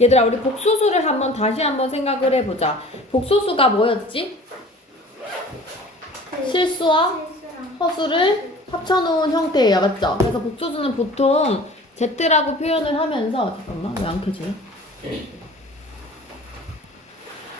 얘들아, 우리 복소수를 다시 한번 생각을 해보자. 복소수가 뭐였지? 실수와 허수를 합쳐놓은 형태예요. 맞죠? 그래서 복소수는 보통 Z라고 표현을 하면서, 잠깐만, 왜 안 켜지냐?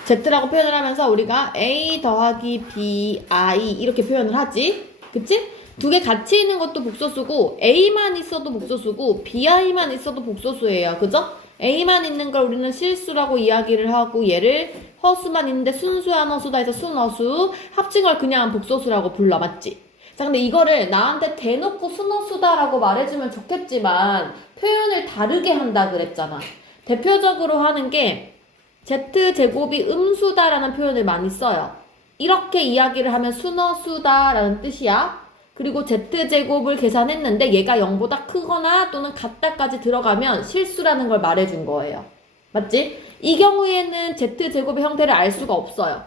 Z라고 표현을 하면서 우리가 A 더하기 B, I 이렇게 표현을 하지? 그치? 두 개 같이 있는 것도 복소수고 A만 있어도 복소수고 BI만 있어도 복소수예요. 그죠? A만 있는 걸 우리는 실수라고 이야기를 하고 얘를 허수만 있는데 순수한 허수다 해서 순허수, 합친 걸 그냥 복소수라고 불러. 맞지? 자, 근데 이거를 나한테 대놓고 순허수다라고 말해주면 좋겠지만 표현을 다르게 한다 그랬잖아. 대표적으로 하는 게 Z제곱이 음수다라는 표현을 많이 써요. 이렇게 이야기를 하면 순허수다라는 뜻이야. 그리고 Z제곱을 계산했는데 얘가 0보다 크거나 또는 같다까지 들어가면 실수라는 걸 말해준 거예요. 맞지? 이 경우에는 Z제곱의 형태를 알 수가 없어요.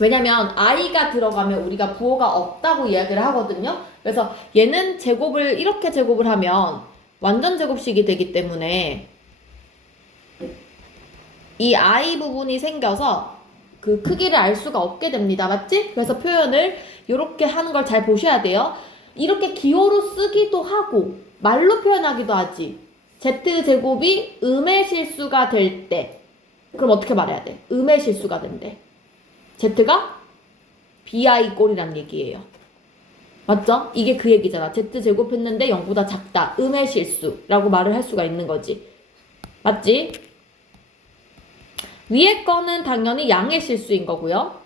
왜냐면 i가 들어가면 우리가 부호가 없다고 이야기를 하거든요. 그래서 얘는 제곱을 이렇게 제곱을 하면 완전 제곱식이 되기 때문에 이 i 부분이 생겨서 그 크기를 알 수가 없게 됩니다. 맞지? 그래서 표현을 이렇게 하는 걸 잘 보셔야 돼요. 이렇게 기호로 쓰기도 하고 말로 표현하기도 하지. Z제곱이 음의 실수가 될 때 그럼 어떻게 말해야 돼? 음의 실수가 된대. Z가 BI 꼴이란 얘기예요. 맞죠? 이게 그 얘기잖아. Z제곱 했는데 0보다 작다. 음의 실수라고 말을 할 수가 있는 거지. 맞지? 위에 거는 당연히 양의 실수인 거고요.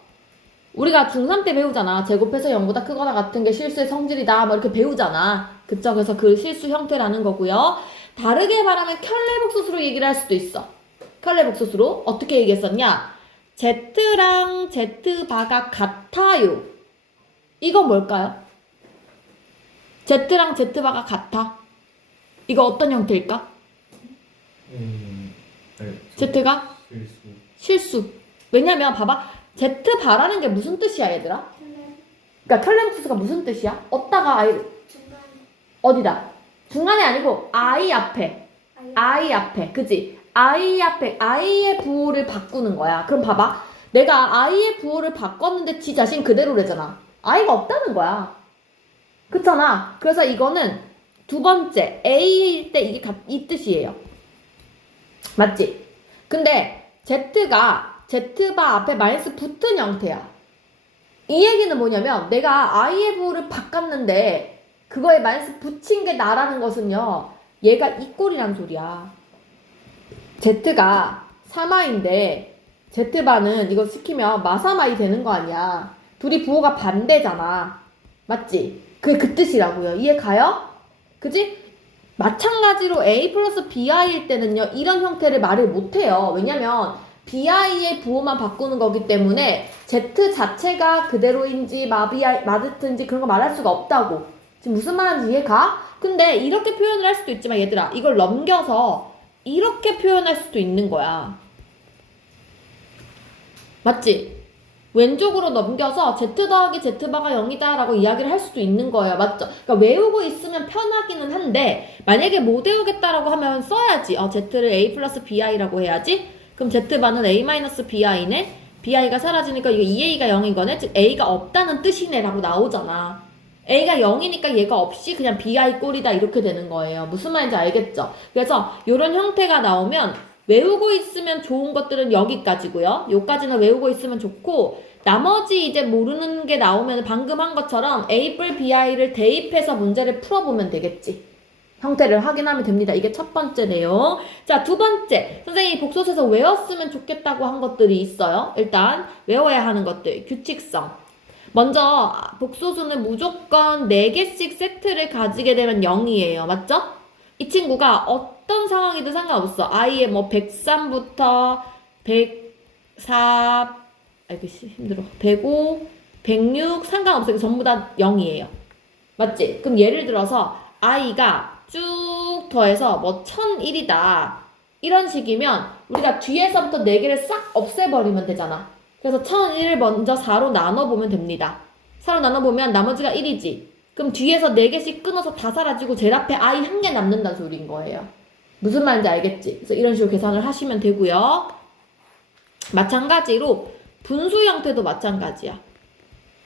우리가 중3 때 배우잖아. 제곱해서 0보다 크거나 같은 게 실수의 성질이다. 뭐 이렇게 배우잖아. 그쵸? 그래서 그 실수 형태라는 거고요. 다르게 말하면 켤레복소수로 얘기를 할 수도 있어. 켤레복소수로 어떻게 얘기했었냐? Z랑 Z바가 같아요. 이건 뭘까요? Z랑 Z바가 같아. 이거 어떤 형태일까? Z가? 실수. 왜냐면 봐봐. Z바라는 게 무슨 뜻이야 얘들아? 그러니까 켤레복소수가 무슨 뜻이야? 없다가 I 어디다? 중간에 아니고 I 앞에. I 앞에. 그지? I 앞에 I의 부호를 바꾸는 거야. 그럼 봐봐. 내가 I의 부호를 바꿨는데 지 자신 그대로래잖아. I가 없다는 거야. 그렇잖아. 그래서 이거는 두 번째 A일 때 이게 이 뜻이에요. 맞지? 근데 Z가 Z바 앞에 마이너스 붙은 형태야. 이 얘기는 뭐냐면 내가 I의 부호를 바꿨는데 그거에 마이너스 붙인 게 나라는 것은요. 얘가 이 꼴이란 소리야. Z가 3i인데 Z바는 이거 시키면 마3i 되는 거 아니야. 둘이 부호가 반대잖아. 맞지? 그게 그 뜻이라고요. 이해 가요? 그지? 마찬가지로 A 플러스 BI일 때는요. 이런 형태를 말을 못해요. 왜냐면 BI의 부호만 바꾸는 거기 때문에 Z 자체가 그대로인지 마드트인지 그런 거 말할 수가 없다고. 지금 무슨 말인지 이해 가? 근데 이렇게 표현을 할 수도 있지만 얘들아 이걸 넘겨서 이렇게 표현할 수도 있는 거야. 맞지? 왼쪽으로 넘겨서 Z 더하기 Z바가 0이다 라고 이야기를 할 수도 있는 거예요. 맞죠? 그러니까 외우고 있으면 편하기는 한데 만약에 못 외우겠다라고 하면 써야지. Z를 A 플러스 BI라고 해야지. 그럼 Z바는 A 마이너스 BI네. BI가 사라지니까 이거 2A가 0인 거네. 즉 A가 없다는 뜻이네 라고 나오잖아. A가 0이니까 얘가 없이 그냥 BI 꼴이다 이렇게 되는 거예요. 무슨 말인지 알겠죠? 그래서 이런 형태가 나오면 외우고 있으면 좋은 것들은 여기까지고요. 요까지는 외우고 있으면 좋고 나머지 이제 모르는 게 나오면 방금 한 것처럼 A 뿔 BI를 대입해서 문제를 풀어보면 되겠지. 형태를 확인하면 됩니다. 이게 첫 번째 내용. 자, 두 번째. 선생님이 복소수에서 외웠으면 좋겠다고 한 것들이 있어요. 일단 외워야 하는 것들. 규칙성. 먼저 복소수는 무조건 4개씩 세트를 가지게 되면 0이에요. 맞죠? 이 친구가 어떤 상황이든 상관없어. i의 뭐 103부터 104, 알겠지? 힘들어. 105, 106 상관없어요. 전부 다 0이에요. 맞지? 그럼 예를 들어서 i가 쭉 더해서 뭐 1001이다. 이런 식이면 우리가 뒤에서부터 4개를 싹 없애버리면 되잖아. 그래서 1001을 먼저 4로 나눠보면 됩니다. 4로 나눠보면 나머지가 1이지. 그럼 뒤에서 4개씩 끊어서 다 사라지고 제일 앞에 i 한 개 남는다는 소리인 거예요. 무슨 말인지 알겠지? 그래서 이런 식으로 계산을 하시면 되고요. 마찬가지로 분수 형태도 마찬가지야.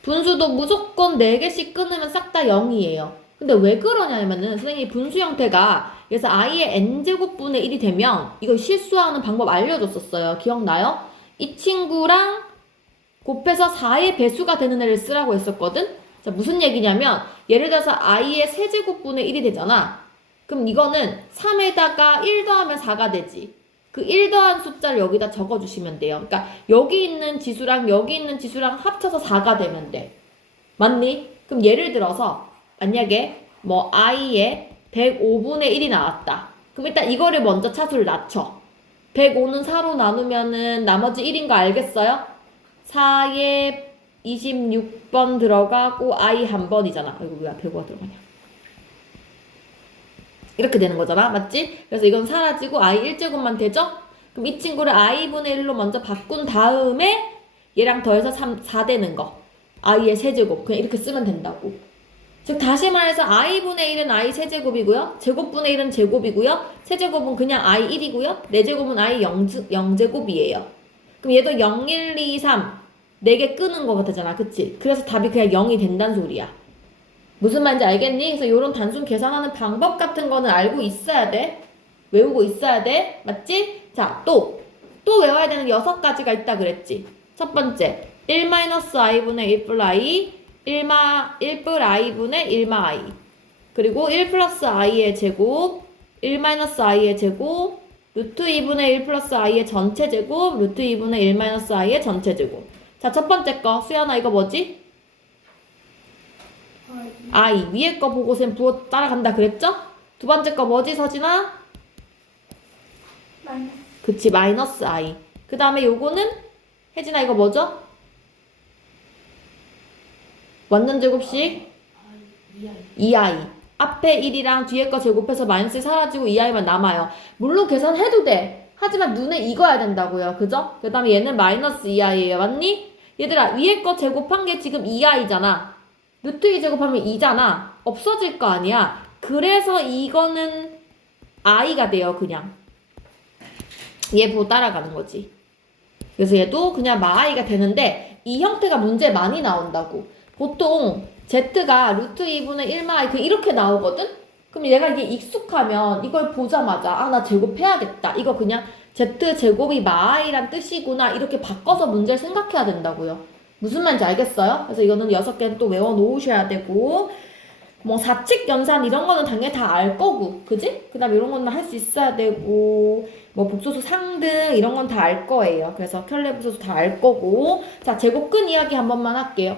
분수도 무조건 4개씩 끊으면 싹 다 0이에요. 근데 왜 그러냐면은 선생님이 분수 형태가 그래서 i의 n제곱분의 1이 되면 이거 실수하는 방법 알려줬었어요. 기억나요? 이 친구랑 곱해서 4의 배수가 되는 애를 쓰라고 했었거든? 자, 무슨 얘기냐면 예를 들어서 i의 세제곱분의 1이 되잖아. 그럼 이거는 3에다가 1 더하면 4가 되지. 그 1 더한 숫자를 여기다 적어주시면 돼요. 그러니까 여기 있는 지수랑 여기 있는 지수랑 합쳐서 4가 되면 돼. 맞니? 그럼 예를 들어서 만약에 뭐 i의 105분의 1이 나왔다. 그럼 일단 이거를 먼저 차수를 낮춰. 105는 4로 나누면은 나머지 1인 거 알겠어요? 4에 26번 들어가고 i 한 번이잖아. 아이고 왜 105가 들어가냐. 이렇게 되는 거잖아. 맞지? 그래서 이건 사라지고 i 1제곱만 되죠? 그럼 이 친구를 i분의 1로 먼저 바꾼 다음에 얘랑 더해서 4 되는 거. i의 세제곱. 그냥 이렇게 쓰면 된다고. 즉 다시 말해서 i분의 1은 i 세제곱이고요. 제곱분의 1은 제곱이고요. 세제곱은 그냥 i 1이고요. 4제곱은 i 0제곱이에요. 그럼 얘도 0, 1, 2, 3 4개 끄는 거 같잖아. 그치? 그래서 답이 그냥 0이 된다는 소리야. 무슨 말인지 알겠니? 그래서 이런 단순 계산하는 방법 같은 거는 알고 있어야 돼. 외우고 있어야 돼. 맞지? 자, 또 외워야 되는 6가지가 있다 그랬지. 첫 번째, 1-i분의 1 i, 1 i분의 1마 i. 그리고 1 플러스 i의 제곱, 1 마이너스 i의 제곱, 루트 2분의 1 플러스 i의 전체 제곱, 루트 2분의 1 마이너스 i의 전체 제곱. 자, 첫 번째 거. 수연아, 이거 뭐지? i. 위에 거 보고 쌤 부호 따라간다 그랬죠? 두 번째 거 뭐지, 서진아? 마이너스. 그치, 마이너스 i. 그 다음에 요거는 혜진아 이거 뭐죠? 완전 제곱식 2i. 앞에 1이랑 뒤에 거 제곱해서 마이너스 사라지고 2i만 남아요. 물론 계산해도 돼. 하지만 눈에 익어야 된다고요. 그죠? 그 다음에 얘는 마이너스 2i예요. 맞니? 얘들아, 위에 거 제곱한 게 지금 2i잖아. 루트 2 제곱하면 2잖아. 없어질 거 아니야. 그래서 이거는 i가 돼요. 그냥. 얘 보고 따라가는 거지. 그래서 얘도 그냥 마i가 되는데 이 형태가 문제에 많이 나온다고. 보통 z가 루트 2분의 1마이 이렇게 나오거든? 그럼 얘가 이게 익숙하면 이걸 보자마자 아, 나 제곱해야겠다. 이거 그냥 z제곱이 마이란 뜻이구나. 이렇게 바꿔서 문제를 생각해야 된다고요. 무슨 말인지 알겠어요? 그래서 이거는 6개는 또 외워 놓으셔야 되고 뭐 사칙 연산 이런 거는 당연히 다 알 거고, 그지? 그 다음에 이런 거는 할 수 있어야 되고 뭐 복소수 상등 이런 건 다 알 거예요. 그래서 켤레 부소수 다 알 거고. 자, 제곱근 이야기 한 번만 할게요.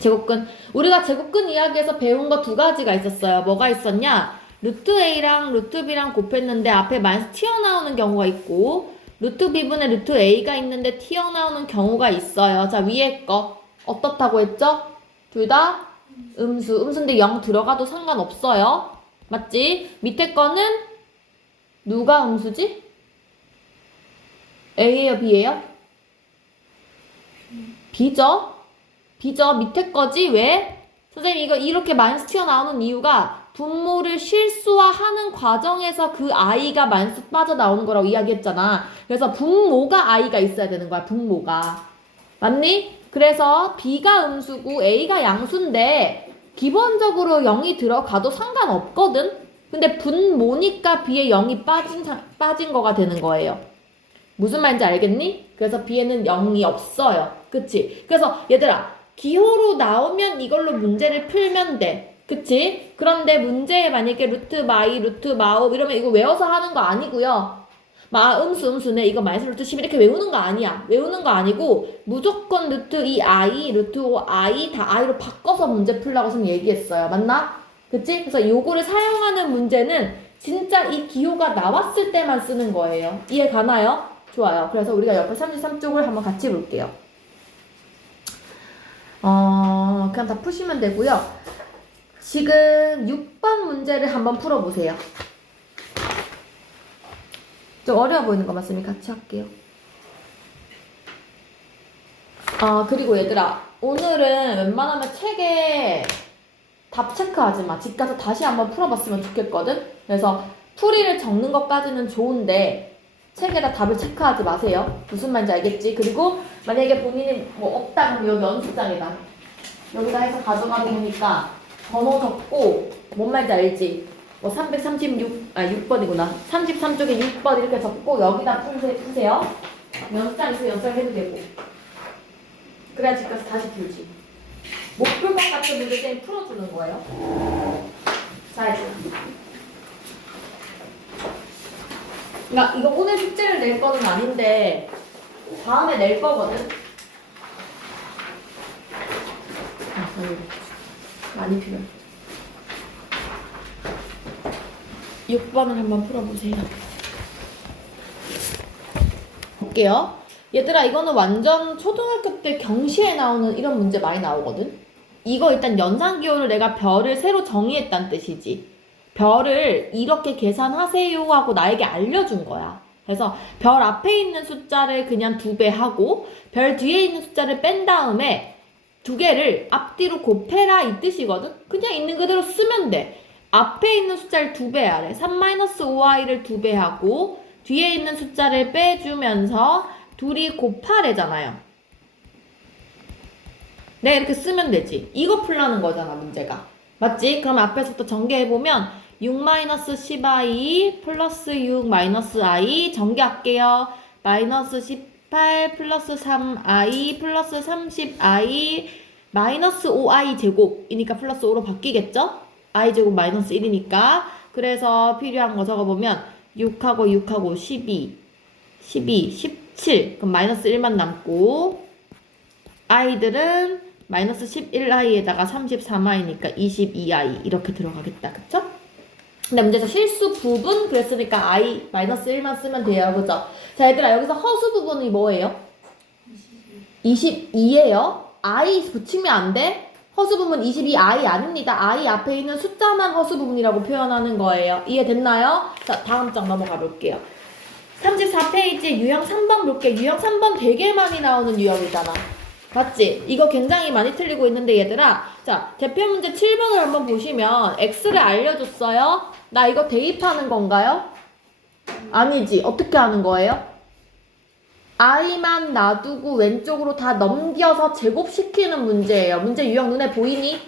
제곱근. 우리가 제곱근 이야기에서 배운 거 2가지가 있었어요. 뭐가 있었냐? 루트 A랑 루트 B랑 곱했는데 앞에 마이너스 튀어나오는 경우가 있고 루트 B분의 루트 A가 있는데 튀어나오는 경우가 있어요. 자, 위에 거 어떻다고 했죠? 둘 다 음수인데 0 들어가도 상관없어요. 맞지? 밑에 거는 누가 음수지? A예요, B예요? B죠? B죠? 밑에 거지? 왜? 선생님 이거 이렇게 마이너스 튀어나오는 이유가 분모를 실수화하는 과정에서 그 i가 마이너스 빠져나오는 거라고 이야기했잖아. 그래서 분모가 i가 있어야 되는 거야. 분모가. 맞니? 그래서 B가 음수고 A가 양수인데 기본적으로 0이 들어가도 상관없거든? 근데 분모니까 B에 0이 빠진 거가 되는 거예요. 무슨 말인지 알겠니? 그래서 B에는 0이 없어요. 그치? 그래서 얘들아, 기호로 나오면 이걸로 문제를 풀면 돼. 그치? 그런데 문제에 만약에 루트 마이, 루트 마오 이러면 이거 외워서 하는 거 아니고요. 음수네 이거 마이너스 루트 10 이렇게 외우는 거 아니야. 외우는 거 아니고 무조건 루트 2i, 루트 5i 다 i로 바꿔서 문제 풀라고 선생님 얘기했어요. 맞나? 그치? 그래서 요거를 사용하는 문제는 진짜 이 기호가 나왔을 때만 쓰는 거예요. 이해 가나요? 좋아요. 그래서 우리가 옆에 33쪽을 한번 같이 볼게요. 그냥 다 푸시면 되고요. 지금 6번 문제를 한번 풀어보세요. 좀 어려워 보이는 거 맞습니까? 같이 할게요. 그리고 얘들아, 오늘은 웬만하면 책에 답 체크하지 마. 집 가서 다시 한번 풀어봤으면 좋겠거든? 그래서 풀이를 적는 것까지는 좋은데 책에다 답을 체크하지 마세요. 무슨 말인지 알겠지? 그리고 만약에 본인이 뭐 없다 그러면 여기 연습장에다 여기다 해서 가져가도 되니까 번호 적고 뭔 말인지 알지? 뭐 6번이구나. 33쪽에 6번 이렇게 적고 여기다 푸세요. 연습장 있으면 연습장 해도 되고. 그래야 집까지 다시 풀지. 못 풀 것 같은 문제 쌤이 풀어주는 거예요. 자, 이제. 그러니까 이거 오늘 숙제를 낼 거는 아닌데 다음에 낼 거거든. 많이 필요해. 6번을 한번 풀어보세요. 볼게요. 얘들아 이거는 완전 초등학교 때 경시에 나오는 이런 문제 많이 나오거든. 이거 일단 연산기호를 내가 별을 새로 정의했다는 뜻이지. 별을 이렇게 계산하세요 하고 나에게 알려준 거야. 그래서 별 앞에 있는 숫자를 그냥 2배 하고 별 뒤에 있는 숫자를 뺀 다음에 두 개를 앞뒤로 곱해라 이 뜻이거든. 그냥 있는 그대로 쓰면 돼. 앞에 있는 숫자를 2배 하래. 3-5i를 2배 하고 뒤에 있는 숫자를 빼주면서 둘이 곱하래잖아요. 네, 이렇게 쓰면 되지. 이거 풀라는 거잖아, 문제가. 맞지? 그럼 앞에서부터 전개해보면 6-10i 플러스 6-i 전개할게요. 마이너스 18 플러스 3i 플러스 30i 마이너스 5i 제곱이니까 플러스 5로 바뀌겠죠? i 제곱 마이너스 1이니까. 그래서 필요한 거 적어보면 6하고 6하고 12 17 그럼 마이너스 1만 남고 i들은 마이너스 11i에다가 33i니까 22i 이렇게 들어가겠다. 그쵸? 근데 문제에서 실수 부분 그랬으니까 i 마이너스 1만 쓰면 돼요. 그죠? 자 얘들아 여기서 허수 부분이 뭐예요? 22예요. i 붙이면 안 돼? 허수 부분 22i 아닙니다. i 앞에 있는 숫자만 허수 부분이라고 표현하는 거예요. 이해됐나요? 자 다음 장 넘어가 볼게요. 34페이지 유형 3번 볼게. 유형 3번 되게 많이 나오는 유형이잖아. 맞지? 이거 굉장히 많이 틀리고 있는데 얘들아 자 대표 문제 7번을 한번 보시면 x를 알려줬어요. 나 이거 대입하는 건가요? 아니지. 어떻게 하는 거예요? i만 놔두고 왼쪽으로 다 넘겨서 제곱시키는 문제예요. 문제 유형 눈에 보이니?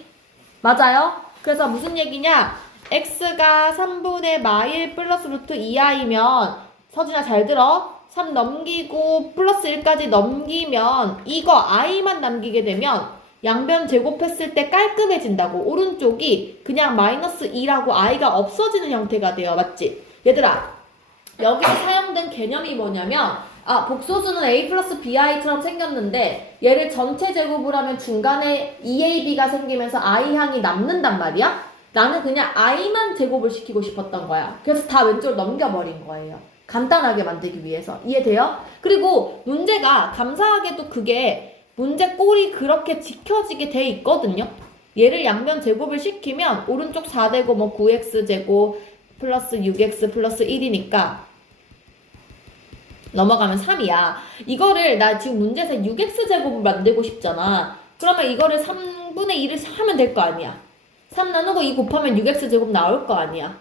맞아요? 그래서 무슨 얘기냐? x가 3분의 마일 플러스 루트 2i면 서진아 잘 들어. 3 넘기고 플러스 1까지 넘기면 이거 i만 남기게 되면 양변 제곱했을 때 깔끔해진다고. 오른쪽이 그냥 마이너스 2라고 i가 없어지는 형태가 돼요. 맞지? 얘들아 여기서 사용된 개념이 뭐냐면 복소수는 a 플러스 bi처럼 생겼는데 얘를 전체 제곱을 하면 중간에 2ab가 생기면서 i항이 남는단 말이야. 나는 그냥 i만 제곱을 시키고 싶었던 거야. 그래서 다 왼쪽으로 넘겨버린 거예요. 간단하게 만들기 위해서. 이해돼요? 그리고 문제가 감사하게도 그게 문제 꼴이 그렇게 지켜지게 돼 있거든요. 얘를 양변 제곱을 시키면 오른쪽 4되고 뭐 9x제곱 플러스 6x 플러스 1이니까 넘어가면 3이야. 이거를 나 지금 문제에서 6x제곱을 만들고 싶잖아. 그러면 이거를 3분의 1을 하면 될 거 아니야. 3 나누고 2 곱하면 6x제곱 나올 거 아니야.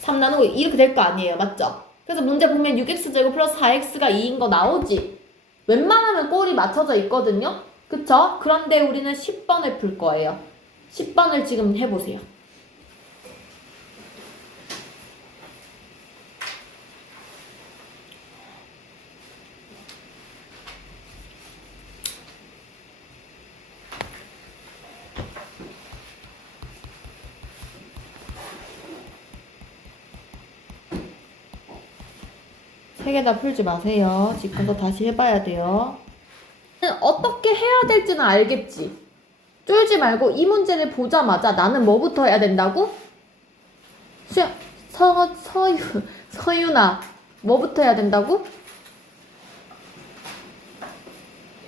3 나누고 이렇게 될 거 아니에요. 맞죠? 그래서 문제 보면 6x제곱 플러스 4x가 2인 거 나오지? 웬만하면 꼴이 맞춰져 있거든요? 그쵸? 그런데 우리는 10번을 풀 거예요. 10번을 지금 해보세요. 세 개 다 풀지 마세요. 지금부터 다시 해봐야 돼요. 어떻게 해야 될지는 알겠지? 쫄지 말고 이 문제를 보자마자 나는 뭐부터 해야 된다고? 서윤아 뭐부터 해야 된다고?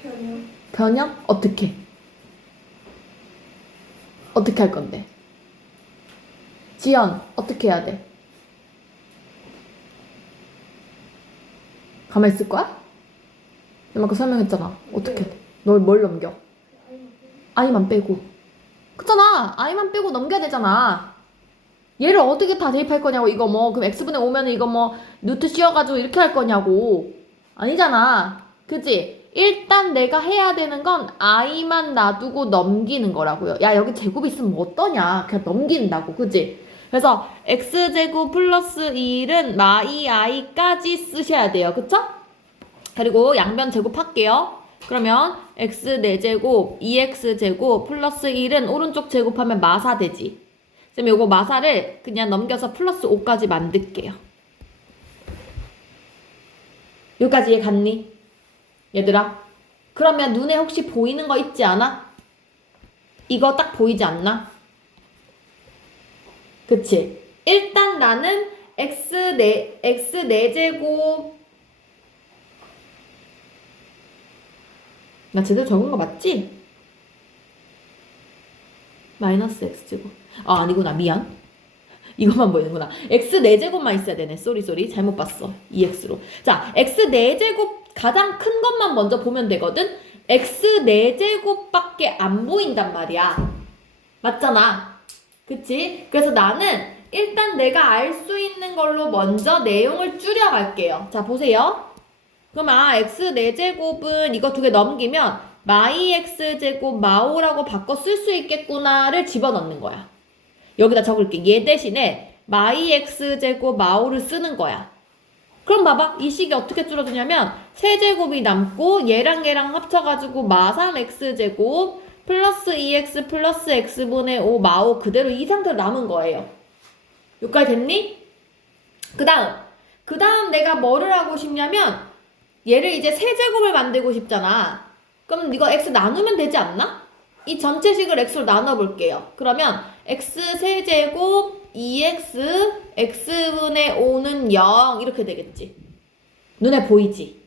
변형. 변형? 어떻게? 어떻게 할 건데? 지연 어떻게 해야 돼? 가만히 있을 거야? 내가 아까 설명했잖아. 어떻게 돼? 널 뭘 넘겨? 아이만 빼고. 그잖아. 아이만 빼고 넘겨야 되잖아. 얘를 어떻게 다 대입할 거냐고. 이거 뭐 그럼 x분의 5면은 이거 뭐 루트 씌워가지고 이렇게 할 거냐고. 아니잖아. 그치? 일단 내가 해야 되는 건 i만 놔두고 넘기는 거라고요. 야, 여기 제곱 있으면 뭐 어떠냐. 그냥 넘긴다고. 그치? 그래서 x제곱 플러스 1은 마이 i까지 쓰셔야 돼요. 그쵸? 그리고 양변 제곱할게요. 그러면 x 4제곱 2x제곱 플러스 1은 오른쪽 제곱하면 마사 되지. 그럼 요거 마사를 그냥 넘겨서 플러스 5까지 만들게요. 여기까지 이해 갔니? 얘들아. 그러면 눈에 혹시 보이는 거 있지 않아? 이거 딱 보이지 않나? 그치? 일단 나는 x4제곱 나 제대로 적은 거 맞지? 마이너스 x제곱. 아, 아니구나. 미안. 이것만 보이는구나. x 4제곱만 있어야 되네. 쏘리. 잘못 봤어. 2x로. 자, x 4제곱 가장 큰 것만 먼저 보면 되거든? x 4제곱밖에 안 보인단 말이야. 맞잖아. 그치? 그래서 나는 일단 내가 알 수 있는 걸로 먼저 내용을 줄여갈게요. 자, 보세요. 그럼 x 4제곱은 이거 두 개 넘기면 마이 x제곱 마오라고 바꿔 쓸 수 있겠구나를 집어넣는 거야. 여기다 적을게. 얘 대신에 마이 x제곱 마오를 쓰는 거야. 그럼 봐봐. 이 식이 어떻게 줄어드냐면 세제곱이 남고 얘랑 합쳐가지고 마삼 x제곱 플러스 2x 플러스 x분의 5 마오 그대로 이 상태로 남은 거예요. 여기까지 됐니? 그 다음 내가 뭐를 하고 싶냐면 얘를 이제 세제곱을 만들고 싶잖아. 그럼 이거 x 나누면 되지 않나? 이 전체식을 x로 나눠볼게요. 그러면 x 세제곱 2x x분의 5는 0 이렇게 되겠지. 눈에 보이지?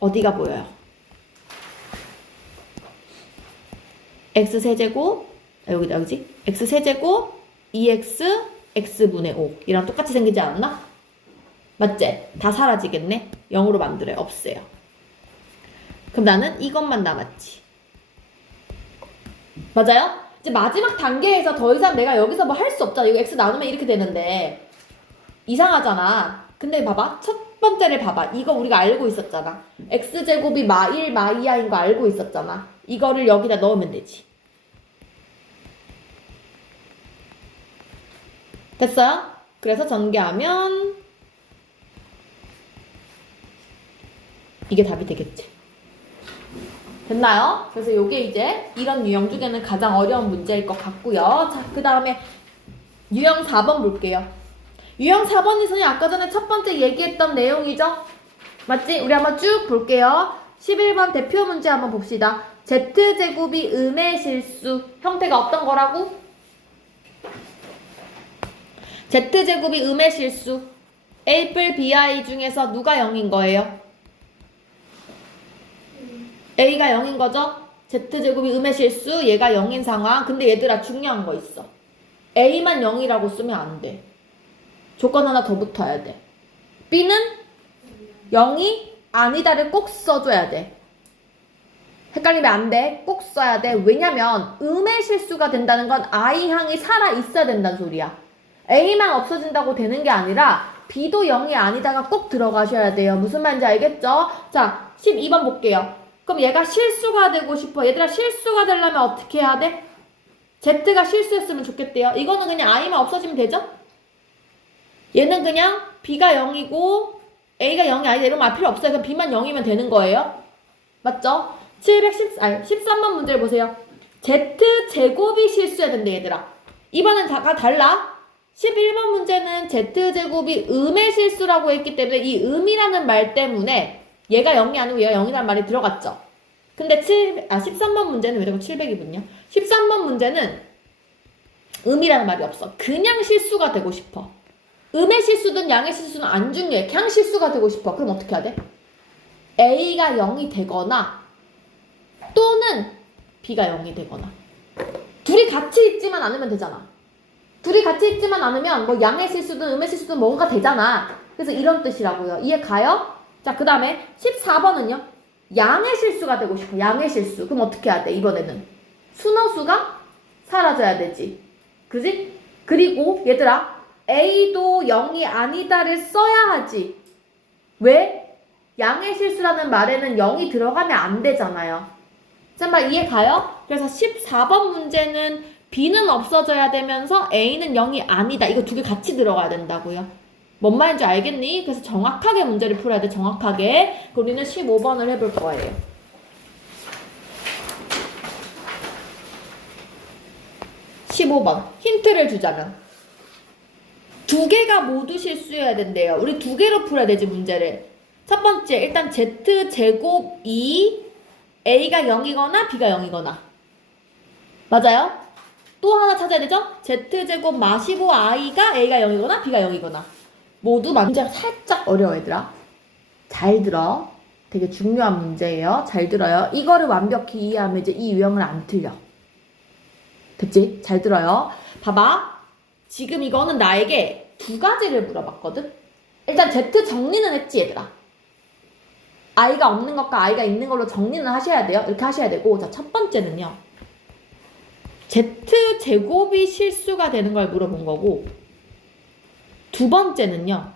어디가 보여요? x 세제곱 여기다 그지? x 세제곱 2x x분의 5 이랑 똑같이 생기지 않았나? 맞지? 다 사라지겠네? 0으로 만들어요. 없애요. 그럼 나는 이것만 남았지. 맞아요? 이제 마지막 단계에서 더 이상 내가 여기서 뭐 할 수 없잖아. 이거 x 나누면 이렇게 되는데 이상하잖아. 근데 봐봐. 첫 번째를 봐봐. 이거 우리가 알고 있었잖아. x제곱이 마1 마2야인 거 알고 있었잖아. 이거를 여기다 넣으면 되지. 됐어요? 그래서 전개하면 이게 답이 되겠지. 됐나요? 그래서 이게 이제 이런 유형 중에는 가장 어려운 문제일 것 같고요. 자, 그 다음에 유형 4번 볼게요. 유형 4번이 선생님 아까 전에 첫 번째 얘기했던 내용이죠? 맞지? 우리 한번 쭉 볼게요. 11번 대표 문제 한번 봅시다. z제곱이 음의 실수. 형태가 어떤 거라고? z제곱이 음의 실수. a 뿔 bi 중에서 누가 0인 거예요? a가 0인 거죠? z제곱이 음의 실수, 얘가 0인 상황. 근데 얘들아 중요한 거 있어. a만 0이라고 쓰면 안 돼. 조건 하나 더 붙어야 돼. b는 0이 아니다를 꼭 써줘야 돼. 헷갈리면 안 돼. 꼭 써야 돼. 왜냐면 음의 실수가 된다는 건 i항이 살아있어야 된다는 소리야. a만 없어진다고 되는 게 아니라 b도 0이 아니다가 꼭 들어가셔야 돼요. 무슨 말인지 알겠죠? 자, 12번 볼게요. 그럼 얘가 실수가 되고 싶어. 얘들아 실수가 되려면 어떻게 해야 돼? z가 실수였으면 좋겠대요. 이거는 그냥 i만 없어지면 되죠? 얘는 그냥 b가 0이고 a가 0이 아니다 이런 말 필요 없어요. 그냥 b만 0이면 되는 거예요. 맞죠? 13번 문제를 보세요. z제곱이 실수해야 된대 얘들아. 이번엔 다가 달라. 11번 문제는 z제곱이 음의 실수라고 했기 때문에 이 음이라는 말 때문에 얘가 0이 아니고 얘가 0이라는 말이 들어갔죠. 근데 13번 문제는 왜 자꾸 700이 붙냐? 13번 문제는 음이라는 말이 없어. 그냥 실수가 되고 싶어. 음의 실수든 양의 실수는 안 중요해. 그냥 실수가 되고 싶어. 그럼 어떻게 해야 돼? A가 0이 되거나 또는 B가 0이 되거나 둘이 같이 있지만 않으면 되잖아. 둘이 같이 있지만 않으면 뭐 양의 실수든 음의 실수든 뭔가 되잖아. 그래서 이런 뜻이라고요. 이해 가요? 자, 그 다음에 14번은요. 양의 실수가 되고 싶어. 양의 실수. 그럼 어떻게 해야 돼? 이번에는 순허수가 사라져야 되지. 그지? 그리고 얘들아 A도 0이 아니다를 써야 하지. 왜? 양의 실수라는 말에는 0이 들어가면 안 되잖아요. 잠깐만 이해 가요? 그래서 14번 문제는 B는 없어져야 되면서 A는 0이 아니다. 이거 두 개 같이 들어가야 된다고요. 뭔 말인지 알겠니? 그래서 정확하게 문제를 풀어야 돼. 정확하게. 우리는 15번을 해볼 거예요. 15번 힌트를 주자면 두 개가 모두 실수해야 된대요. 우리 두 개로 풀어야 되지 문제를. 첫 번째 일단 z제곱이 a가 0이거나 b가 0이거나 맞아요? 또 하나 찾아야 되죠? z제곱 마 15i가 a가 0이거나 b가 0이거나 모두 문제가 살짝 어려워 얘들아. 잘 들어. 되게 중요한 문제예요. 잘 들어요. 이거를 완벽히 이해하면 이제 이 유형을 안 틀려. 됐지? 잘 들어요. 봐봐. 지금 이거는 나에게 두 가지를 물어봤거든? 일단 Z 정리는 했지 얘들아. i가 없는 것과 i가 있는 걸로 정리는 하셔야 돼요. 이렇게 하셔야 되고 자, 첫 번째는요. Z제곱이 실수가 되는 걸 물어본 거고 두 번째는요.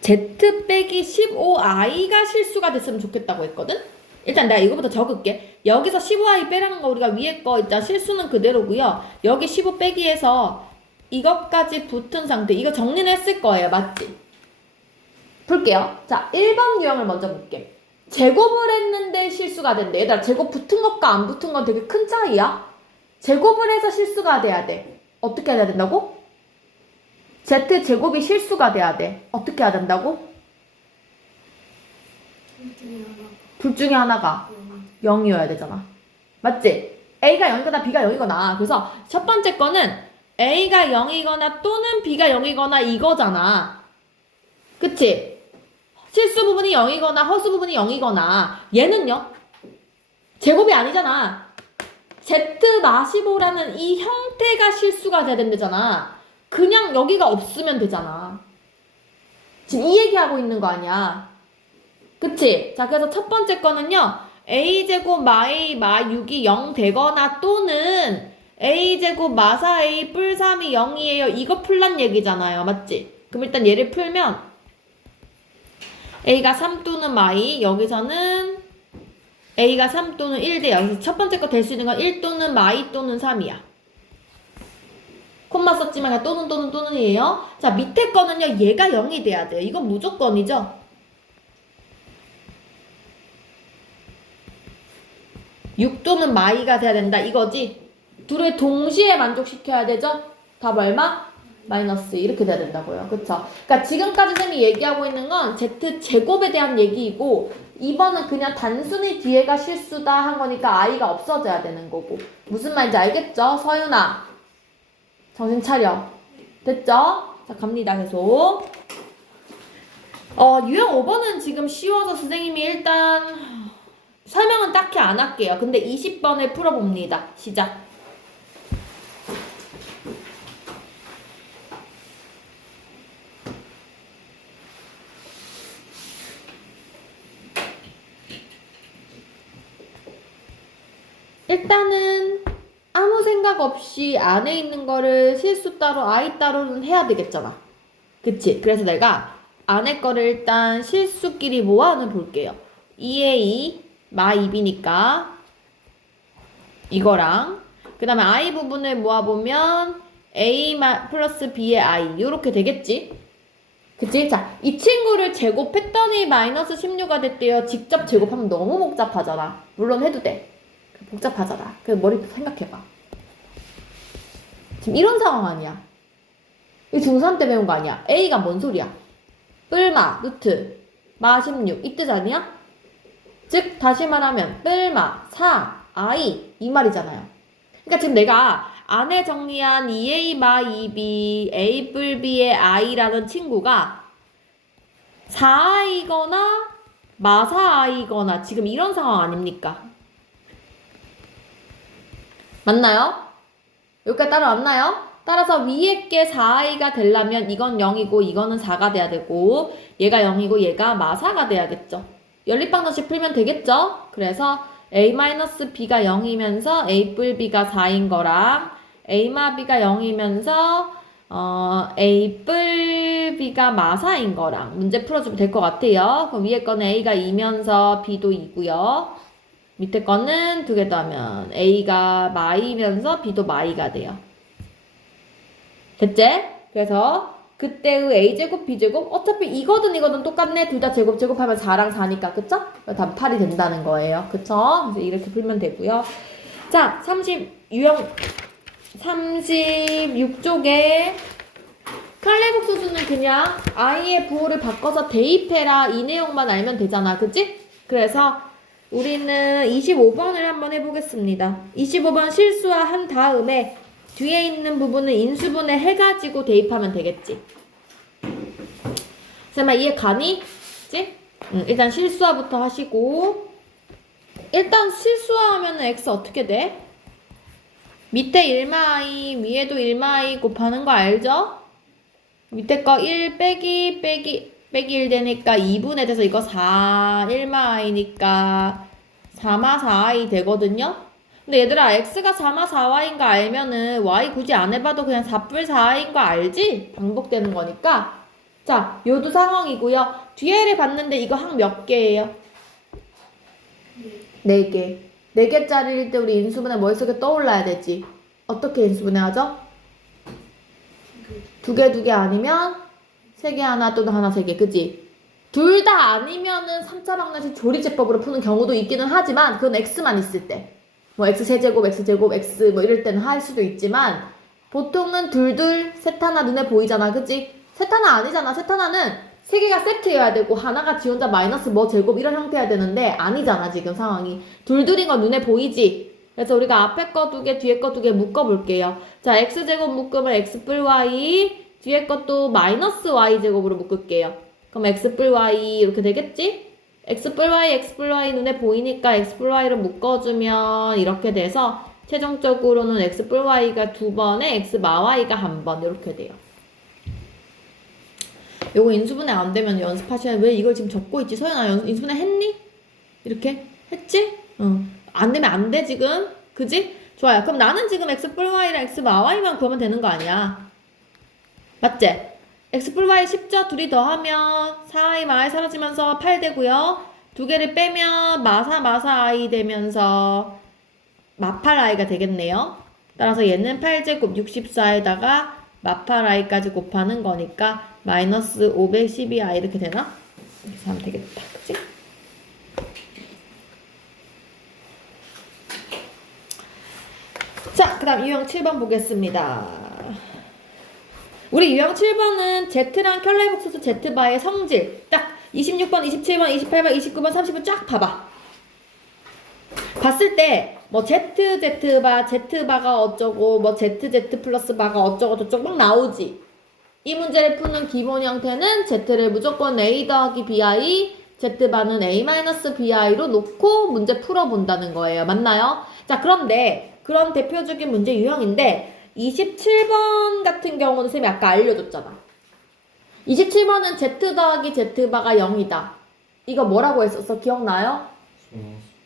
Z 빼기 15i가 실수가 됐으면 좋겠다고 했거든? 일단 내가 이거부터 적을게. 여기서 15i 빼라는 거 우리가 위에 거 일단 실수는 그대로고요. 여기 15 빼기해서 이것까지 붙은 상태. 이거 정리는 했을 거예요. 맞지? 볼게요. 자, 1번 유형을 먼저 볼게. 제곱을 했는데 실수가 된대. 얘들아, 제곱 붙은 것과 안 붙은 건 되게 큰 차이야. 제곱을 해서 실수가 돼야 돼. 어떻게 해야 된다고? Z제곱이 실수가 돼야 돼. 어떻게 해야 된다고? 둘 중에 하나가 0이어야 되잖아. 맞지? A가 0이거나 B가 0이거나. 그래서 첫 번째 거는 A가 0이거나 또는 B가 0이거나 이거잖아. 그치? 실수 부분이 0이거나 허수 부분이 0이거나 얘는요? 제곱이 아니잖아. Z-15라는 이 형태가 실수가 돼야 된다잖아. 그냥 여기가 없으면 되잖아. 지금 이 얘기하고 있는 거 아니야. 그치? 자, 그래서 첫 번째 거는요. a제곱 마a 마 6이 0 되거나 또는 a제곱 마 4a 뿔 3이 0이에요. 이거 풀란 얘기잖아요. 맞지? 그럼 일단 얘를 풀면 a가 3 또는 마이 여기서는 a가 3 또는 1 돼. 여기서 첫 번째 거 될 수 있는 건 1 또는 마이 또는 3이야. 콤마 썼지만 그냥 또는이에요. 자, 밑에 거는요. 얘가 0이 돼야 돼요. 이건 무조건이죠. 6 또는 마이가 돼야 된다 이거지. 둘을 동시에 만족시켜야 되죠. 답 얼마? 마이너스 이렇게 돼야 된다고요. 그쵸? 그러니까 지금까지 쌤이 얘기하고 있는 건 Z제곱에 대한 얘기이고 2번은 그냥 단순히 뒤에가 실수다 한 거니까 i가 없어져야 되는 거고. 무슨 말인지 알겠죠? 서윤아 정신 차려. 됐죠? 자, 갑니다. 계속. 유형 5번은 지금 쉬워서 선생님이 일단 설명은 딱히 안 할게요. 근데 20번을 풀어봅니다. 시작. 일단은 아무 생각 없이 안에 있는 거를 실수 따로 i 따로는 해야 되겠잖아. 그치? 그래서 내가 안에 거를 일단 실수끼리 모아는 볼게요. 2a 마 2b니까 이거랑 그 다음에 i 부분을 모아보면 a 플러스 b의 i 요렇게 되겠지? 그치? 자, 이 친구를 제곱했더니 마이너스 16가 됐대요. 직접 제곱하면 너무 복잡하잖아. 물론 해도 돼. 복잡하잖아. 그래서 머리 생각해봐. 지금 이런 상황 아니야. 이 중3 때 배운 거 아니야. a가 뭔 소리야? 뿔마, 루트, 마 16 이 뜻 아니야? 즉 다시 말하면 뿔마, 4, i 이 말이잖아요. 그러니까 지금 내가 안에 정리한 2a 마 2b, a 뿔 b의 i라는 친구가 4i거나 마 4i거나 지금 이런 상황 아닙니까? 맞나요? 여기까지 따라왔나요? 따라서 위에 게 4i가 되려면 이건 0이고 이거는 4가 돼야 되고 얘가 0이고 얘가 마 4가 돼야겠죠. 연립방정식 풀면 되겠죠? 그래서 a-b가 0이면서 a 뿔 b가 4인 거랑 A마 B가 0이면서 A 뿔 B가 마사인 거랑 문제 풀어주면 될 것 같아요. 그럼 위에 거는 A가 2면서 B도 2고요. 밑에 거는 두 개 더하면 A가 마이면서 B도 마이가 돼요. 됐지? 그래서 그때의 A제곱, B제곱 어차피 이거든 똑같네. 둘 다 제곱하면 4랑 4니까 그쵸? 답 8이 된다는 거예요. 그쵸? 그래서 이렇게 풀면 되고요. 자, 유형 36쪽에 칼레복수수는 그냥 i의 부호를 바꿔서 대입해라 이 내용만 알면 되잖아. 그치? 그래서 우리는 25번을 한번 해보겠습니다. 25번 실수화한 다음에 뒤에 있는 부분을 인수분해 해가지고 대입하면 되겠지. 쌤아 이해 가니? 그치? 일단 실수화부터 하시고 일단 실수화하면 x 어떻게 돼? 밑에 1마이 위에도 1마이 곱하는 거 알죠? 밑에 거 1 빼기 1 되니까 2분의 돼서 이거 4 1마이니까 4마 4i 되거든요? 근데 얘들아 x가 4마 4y인 거 알면은 y 굳이 안 해봐도 그냥 4뿔 4i인 거 알지? 반복되는 거니까. 자, 요도 상황이고요. 뒤에를 봤는데 이거 항 몇 개예요? 4개. 4개짜리일 때 우리 인수분해 머릿속에 떠올라야 되지. 어떻게 인수분해 하죠? 2개 아니면 3개 하나 또는 하나 3개. 그치? 둘 다 아니면은 3차 방정식 조리제법으로 푸는 경우도 있기는 하지만 그건 x만 있을 때. 뭐 x세제곱, x제곱, x 뭐 이럴 때는 할 수도 있지만 보통은 둘, 셋 하나 눈에 보이잖아. 그치? 셋 하나 아니잖아. 셋 하나는 3개가 세트여야 되고 하나가 지 혼자 마이너스 뭐 제곱 이런 형태여야 되는데 아니잖아 지금 상황이. 둘인 거 눈에 보이지? 그래서 우리가 앞에 거 2개, 뒤에 거 2개 묶어볼게요. 자, x제곱 묶으면 x뿔 y, 뒤에 것도 마이너스 y제곱으로 묶을게요. 그럼 x뿔 y 이렇게 되겠지? x뿔 y 눈에 보이니까 x뿔 y를 묶어주면 이렇게 돼서 최종적으로는 x뿔 y가 2번에 x마 y가 1번 이렇게 돼요. 요거 인수분해 안 되면 연습하시면 왜 이걸 지금 적고 있지? 서연아 인수분해 했니? 이렇게? 했지? 안 되면 안 돼 지금? 그지? 좋아요. 그럼 나는 지금 x뿔 y랑 x마 y만 구하면 되는 거 아니야? 맞지? x뿔 y 쉽죠? 둘이 더하면 4i 마이 사라지면서 8 되고요. 2개를 빼면 마사 i 되면서 마8 i가 되겠네요. 따라서 얘는 8제곱 64에다가 마8 i까지 곱하는 거니까 마이너스 512i 이렇게 되나? 이렇게 하면 되겠다. 그치? 자, 그 다음 유형 7번 보겠습니다. 우리 유형 7번은 Z랑 켤레복수수 Z바의 성질 딱 26번, 27번, 28번, 29번, 30번 쫙 봐봐. 봤을 때 뭐 ZZ바, Z바가 어쩌고 뭐 ZZ 플러스 바가 어쩌고 저쩌고 막 나오지. 이 문제를 푸는 기본 형태는 Z를 무조건 A 더하기 BI, Z바는 A-BI로 놓고 문제 풀어본다는 거예요. 맞나요? 자, 그런데 그런 대표적인 문제 유형인데 27번 같은 경우는 쌤이 아까 알려줬잖아. 27번은 Z 더하기 Z바가 0이다. 이거 뭐라고 했었어? 기억나요?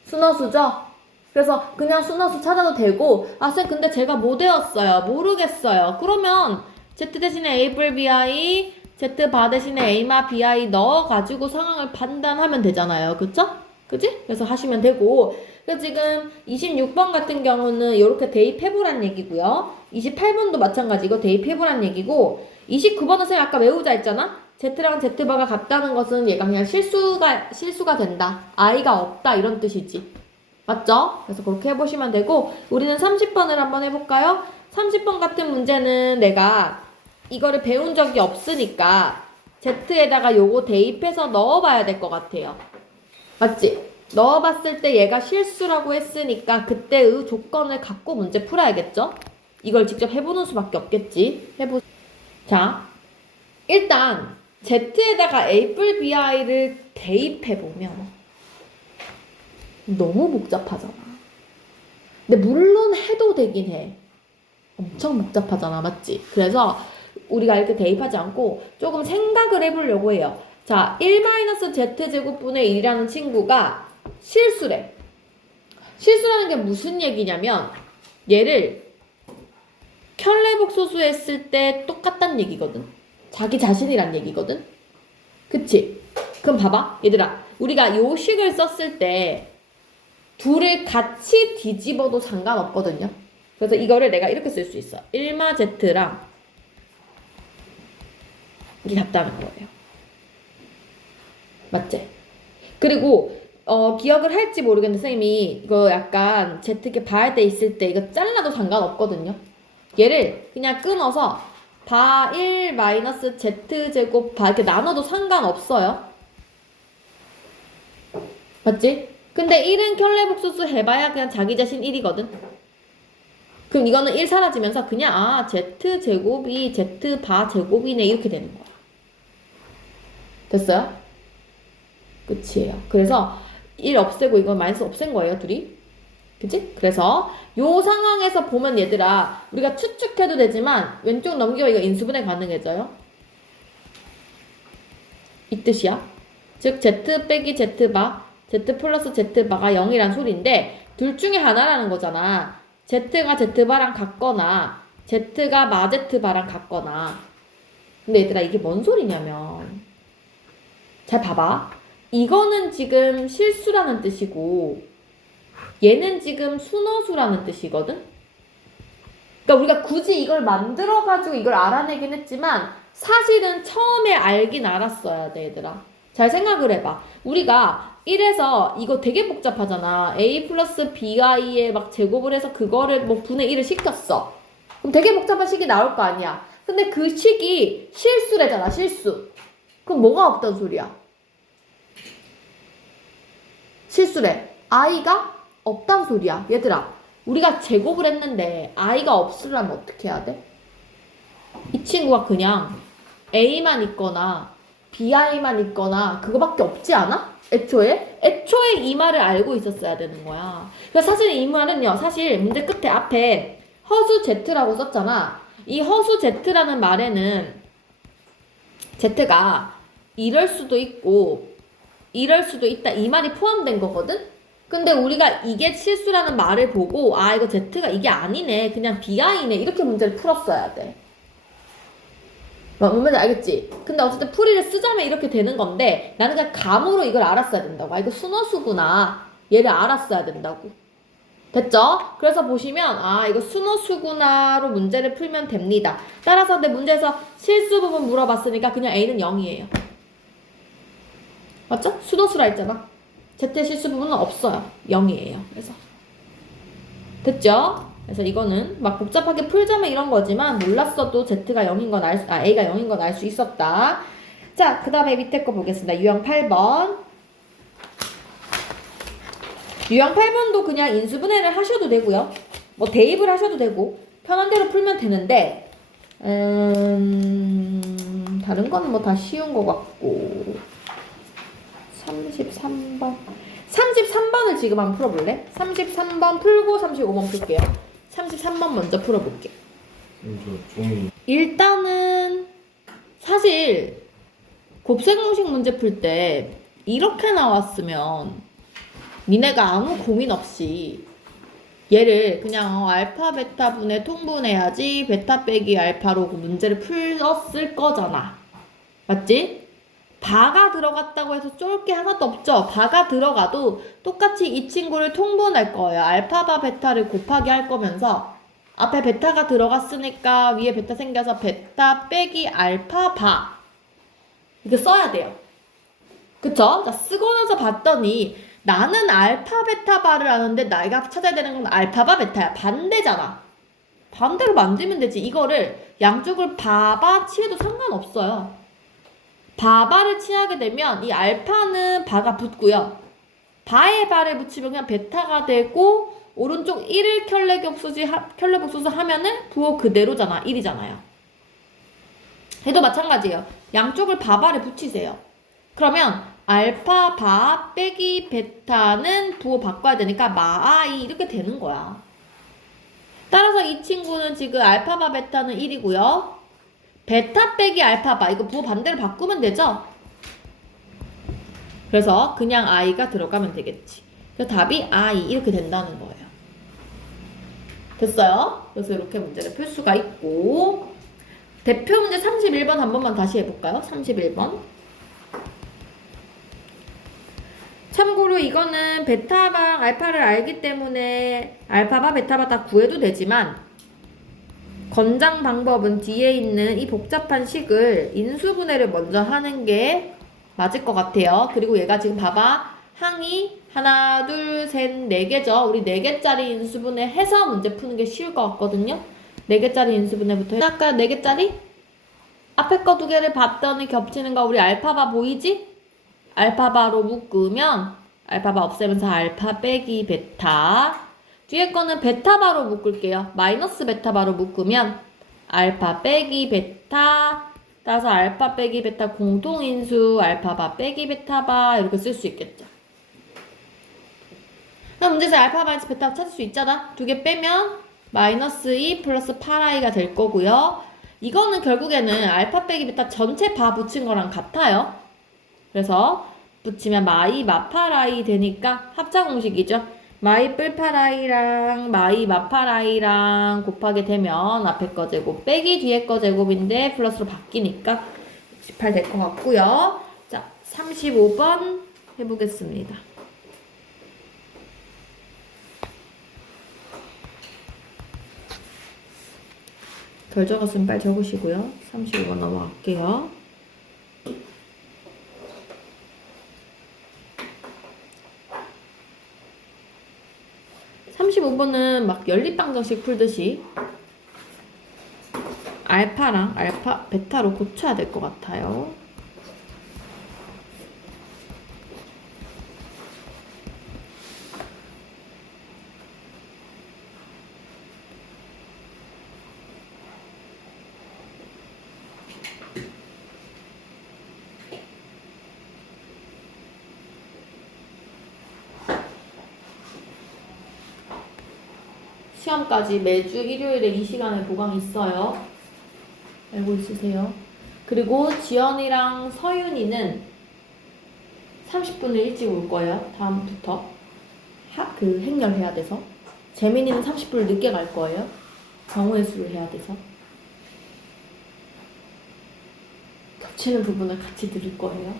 순허수죠? 그래서 그냥 순허수 찾아도 되고 아 쌤 근데 제가 못 외웠어요. 모르겠어요. 그러면 Z 대신에 A 뿔 BI, Z 바 대신에 A마 BI 넣어가지고 상황을 판단하면 되잖아요. 그쵸? 그치? 그래서 하시면 되고 그래서 지금 26번 같은 경우는 이렇게 대입해보란 얘기고요. 28번도 마찬가지 이거 대입해보란 얘기고 29번은 선생님 아까 외우자 했잖아? Z랑 Z바가 같다는 것은 얘가 그냥 실수가 된다. I가 없다 이런 뜻이지. 맞죠? 그래서 그렇게 해보시면 되고 우리는 30번을 한번 해볼까요? 30번 같은 문제는 내가 이거를 배운 적이 없으니까 Z에다가 요거 대입해서 넣어봐야 될 것 같아요. 맞지? 넣어봤을 때 얘가 실수라고 했으니까 그때의 조건을 갖고 문제 풀어야겠죠? 이걸 직접 해보는 수밖에 없겠지. 자, 일단 Z에다가 A 뿔 BI를 대입해보면 너무 복잡하잖아. 근데 물론 해도 되긴 해. 엄청 복잡하잖아. 맞지? 그래서 우리가 이렇게 대입하지 않고 조금 생각을 해보려고 해요. 자, 1-z제곱분의 1이라는 친구가 실수래. 실수라는 게 무슨 얘기냐면 얘를 켤레복소수 했을 때 똑같다는 얘기거든. 자기 자신이란 얘기거든. 그치? 그럼 봐봐 얘들아, 우리가 요 식을 썼을 때 둘을 같이 뒤집어도 상관없거든요. 그래서 이거를 내가 이렇게 쓸 수 있어. 1마 Z랑 이게 같다는 거예요. 맞지? 그리고 기억을 할지 모르겠는데 선생님이 이거 약간 Z 이렇게 바할 때 있을 때 이거 잘라도 상관없거든요. 얘를 그냥 끊어서 바 1 마이너스 Z제곱 바 이렇게 나눠도 상관없어요. 맞지? 근데 1은 켤레복소수 해봐야 그냥 자기 자신 1이거든. 그럼 이거는 1 사라지면서 그냥 Z제곱이 Z바 제곱이네 이렇게 되는 거야. 됐어요? 끝이에요. 그래서 1 없애고 이건 마이너스 없앤 거예요, 둘이. 그치? 그래서 요 상황에서 보면 얘들아, 우리가 추측해도 되지만 왼쪽 넘겨 이거 인수분해 가능해져요. 이 뜻이야. 즉 Z 빼기 Z바, Z 플러스 Z바가 0이란 소리인데 둘 중에 하나라는 거잖아. Z가 Z바랑 같거나 Z가 마 Z바랑 같거나. 근데 얘들아 이게 뭔 소리냐면 잘 봐봐. 이거는 지금 실수라는 뜻이고 얘는 지금 순호수라는 뜻이거든? 그러니까 우리가 굳이 이걸 만들어가지고 이걸 알아내긴 했지만 사실은 처음에 알긴 알았어야 돼, 얘들아. 잘 생각을 해봐. 우리가 1에서 이거 되게 복잡하잖아. a 플러스 bi에 막 제곱을 해서 그거를 뭐 분의 1을 시켰어. 그럼 되게 복잡한 식이 나올 거 아니야. 근데 그 식이 실수래잖아, 실수. 그럼 뭐가 없단 소리야? 실수래. i가 없단 소리야. 얘들아, 우리가 제곱을 했는데 i가 없으려면 어떻게 해야 돼? 이 친구가 그냥 a만 있거나 bi만 있거나 그거밖에 없지 않아? 애초에 이 말을 알고 있었어야 되는 거야. 그러니까 사실 이 말은요, 사실 문제 끝에 앞에 허수 z라고 썼잖아. 이 허수 z라는 말에는 z가 이럴 수도 있고 이럴 수도 있다 이 말이 포함된 거거든? 근데 우리가 이게 실수라는 말을 보고 이거 Z가 이게 아니네 그냥 BI네 이렇게 문제를 풀었어야 돼. 뭔 말인지 알겠지? 근데 어쨌든 풀이를 쓰자면 이렇게 되는 건데 나는 그냥 감으로 이걸 알았어야 된다고. 이거 순호수구나 얘를 알았어야 된다고. 됐죠? 그래서 보시면 이거 순호수구나로 문제를 풀면 됩니다. 따라서 내 문제에서 실수 부분 물어봤으니까 그냥 A는 0이에요. 맞죠? 순호수라 했잖아. Z의 실수 부분은 없어요. 0이에요. 그래서 됐죠? 그래서 이거는 막 복잡하게 풀자면 이런 거지만 몰랐어도 Z가 0인 건 A가 0인 건 알 수 있었다. 자, 그 다음에 밑에 거 보겠습니다. 유형 8번. 유형 8번도 그냥 인수분해를 하셔도 되고요. 뭐 대입을 하셔도 되고 편한 대로 풀면 되는데 다른 거는 뭐 다 쉬운 거 같고 33번을 지금 한번 풀어볼래? 33번 풀고 35번 풀게요. 33번 먼저 풀어볼게. 일단은 사실 곱셈공식 문제 풀 때 이렇게 나왔으면 니네가 아무 고민 없이 얘를 그냥 알파 베타 분의 통분해야지 베타 빼기 알파로 그 문제를 풀었을 거잖아. 맞지? 바가 들어갔다고 해서 쫄 게 하나도 없죠. 바가 들어가도 똑같이 이 친구를 통분할 거예요. 알파바 베타를 곱하기 할 거면서 앞에 베타가 들어갔으니까 위에 베타 생겨서 베타 빼기 알파바 이거 써야 돼요. 그쵸? 자, 쓰고 나서 봤더니 나는 알파 베타 바를 아는데 내가 찾아야 되는 건 알파바 베타야. 반대잖아. 반대로 만들면 되지. 이거를 양쪽을 바바 칠해도 상관없어요. 바바를 칠하게 되면 이 알파는 바가 붙고요. 바에 바를 붙이면 그냥 베타가 되고 오른쪽 1을 켤레복소수 하면은 부호 그대로잖아. 1이잖아요. 얘도 마찬가지예요. 양쪽을 바바를 붙이세요. 그러면 알파 바 빼기 베타는 부호 바꿔야 되니까 마아이 이렇게 되는 거야. 따라서 이 친구는 지금 알파 바 베타는 1이고요. 베타 빼기 알파바 이거 부호 반대로 바꾸면 되죠? 그래서 그냥 i가 들어가면 되겠지. 그래서 답이 i 이렇게 된다는 거예요. 됐어요? 그래서 이렇게 문제를 풀 수가 있고 대표 문제 31번 한 번만 다시 해볼까요? 31번. 참고로 이거는 베타랑 알파를 알기 때문에 알파바, 베타바 다 구해도 되지만 권장 방법은 뒤에 있는 이 복잡한 식을 인수분해를 먼저 하는 게 맞을 것 같아요. 그리고 얘가 지금 봐봐. 항이 하나, 둘, 셋, 네 개죠. 우리 네 개짜리 인수분해 해서 문제 푸는 게 쉬울 것 같거든요. 네 개짜리 인수분해부터 해. 아까 네 개짜리? 앞에 거 두 개를 봤더니 겹치는 거 우리 알파바 보이지? 알파바로 묶으면 알파바 없애면서 알파 빼기 베타. 뒤에 거는 베타바로 묶을게요. 마이너스 베타바로 묶으면 알파 빼기 베타. 따라서 알파 빼기 베타 공통인수 알파바 빼기 베타바 이렇게 쓸 수 있겠죠. 그럼 문제에서 알파 마이너스 베타 찾을 수 있잖아. 두 개 빼면 마이너스 2 플러스 8i가 될 거고요. 이거는 결국에는 알파 빼기 베타 전체 바 붙인 거랑 같아요. 그래서 붙이면 마이 마파라이 되니까 합차 공식이죠. 마이 뿔파라이랑 마이 마파라이랑 곱하게 되면 앞에 거 제곱 빼기 뒤에 거 제곱인데 플러스로 바뀌니까 68 될 것 같고요. 자, 35번 해보겠습니다. 덜 적었으면 빨리 적으시고요. 35번 넘어갈게요. 막 연립방정식 풀듯이 알파랑 알파, 베타로 고쳐야 될 것 같아요. 시험까지 매주 일요일에 이 시간에 보강이 있어요. 알고 있으세요? 그리고 지연이랑 서윤이는 30분을 일찍 올 거예요. 다음부터 행렬해야 돼서. 재민이는 30분을 늦게 갈 거예요. 정오의 수를 해야 돼서. 겹치는 부분을 같이 들을 거예요.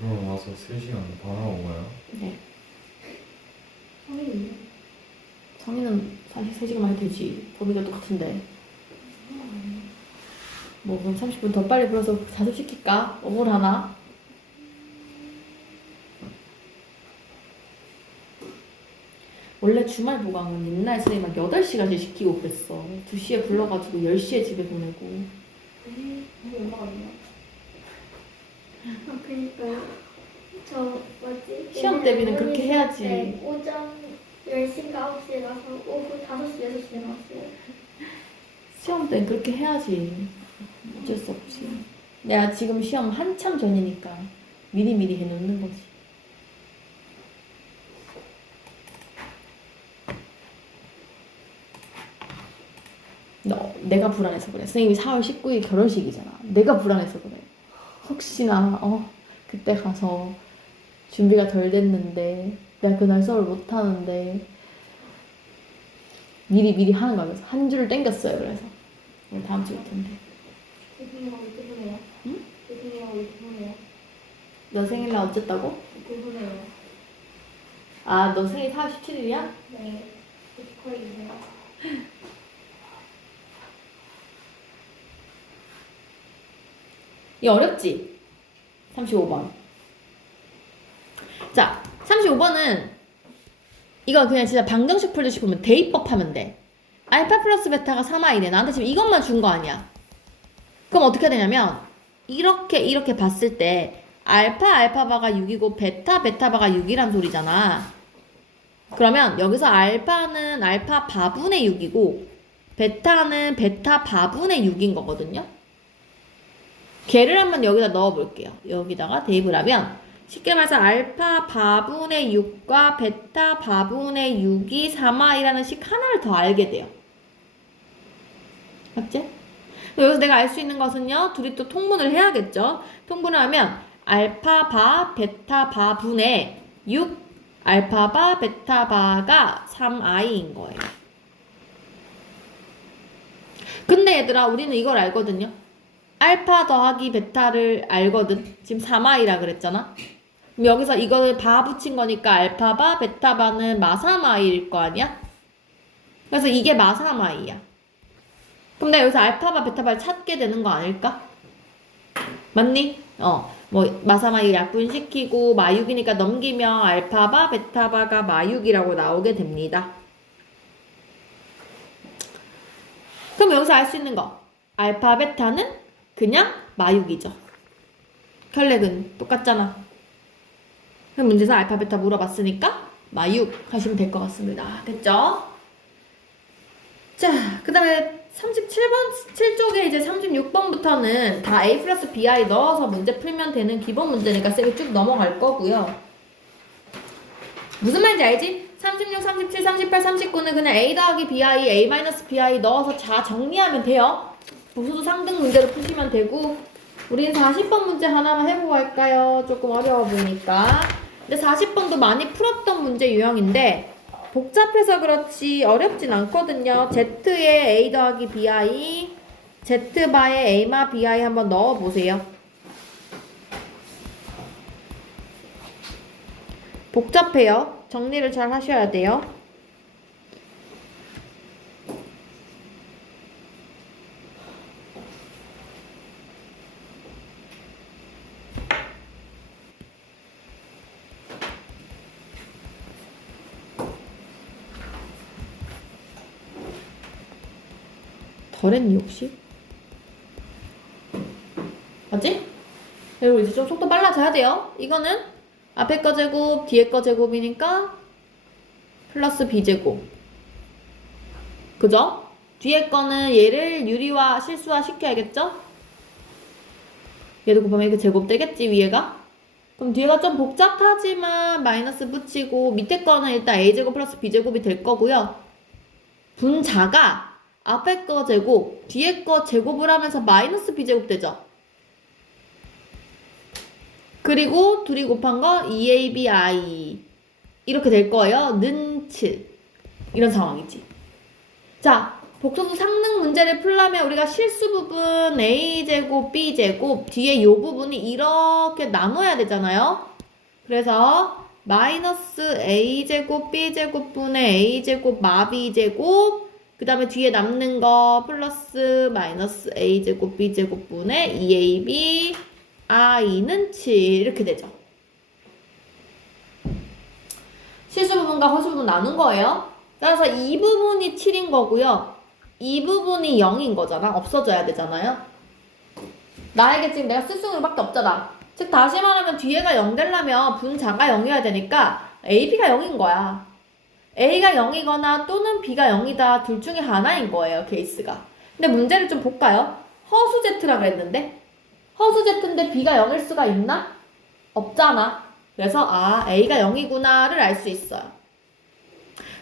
그럼 와서 3시간 반하고 가요? 네. 성인은 사실 3시간 많이 되지. 범위가 똑같은데. 뭐 그럼 30분 더 빨리 불러서 자습시킬까? 억울하나? 원래 주말 보강은 옛날 선생님 막 8시간씩 시키고 그랬어. 2시에 불러가지고 10시에 집에 보내고. 그니까요. 저 뭐지? 시험 대비는 그렇게 해야지. 네, 오전 10시인가 9시에 가서 오후 5시, 6시에 나왔어요. 시험 때는 그렇게 해야지. 어쩔 수 없지. 내가 지금 시험 한참 전이니까 미리미리 해놓는 거지. 내가 불안해서 그래. 선생님이 4월 19일 결혼식이잖아. 내가 불안해서 그래. 혹시나 그때 가서 준비가 덜 됐는데 내가 그날 수업을 못 하는데 미리 하는 거야. 그래서 한 줄을 땡겼어요. 그래서 오늘 다음 주일 텐데. 교수님하고 구분해요? 응? 교수님하고 구분해요? 너 생일날 어쨌다고? 구분해요. 아, 너 생일 4월 17일이야? 네. 축하해주세요. 이 어렵지? 35번. 자, 35번은 이거 그냥 진짜 방정식 풀듯이 보면 대입법 하면 돼. 알파 플러스 베타가 3i래. 나한테 지금 이것만 준 거 아니야. 그럼 어떻게 되냐면 이렇게 봤을 때 알파바가 6이고 베타바가 6이란 소리잖아. 그러면 여기서 알파는 알파 바분의 6이고 베타는 베타 바분의 6인 거거든요. 걔를 한번 여기다 넣어볼게요. 여기다가 대입을 하면 쉽게 말해서 알파 바분의 6과 베타 바분의 6이 3i라는 식 하나를 더 알게 돼요. 맞지? 여기서 내가 알 수 있는 것은요. 둘이 또 통분을 해야겠죠. 통분을 하면 알파 바 베타 바 분의 6 알파 바 베타 바가 3i인 거예요. 근데 얘들아 우리는 이걸 알거든요. 알파 더하기 베타를 알거든. 지금 3i라 그랬잖아. 그럼 여기서 이거를 바 붙인 거니까 알파 바 베타 바는 마3i일 거 아니야? 그래서 이게 마3i야. 그럼 내가 여기서 알파 바 베타 바를 찾게 되는 거 아닐까? 맞니? 뭐 마3i 약분시키고 마6이니까 넘기면 알파 바 베타 바가 마6이라고 나오게 됩니다. 그럼 여기서 알 수 있는 거 알파 베타는 그냥 마6이죠. 혈렉은 똑같잖아. 그럼 문제에서 알파 베타 물어봤으니까 마6 하시면 될 것 같습니다. 됐죠? 자, 그 다음에 37번 7쪽에 이제 36번부터는 다 a 플러스 bi 넣어서 문제 풀면 되는 기본 문제니까 쌤이 쭉 넘어갈 거고요. 무슨 말인지 알지? 36, 37, 38, 39는 그냥 a 더하기 bi, a 마이너스 bi 넣어서 자 정리하면 돼요. 보수도 상등 문제로 푸시면 되고 우린 40번 문제 하나만 해보고 할까요? 조금 어려워 보이니까. 근데 40번도 많이 풀었던 문제 유형인데 복잡해서 그렇지 어렵진 않거든요. Z에 a 더하기 bi, Z바에 a마 bi 한번 넣어보세요. 복잡해요. 정리를 잘 하셔야 돼요. 덜했니 혹시? 맞지? 그리고 이제 좀 속도 빨라져야 돼요. 이거는 앞에 거 제곱, 뒤에 거 제곱이니까 플러스 b제곱. 그죠? 뒤에 거는 얘를 유리화, 실수화 시켜야겠죠? 얘도 곱하면 이렇게 제곱 되겠지, 위에가? 그럼 뒤에가 좀 복잡하지만 마이너스 붙이고 밑에 거는 일단 a제곱 플러스 b제곱이 될 거고요. 분자가 앞에 거 제곱, 뒤에 거 제곱을 하면서 마이너스 b제곱 되죠? 그리고 둘이 곱한 거 2abi 이렇게 될 거예요. 는 7 이런 상황이지. 자, 복소수 상능 문제를 풀려면 우리가 실수 부분 a제곱 b제곱 뒤에 요 부분이 이렇게 나눠야 되잖아요. 그래서 마이너스 a제곱 b제곱 분의 a제곱 마 b제곱 그 다음에 뒤에 남는 거 플러스 마이너스 a제곱 b제곱 분의 2ab i는 7 이렇게 되죠. 실수 부분과 허수 부분 나눈 거예요. 따라서 이 부분이 7인 거고요. 이 부분이 0인 거잖아. 없어져야 되잖아요. 나에게 지금 내가 쓸 수 있는 밖에 없잖아. 즉 다시 말하면 뒤에가 0 되려면 분자가 0이어야 되니까 AB가 0인 거야. A가 0이거나 또는 B가 0이다. 둘 중에 하나인 거예요. 케이스가. 근데 문제를 좀 볼까요? 허수 Z라 그랬는데 허수 Z인데 B가 0일 수가 있나? 없잖아. 그래서 A가 0이구나를 알 수 있어요.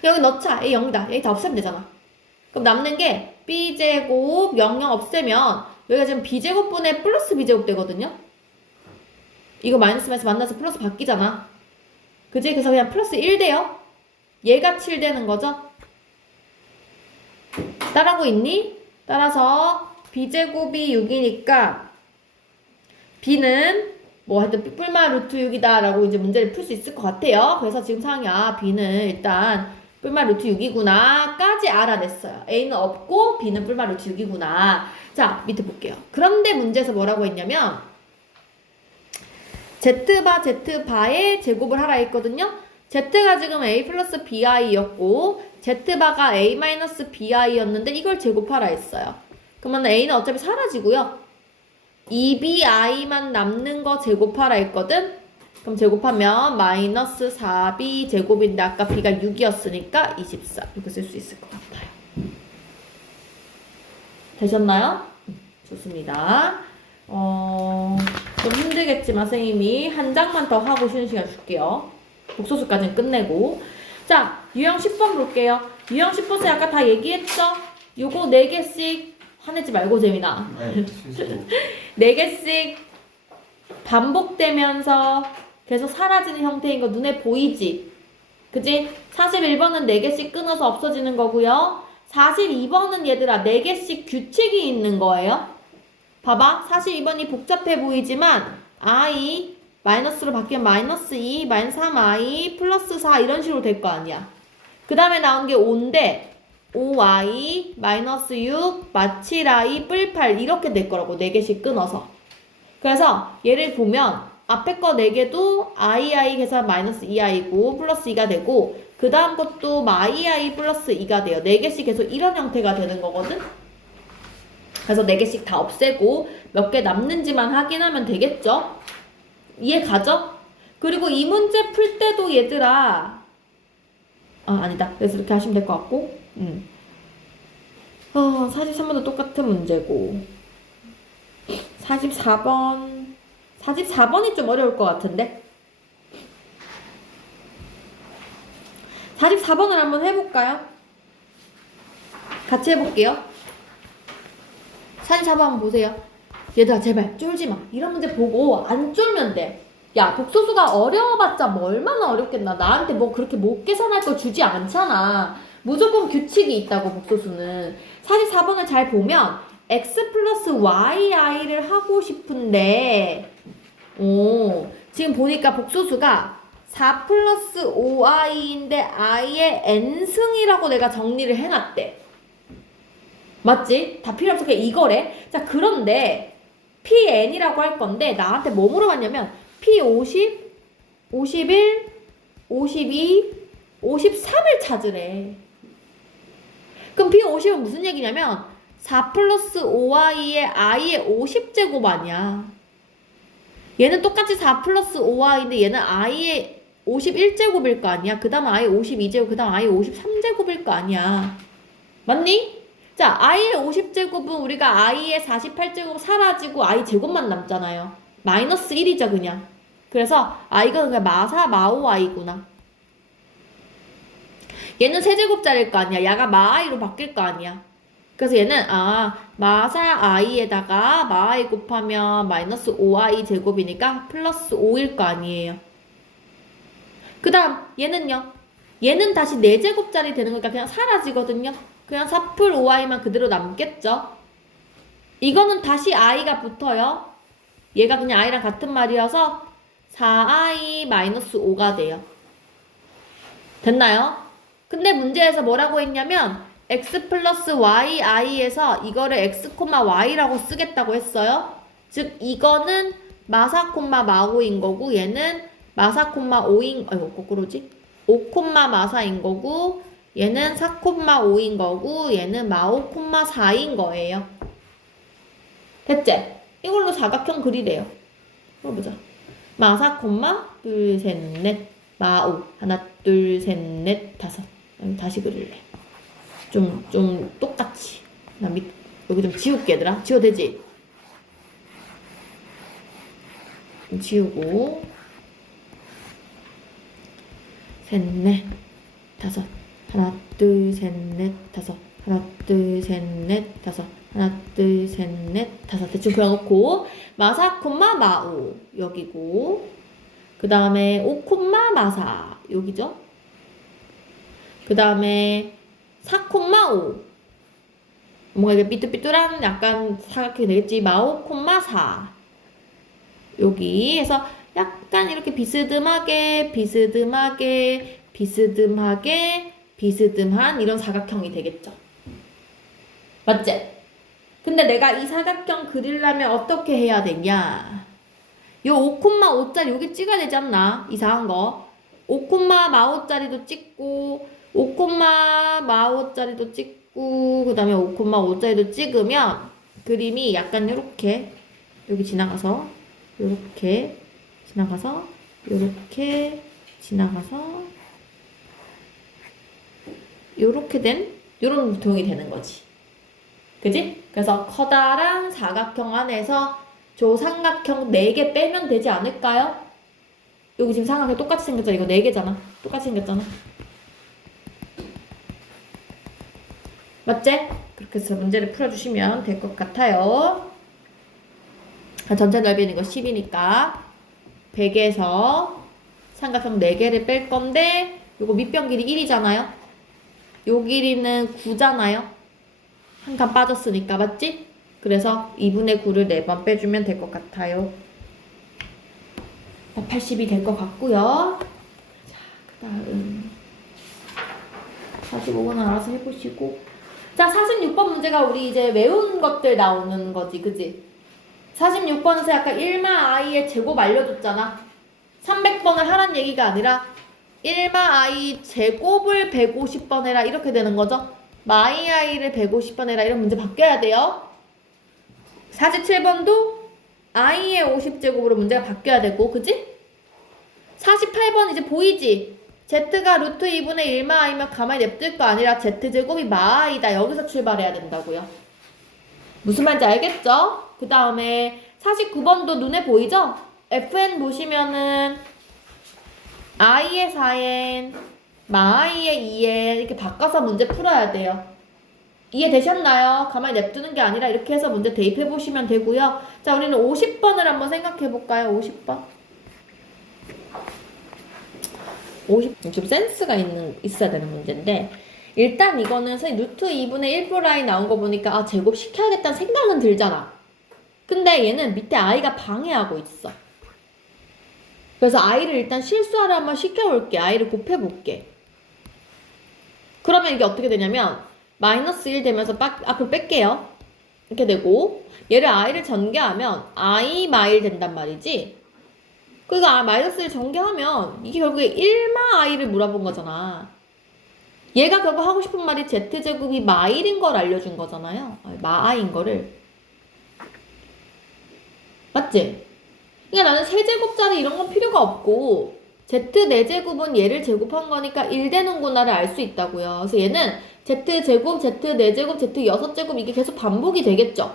여기 넣자. A 0이다. A 다 없애면 되잖아. 그럼 남는 게 B제곱 0, 0 없애면 여기가 지금 B제곱분의 플러스 B제곱 되거든요. 이거 마이너스 마이너스 만나서 플러스 바뀌잖아. 그지? 그래서 그냥 플러스 1 돼요. 얘가 7 되는 거죠. 따라하고 있니? 따라서 B제곱이 6이니까 B는 뭐 하여튼 뿔마 루트 6이다 라고 이제 문제를 풀 수 있을 것 같아요. 그래서 지금 상황이 B는 일단 뿔마 루트 6이구나 까지 알아냈어요. A는 없고 B는 뿔마 루트 6이구나. 자, 밑에 볼게요. 그런데 문제에서 뭐라고 했냐면 Z바 Z바의 제곱을 하라 했거든요. Z가 지금 A 플러스 BI였고 Z바가 A 마이너스 BI였는데 이걸 제곱하라 했어요. 그러면 A는 어차피 사라지고요. 2BI만 남는 거 제곱하라 했거든? 그럼 제곱하면 마이너스 4B 제곱인데 아까 B가 6이었으니까 24 이렇게 쓸 수 있을 것 같아요. 되셨나요? 좋습니다. 좀 힘들겠지만 선생님이 한 장만 더 하고 쉬는 시간 줄게요. 복소수까지는 끝내고. 자, 유형 10번 볼게요. 유형 10번에 아까 다 얘기했죠? 요거 4개씩 화내지 말고 재민아. 네, 실수. 4 4개씩 반복되면서 계속 사라지는 형태인 거 눈에 보이지? 그지? 41번은 4개씩 끊어서 없어지는 거고요. 42번은 얘들아 4개씩 규칙이 있는 거예요. 봐봐. 42번이 복잡해 보이지만 i 마이너스로 바뀌면 마이너스 2, 마이너스 3i, 플러스 4 이런 식으로 될 거 아니야. 그 다음에 나온 게 5인데 5i, 마이너스 6, 마 7i, 뿔 8 이렇게 될 거라고 4개씩 끊어서. 그래서 얘를 보면 앞에 거 4개도 i 계산 마이너스 2i고 플러스 2가 되고 그 다음 것도 마이 플러스 2가 돼요. 4개씩 계속 이런 형태가 되는 거거든. 그래서 4개씩 다 없애고 몇 개 남는지만 확인하면 되겠죠? 이해 가죠? 그리고 이 문제 풀 때도 얘들아 아니다. 그래서 이렇게 하시면 될 것 같고 43번도 똑같은 문제고 44번이 좀 어려울 것 같은데 44번을 한번 해볼까요? 같이 해볼게요. 44번 한번 보세요. 얘들아 제발 쫄지마. 이런 문제 보고 안 쫄면 돼. 야 복소수가 어려워봤자 뭐 얼마나 어렵겠나. 나한테 뭐 그렇게 못 계산할 거 주지 않잖아. 무조건 규칙이 있다고 복소수는. 44번을 잘 보면 x 플러스 yi를 하고 싶은데 지금 보니까 복소수가 4 플러스 5i인데 i의 n승이라고 내가 정리를 해놨대. 맞지? 다 필요 없어. 그냥 이거래. 자 그런데 pn이라고 할 건데 나한테 뭐 물어봤냐면 p50, 51, 52, 53을 찾으래. 그럼 p50은 무슨 얘기냐면 4 플러스 5i의 i의 50제곱 아니야. 얘는 똑같이 4 플러스 5i인데 얘는 i의 51제곱일 거 아니야. 그 다음 i의 52제곱, 그 다음 i의 53제곱일 거 아니야. 맞니? 자, i의 50제곱은 우리가 i의 48제곱 사라지고 i 제곱만 남잖아요. 마이너스 1이죠 그냥. 그래서 i가 그냥 마사 마오 i구나. 얘는 세제곱짜리일 거 아니야. 야가 마i로 바뀔 거 아니야. 그래서 얘는 마사 i에다가 마i 곱하면 마이너스 5i 제곱이니까 플러스 5일 거 아니에요. 그 다음 얘는요. 얘는 다시 4제곱짜리 되는 거니까 그냥 사라지거든요. 그냥 4풀 5i만 그대로 남겠죠. 이거는 다시 i가 붙어요. 얘가 그냥 i랑 같은 말이어서 4i 마이너스 5가 돼요. 됐나요? 근데 문제에서 뭐라고 했냐면 x 플러스 y i에서 이거를 x, y라고 쓰겠다고 했어요. 즉 이거는 마사, 마오인 거고 얘는 마사, 5인 거꾸로지? 5, 마사인 거고 얘는 4, 5인 거고 얘는 마오, 4인 거예요. 됐지? 이걸로 사각형 그리래요. 해보자. 마사, 둘, 셋, 넷, 마오 하나, 둘, 셋, 넷, 다섯. 다시 그릴래. 좀 똑같이. 나 여기 좀 지울게 얘들아. 지워도 되지? 좀 지우고 셋, 넷, 다섯. 하나, 둘, 셋, 넷, 다섯. 하나, 둘, 셋, 넷, 다섯. 하나, 둘, 셋, 넷, 다섯. 대충 그려놓고 마사, 마오 여기고 그 다음에 5, 마사 여기죠? 그 다음에 4, 5 뭔가 이게 삐뚤삐뚤한 약간 사각형이 되겠지. 마오, 4 여기 해서 약간 이렇게 비스듬한 이런 사각형이 되겠죠. 맞지? 근데 내가 이 사각형 그리려면 어떻게 해야 되냐? 요 5,5짜리 여기 찍어야 되지 않나? 이상한 거 5,마오짜리도 찍고 5,마오짜리도 찍고 그 다음에 5,5짜리도 찍으면 그림이 약간 요렇게 여기 지나가서 요렇게 지나가서 요렇게 지나가서 요렇게 된 요런 도형이 되는 거지. 그지? 그래서 커다란 사각형 안에서 조삼각형 4개 빼면 되지 않을까요? 여기 지금 삼각형 똑같이 생겼잖아. 이거 4개잖아. 똑같이 생겼잖아. 맞지? 그렇게 해서 문제를 풀어주시면 될 것 같아요. 전체 넓이는 이거 10이니까 100에서 삼각형 4개를 뺄 건데 요거 밑변 길이 1이잖아요. 요 길이는 9잖아요. 한 칸 빠졌으니까 맞지? 그래서 2분의 9를 4번 빼주면 될 것 같아요. 80이 될 것 같고요. 자, 그 다음 45번은 알아서 해보시고. 자, 46번 문제가 우리 이제 외운 것들 나오는 거지, 그지? 46번에서 아까 1마 i의 제곱 알려줬잖아. 300번을 하란 얘기가 아니라 1마 i 제곱을 150번 해라 이렇게 되는 거죠. 마이 i를 150번 해라 이런 문제 바뀌어야 돼요. 47번도 i의 50제곱으로 문제가 바뀌어야 되고, 그지? 48번 이제 보이지? z가 루트 2분의 1마 i면 가만히 냅둘 거 아니라 z제곱이 마 i다. 여기서 출발해야 된다고요. 무슨 말인지 알겠죠? 그 다음에 49번도 눈에 보이죠? fn 보시면은 i의 4n, 마 i의 2n 이렇게 바꿔서 문제 풀어야 돼요. 이해되셨나요? 가만히 냅두는 게 아니라 이렇게 해서 문제 대입해 보시면 되고요. 자, 우리는 50번을 한번 생각해 볼까요? 50번. 좀 센스가 있어야 되는 문제인데, 일단 이거는 루트 2분의 1 플 i 나온 거 보니까 아, 제곱 시켜야겠다는 생각은 들잖아. 근데 얘는 밑에 i가 방해하고 있어. 그래서 i를 일단 실수하를 한번 시켜볼게. i를 곱해볼게. 그러면 이게 어떻게 되냐면 마이너스 1 되면서 앞으로 뺄게요. 이렇게 되고, 얘를 i를 전개하면 i 마일 된단 말이지. 그러니까 마이너스 1 전개하면 이게 결국에 1마 i를 물어본 거잖아. 얘가 결국 하고 싶은 말이 z제곱이 마일인 걸 알려준 거잖아요. 마 i인 거를. 맞지? 그러니까 나는 세제곱짜리 이런 건 필요가 없고 z 4제곱은 얘를 제곱한 거니까 1 되는구나를 알 수 있다고요. 그래서 얘는 z제곱, z 4제곱, z 6제곱 이게 계속 반복이 되겠죠.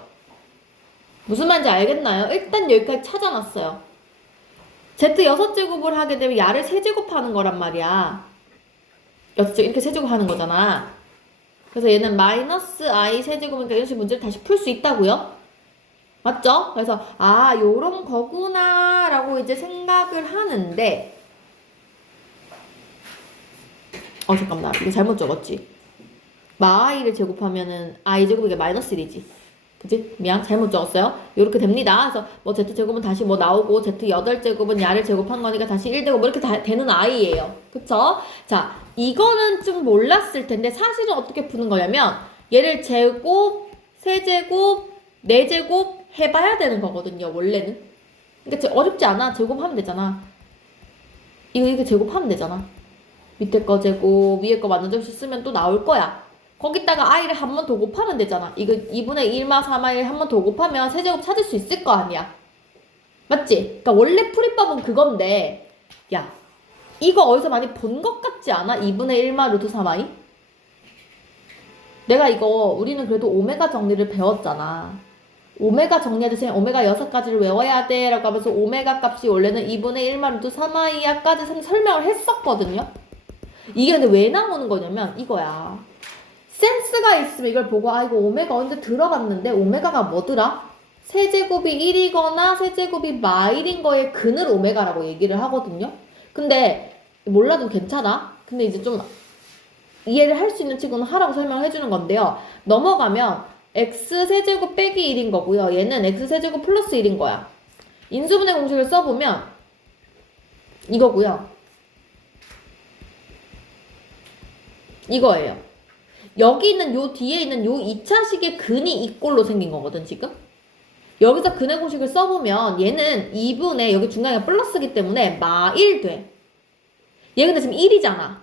무슨 말인지 알겠나요? 일단 여기까지 찾아놨어요. z 6제곱을 하게 되면 야를 세제곱하는 거란 말이야. 6제곱 이렇게 세제곱하는 거잖아. 그래서 얘는 마이너스 i 세제곱이니까 이런 식으로 문제를 다시 풀 수 있다고요. 맞죠? 그래서 아, 요런 거구나 라고 이제 생각을 하는데, 잠깐만, 이거 잘못 적었지. 마 i를 제곱하면은 i 제곱이 마이너스 1이지. 그치? 미안, 잘못 적었어요. 요렇게 됩니다. 그래서 뭐 z제곱은 다시 뭐 나오고 z 8제곱은 야를 제곱한 거니까 다시 1 되고 뭐 이렇게 다 되는 i예요. 그쵸? 자, 이거는 좀 몰랐을 텐데 사실은 어떻게 푸는 거냐면 얘를 제곱, 세제곱, 4제곱 해봐야 되는 거거든요, 원래는. 그러니까 어렵지 않아. 제곱하면 되잖아. 이거 이렇게 제곱하면 되잖아. 밑에 거 제곱, 위에 거 만원점씩 쓰면 또 나올 거야. 거기다가 i를 한 번 더 곱하면 되잖아. 이거 2분의 1마 3마 1 한 번 더 곱하면 세제곱 찾을 수 있을 거 아니야. 맞지? 그러니까 원래 풀이법은 그건데, 야, 이거 어디서 많이 본 것 같지 않아? 2분의 1마 루트 3마 2? 내가 이거, 우리는 그래도 오메가 정리를 배웠잖아. 오메가 정리하듯이 오메가 6가지를 외워야 돼 라고 하면서 오메가 값이 원래는 2분의 1마 루트 3마 2까지 설명을 했었거든요. 이게 근데 왜 나오는 거냐면 이거야. 센스가 있으면 이걸 보고 아, 이거 오메가 언제 들어갔는데 오메가가 뭐더라? 세제곱이 1이거나 세제곱이 마일인 거에 근을 오메가라고 얘기를 하거든요. 근데 몰라도 괜찮아. 근데 이제 좀 이해를 할 수 있는 친구는 하라고 설명을 해주는 건데요. 넘어가면 x세제곱 빼기 1인 거고요. 얘는 x세제곱 플러스 1인 거야. 인수분해 공식을 써보면 이거고요. 이거예요. 여기 있는 요 뒤에 있는 요 2차식의 근이 이 꼴로 생긴 거거든, 지금. 여기서 근의 공식을 써보면 얘는 2분의 여기 중간에 플러스기 때문에 마1 돼. 얘 근데 지금 1이잖아.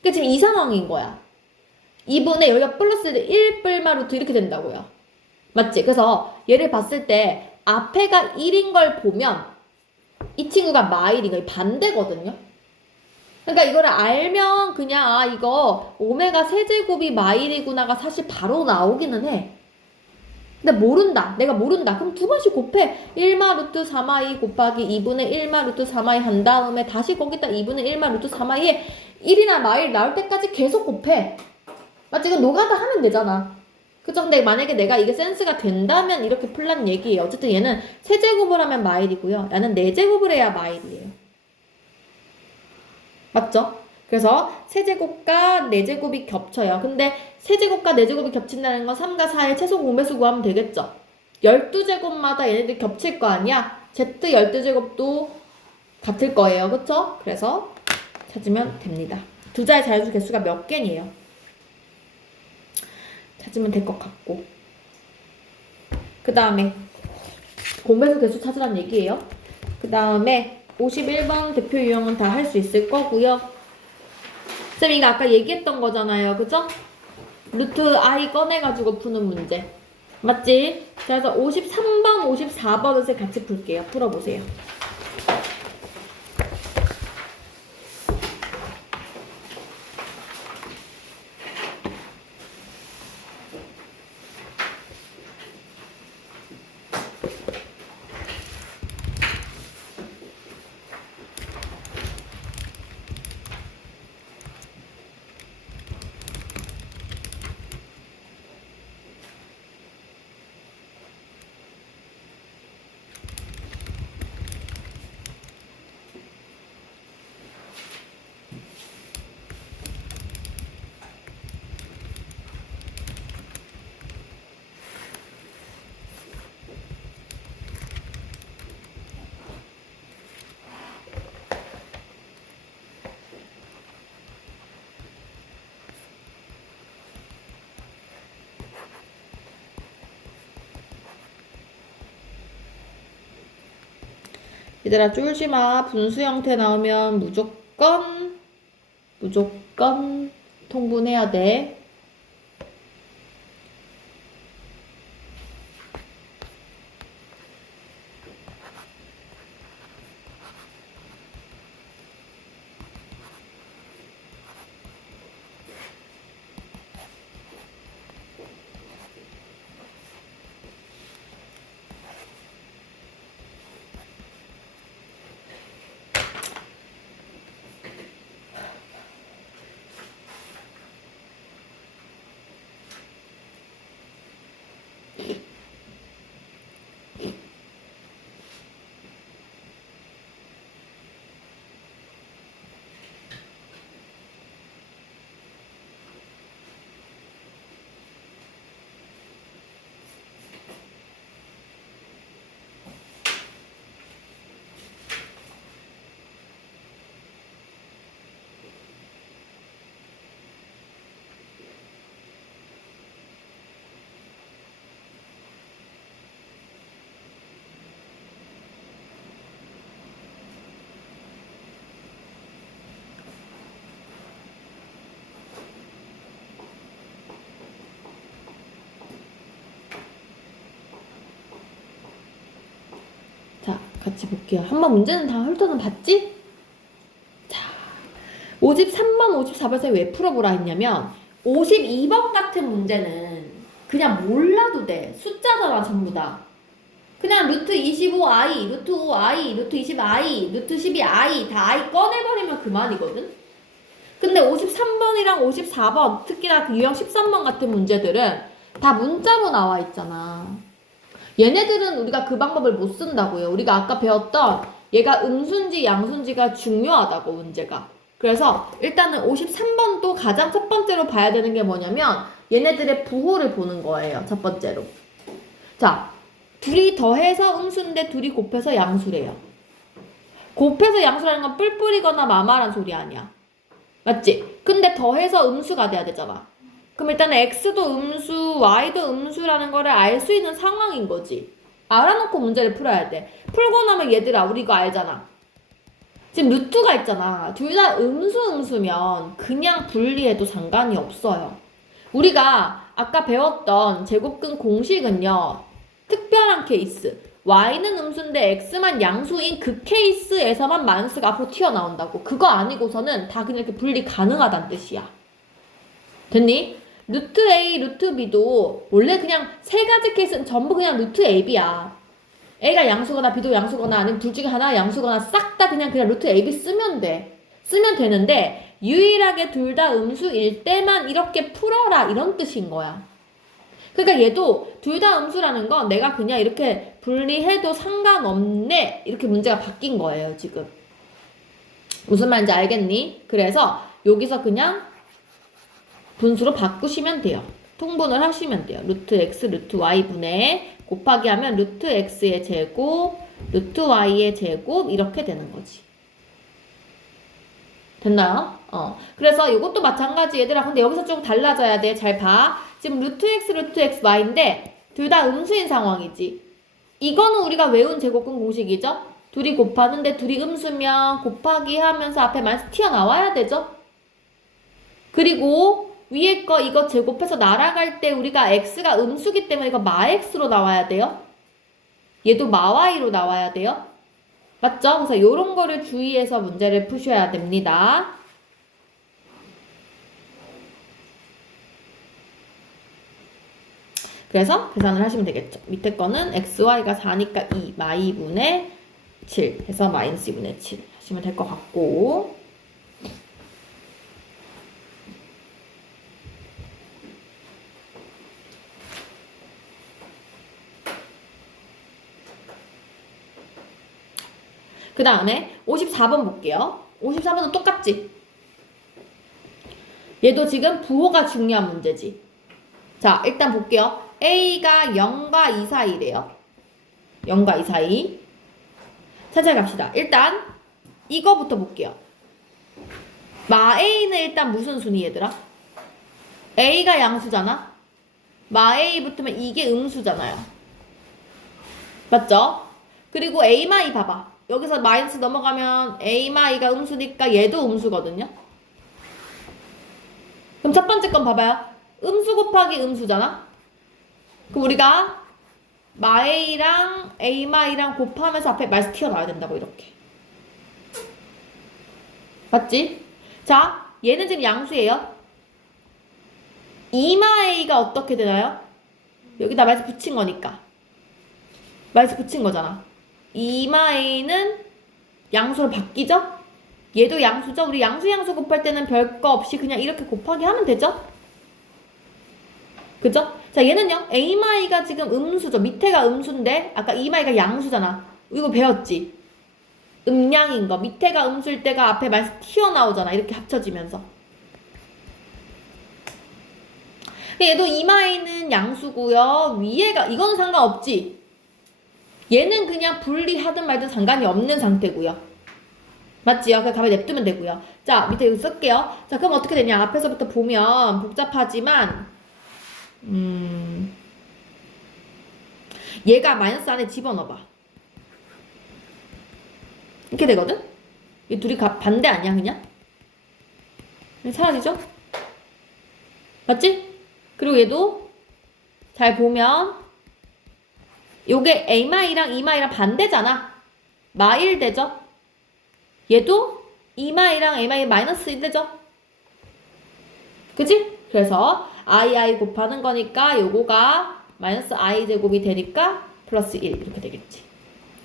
그러니까 지금 이 상황인 거야. 2분의 여기가 플러스 1뿔마 루트 이렇게 된다고요. 맞지? 그래서 얘를 봤을 때 앞에가 1인 걸 보면 이 친구가 마1인 거야. 반대거든요. 그러니까 이거를 알면 그냥 아, 이거 오메가 세제곱이 마일이구나가 사실 바로 나오기는 해. 근데 모른다. 내가 모른다. 그럼 두 번씩 곱해. 1마 루트 4마 2 곱하기 2분의 1마 루트 4마 2 한 다음에 다시 거기다 2분의 1마 루트 4마 2에 1이나 마일 나올 때까지 계속 곱해. 맞지? 이건 노가다 하면 되잖아. 그쵸? 근데 만약에 내가 이게 센스가 된다면 이렇게 풀란 얘기예요. 어쨌든 얘는 세제곱을 하면 마일이고요. 얘는 네제곱을 해야 마일이에요. 맞죠? 그래서 세제곱과 네제곱이 겹쳐요. 근데 세제곱과 네제곱이 겹친다는 건 3과 4의 최소 공배수 구하면 되겠죠? 12제곱마다 얘네들이 겹칠 거 아니야? Z 12제곱도 같을 거예요. 그쵸? 그래서 찾으면 됩니다. 두 자의 자연수 개수가 몇 개니에요? 찾으면 될 것 같고. 그 다음에 공배수 개수 찾으란 얘기예요. 그 다음에 51번 대표 유형은 다 할 수 있을 거고요. 쌤 이거 아까 얘기했던 거잖아요. 그죠? 루트 i 꺼내가지고 푸는 문제. 맞지? 그래서 53번, 54번을 같이 풀게요. 풀어보세요. 얘들아 쫄지마. 분수 형태 나오면 무조건 통분해야 돼. 자, 같이 볼게요. 한번 문제는 다 훑어는 봤지? 자, 53번, 54번에 왜 풀어보라 했냐면 52번 같은 문제는 그냥 몰라도 돼. 숫자잖아, 전부 다. 그냥 루트 25i, 루트 5i, 루트 20i, 루트 12i 다 i 꺼내버리면 그만이거든? 근데 53번이랑 54번, 특히나 그 유형 13번 같은 문제들은 다 문자로 나와 있잖아. 얘네들은 우리가 그 방법을 못 쓴다고요. 우리가 아까 배웠던 얘가 음수인지 양수인지가 중요하다고, 문제가. 그래서 일단은 53번도 가장 첫 번째로 봐야 되는 게 뭐냐면 얘네들의 부호를 보는 거예요. 첫 번째로. 자, 둘이 더해서 음수인데 둘이 곱해서 양수래요. 곱해서 양수라는 건 뿔뿔이거나 마마란 소리 아니야. 맞지? 근데 더해서 음수가 돼야 되잖아. 그럼 일단은 x도 음수, y도 음수라는 거를 알 수 있는 상황인 거지. 알아놓고 문제를 풀어야 돼. 풀고 나면 얘들아, 우리 이거 알잖아. 지금 루트가 있잖아. 둘 다 음수면 그냥 분리해도 상관이 없어요. 우리가 아까 배웠던 제곱근 공식은요, 특별한 케이스. y는 음수인데 x만 양수인 그 케이스에서만 마이너스가 앞으로 튀어나온다고. 그거 아니고서는 다 그냥 이렇게 분리 가능하다는 뜻이야. 됐니? 루트 A, 루트 B도 원래 그냥 세 가지 케이스는 전부 그냥 루트 AB야. A가 양수거나 B도 양수거나 아니면 둘 중에 하나가 양수거나 싹 다 그냥 루트 AB 쓰면 돼. 쓰면 되는데 유일하게 둘 다 음수일 때만 이렇게 풀어라, 이런 뜻인 거야. 그러니까 얘도 둘 다 음수라는 건 내가 그냥 이렇게 분리해도 상관없네. 이렇게 문제가 바뀐 거예요, 지금. 무슨 말인지 알겠니? 그래서 여기서 그냥 분수로 바꾸시면 돼요. 통분을 하시면 돼요. 루트 x, 루트 y 분의 곱하기 하면 루트 x의 제곱, 루트 y의 제곱 이렇게 되는 거지. 됐나요? 그래서 이것도 마찬가지 얘들아. 근데 여기서 좀 달라져야 돼. 잘 봐. 지금 루트 x, y인데 둘 다 음수인 상황이지. 이거는 우리가 외운 제곱근 공식이죠? 둘이 곱하는데 둘이 음수면 곱하기 하면서 앞에 마이너스 튀어나와야 되죠? 그리고 위에 거 이거 제곱해서 날아갈 때 우리가 x가 음수기 때문에 이거 마x로 나와야 돼요. 얘도 마y로 나와야 돼요. 맞죠? 그래서 이런 거를 주의해서 문제를 푸셔야 됩니다. 그래서 계산을 하시면 되겠죠. 밑에 거는 xy가 4니까 2, 마이분의 7 해서 마이너스 2분의 7 하시면 될 것 같고, 그 다음에 54번 볼게요. 54번은 똑같지? 얘도 지금 부호가 중요한 문제지. 자, 일단 볼게요. A가 0과 2 사이래요. 0과 2 사이. 천천히 갑시다. 일단 이거부터 볼게요. 마 A는 일단 무슨 순위 얘들아? A가 양수잖아? 마 A 붙으면 이게 음수잖아요. 맞죠? 그리고 A마이 봐봐. 여기서 마이너스 넘어가면 A마이가 음수니까 얘도 음수거든요. 그럼 첫 번째 건 봐봐요. 음수 곱하기 음수잖아? 그럼 우리가 마A랑 A마이랑 곱하면서 앞에 마이너스 튀어나와야 된다고 이렇게. 맞지? 자, 얘는 지금 양수예요. 2마A가 어떻게 되나요? 여기다 마이너스 붙인 거니까. 마이너스 붙인 거잖아. 2마A는 양수로 바뀌죠? 얘도 양수죠? 우리 양수 곱할 때는 별거 없이 그냥 이렇게 곱하기 하면 되죠? 그죠? 자, 얘는요. A마이가 지금 음수죠. 밑에가 음수인데 아까 E마이가 양수잖아. 이거 배웠지? 음량인 거. 밑에가 음수일 때가 앞에 마이너스 튀어나오잖아. 이렇게 합쳐지면서. 얘도 E마이는 양수고요. 위에가 이거는 상관없지? 얘는 그냥 분리하든 말든 상관이 없는 상태고요. 맞지요? 그냥 가만히 냅두면 되고요. 자, 밑에 이거 쓸게요. 자, 그럼 어떻게 되냐? 앞에서부터 보면 복잡하지만 얘가 마이너스 안에 집어넣어봐. 이렇게 되거든? 이 둘이 반대 아니야 그냥? 사라지죠? 맞지? 그리고 얘도 잘 보면 요게 A마이랑 E마이랑 반대잖아. 마1 되죠? 얘도 E마이랑 A마이 마이너스 1 되죠? 그치? 그래서 i 곱하는 거니까 요거가 마이너스 i 제곱이 되니까 플러스 1 이렇게 되겠지.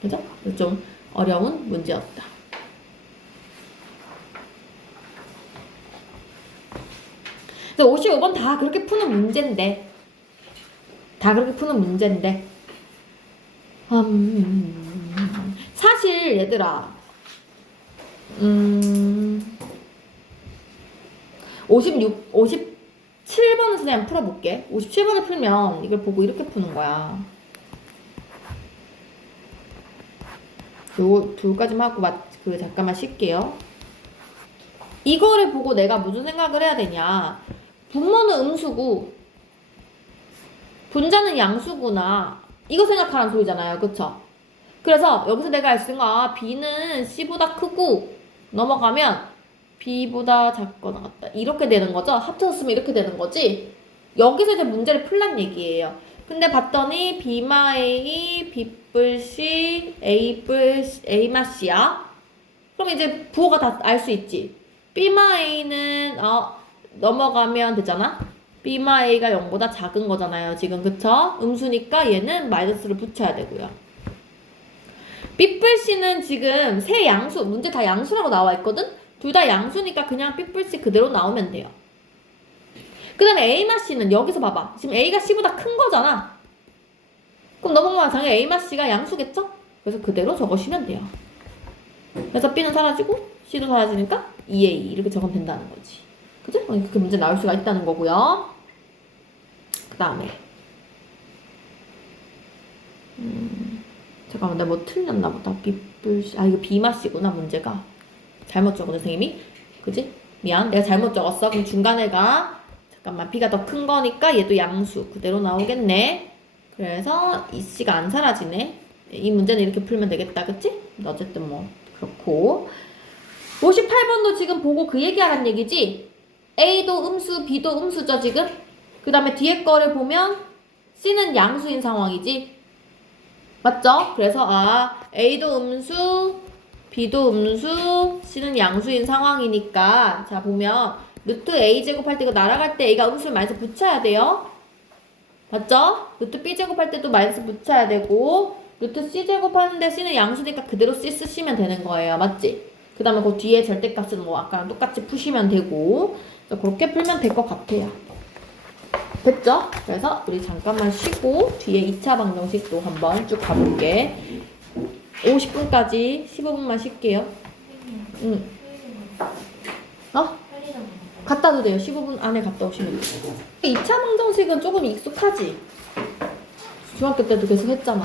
그죠? 좀 어려운 문제였다. 그래서 55번 다 그렇게 푸는 문제인데 사실 얘들아 57번을 선생님 풀어볼게. 57번을 풀면 이걸 보고 이렇게 푸는 거야. 요 둘까지만 하고 잠깐만 쉴게요. 이거를 보고 내가 무슨 생각을 해야 되냐. 분모는 음수고 분자는 양수구나. 이거 생각하라는 소리잖아요. 그쵸? 그래서 여기서 내가 알 수 있는 거 B는 C보다 크고 넘어가면 B보다 작거나 같다. 이렇게 되는 거죠? 합쳐서 쓰면 이렇게 되는 거지? 여기서 이제 문제를 풀란 얘기예요. 근데 봤더니 B마 A, B뿔 C, A마 C야? 그럼 이제 부호가 다 알 수 있지? B마 A는 넘어가면 되잖아? B마 A가 0보다 작은 거잖아요. 지금 그쵸? 음수니까 얘는 마이너스를 붙여야 되고요. B뿔 C는 지금 세 양수, 문제 다 양수라고 나와 있거든? 둘 다 양수니까 그냥 B뿔 C 그대로 나오면 돼요. 그 다음에 A 맛 C는 여기서 봐봐. 지금 A가 C보다 큰 거잖아. 그럼 넘어가면 당연히 A 맛 C가 양수겠죠? 그래서 그대로 적으시면 돼요. 그래서 B는 사라지고 C도 사라지니까 2A 이렇게 적으면 된다는 거지. 그죠? 그렇게 문제 나올 수가 있다는 거고요. 그 다음에 잠깐만 내가 뭐 틀렸나 보다. 이거 B 맛 C구나 문제가. 잘못 적었네 선생님이. 그지? 미안 내가 잘못 적었어. 그럼 중간에가 잠깐만 B가 더 큰 거니까 얘도 양수 그대로 나오겠네. 그래서 이 C가 안 사라지네. 이 문제는 이렇게 풀면 되겠다 그치? 어쨌든 뭐 그렇고 58번도 지금 보고 그 얘기하란 얘기지. A도 음수 B도 음수죠 지금. 그 다음에 뒤에 거를 보면 C는 양수인 상황이지 맞죠? 그래서 A도 음수 B도 음수 C는 양수인 상황이니까 자 보면 루트 A 제곱할 때 이거 날아갈 때 A가 음수를 마이너스 붙여야 돼요 맞죠? 루트 B 제곱할 때도 마이너스 붙여야 되고 루트 C 제곱하는데 C는 양수니까 그대로 C 쓰시면 되는 거예요 맞지? 그 다음에 그 뒤에 절대값은 뭐 아까랑 똑같이 푸시면 되고 그래서 그렇게 풀면 될 것 같아요 됐죠? 그래서 우리 잠깐만 쉬고 뒤에 2차 방정식도 한번 쭉 가볼게 50분까지 15분만 쉴게요 응. 갔다 도 돼요 15분 안에 갔다 오시면 돼요 2차 방정식은 조금 익숙하지? 중학교 때도 계속 했잖아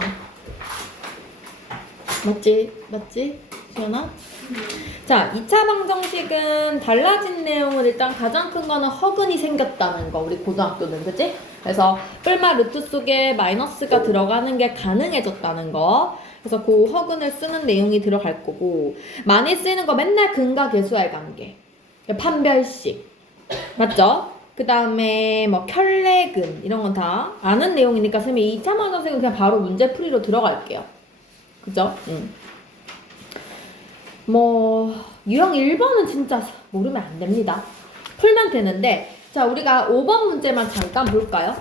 맞지? 수연아? 자, 2차 방정식은 달라진 내용은 일단 가장 큰 거는 허근이 생겼다는 거, 우리 고등학교는, 그치? 그래서 뿔마 루트 속에 마이너스가 들어가는 게 가능해졌다는 거. 그래서 그 허근을 쓰는 내용이 들어갈 거고, 많이 쓰이는 거 맨날 근과 계수와의 관계. 판별식. 맞죠? 그 다음에 뭐 켤레근 이런 건 다 아는 내용이니까 선생님이 2차 방정식은 그냥 바로 문제풀이로 들어갈게요. 그죠? 뭐 유형 1번은 진짜 모르면 안 됩니다. 풀면 되는데 자 우리가 5번 문제만 잠깐 볼까요?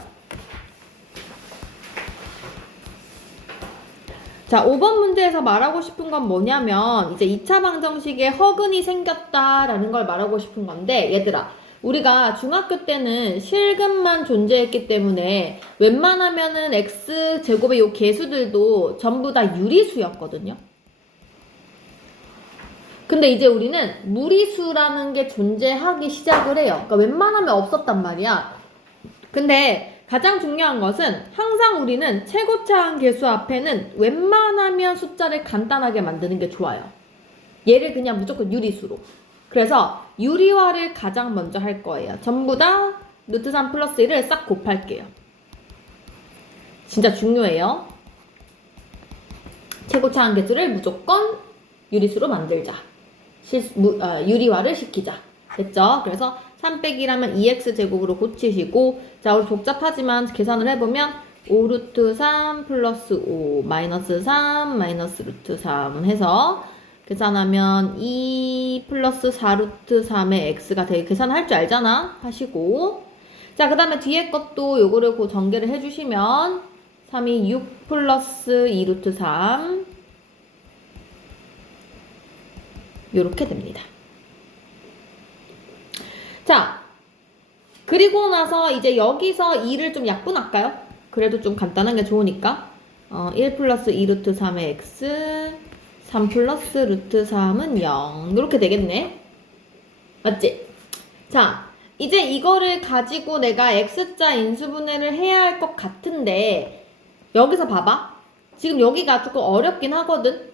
자 5번 문제에서 말하고 싶은 건 뭐냐면 이제 2차 방정식에 허근이 생겼다라는 걸 말하고 싶은 건데 얘들아 우리가 중학교 때는 실근만 존재했기 때문에 웬만하면은 x제곱의 요 개수들도 전부 다 유리수였거든요. 근데 이제 우리는 무리수라는 게 존재하기 시작을 해요. 그러니까 웬만하면 없었단 말이야. 근데 가장 중요한 것은 항상 우리는 최고차항 개수 앞에는 웬만하면 숫자를 간단하게 만드는 게 좋아요. 얘를 그냥 무조건 유리수로. 그래서 유리화를 가장 먼저 할 거예요. 전부 다 루트 3 플러스 1을 싹 곱할게요. 진짜 중요해요. 최고차항 개수를 무조건 유리수로 만들자. 유리화를 시키자. 됐죠? 그래서 3 빼기라면 2x제곱으로 고치시고 자 우리 복잡하지만 계산을 해보면 5 루트 3 플러스 5 마이너스 3 마이너스 루트 3 해서 계산하면 2 플러스 4 루트 3의 x가 되게 계산할 줄 알잖아? 하시고 자 그 다음에 뒤에 것도 요거를 그 전개를 해주시면 3이 6 플러스 2 루트 3 요렇게 됩니다. 자, 그리고 나서 이제 여기서 2를 좀 약분할까요? 그래도 좀 간단한 게 좋으니까 1 플러스 2 루트 3의 x 3 플러스 루트 3은 0 이렇게 되겠네. 맞지? 자, 이제 이거를 가지고 내가 x자 인수분해를 해야 할 것 같은데 여기서 봐봐. 지금 여기가 조금 어렵긴 하거든.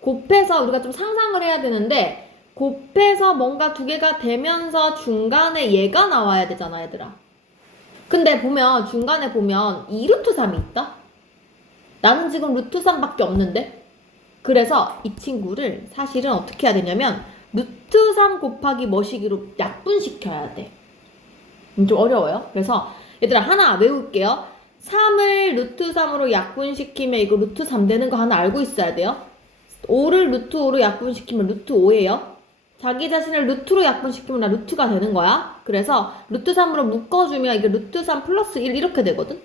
곱해서 우리가 좀 상상을 해야 되는데 곱해서 뭔가 두 개가 되면서 중간에 얘가 나와야 되잖아 얘들아. 근데 보면 중간에 보면 2루트 3이 있다? 나는 지금 루트 3밖에 없는데? 그래서 이 친구를 사실은 어떻게 해야 되냐면 루트 3 곱하기 뭐시기로 약분시켜야 돼. 좀 어려워요. 그래서 얘들아 하나 외울게요. 3을 루트 3으로 약분시키면 이거 루트 3 되는 거 하나 알고 있어야 돼요. 5를 루트 5로 약분시키면 루트 5예요. 자기 자신을 루트로 약분시키면 나 루트가 되는 거야. 그래서 루트 3으로 묶어주면 이게 루트 3 플러스 1 이렇게 되거든.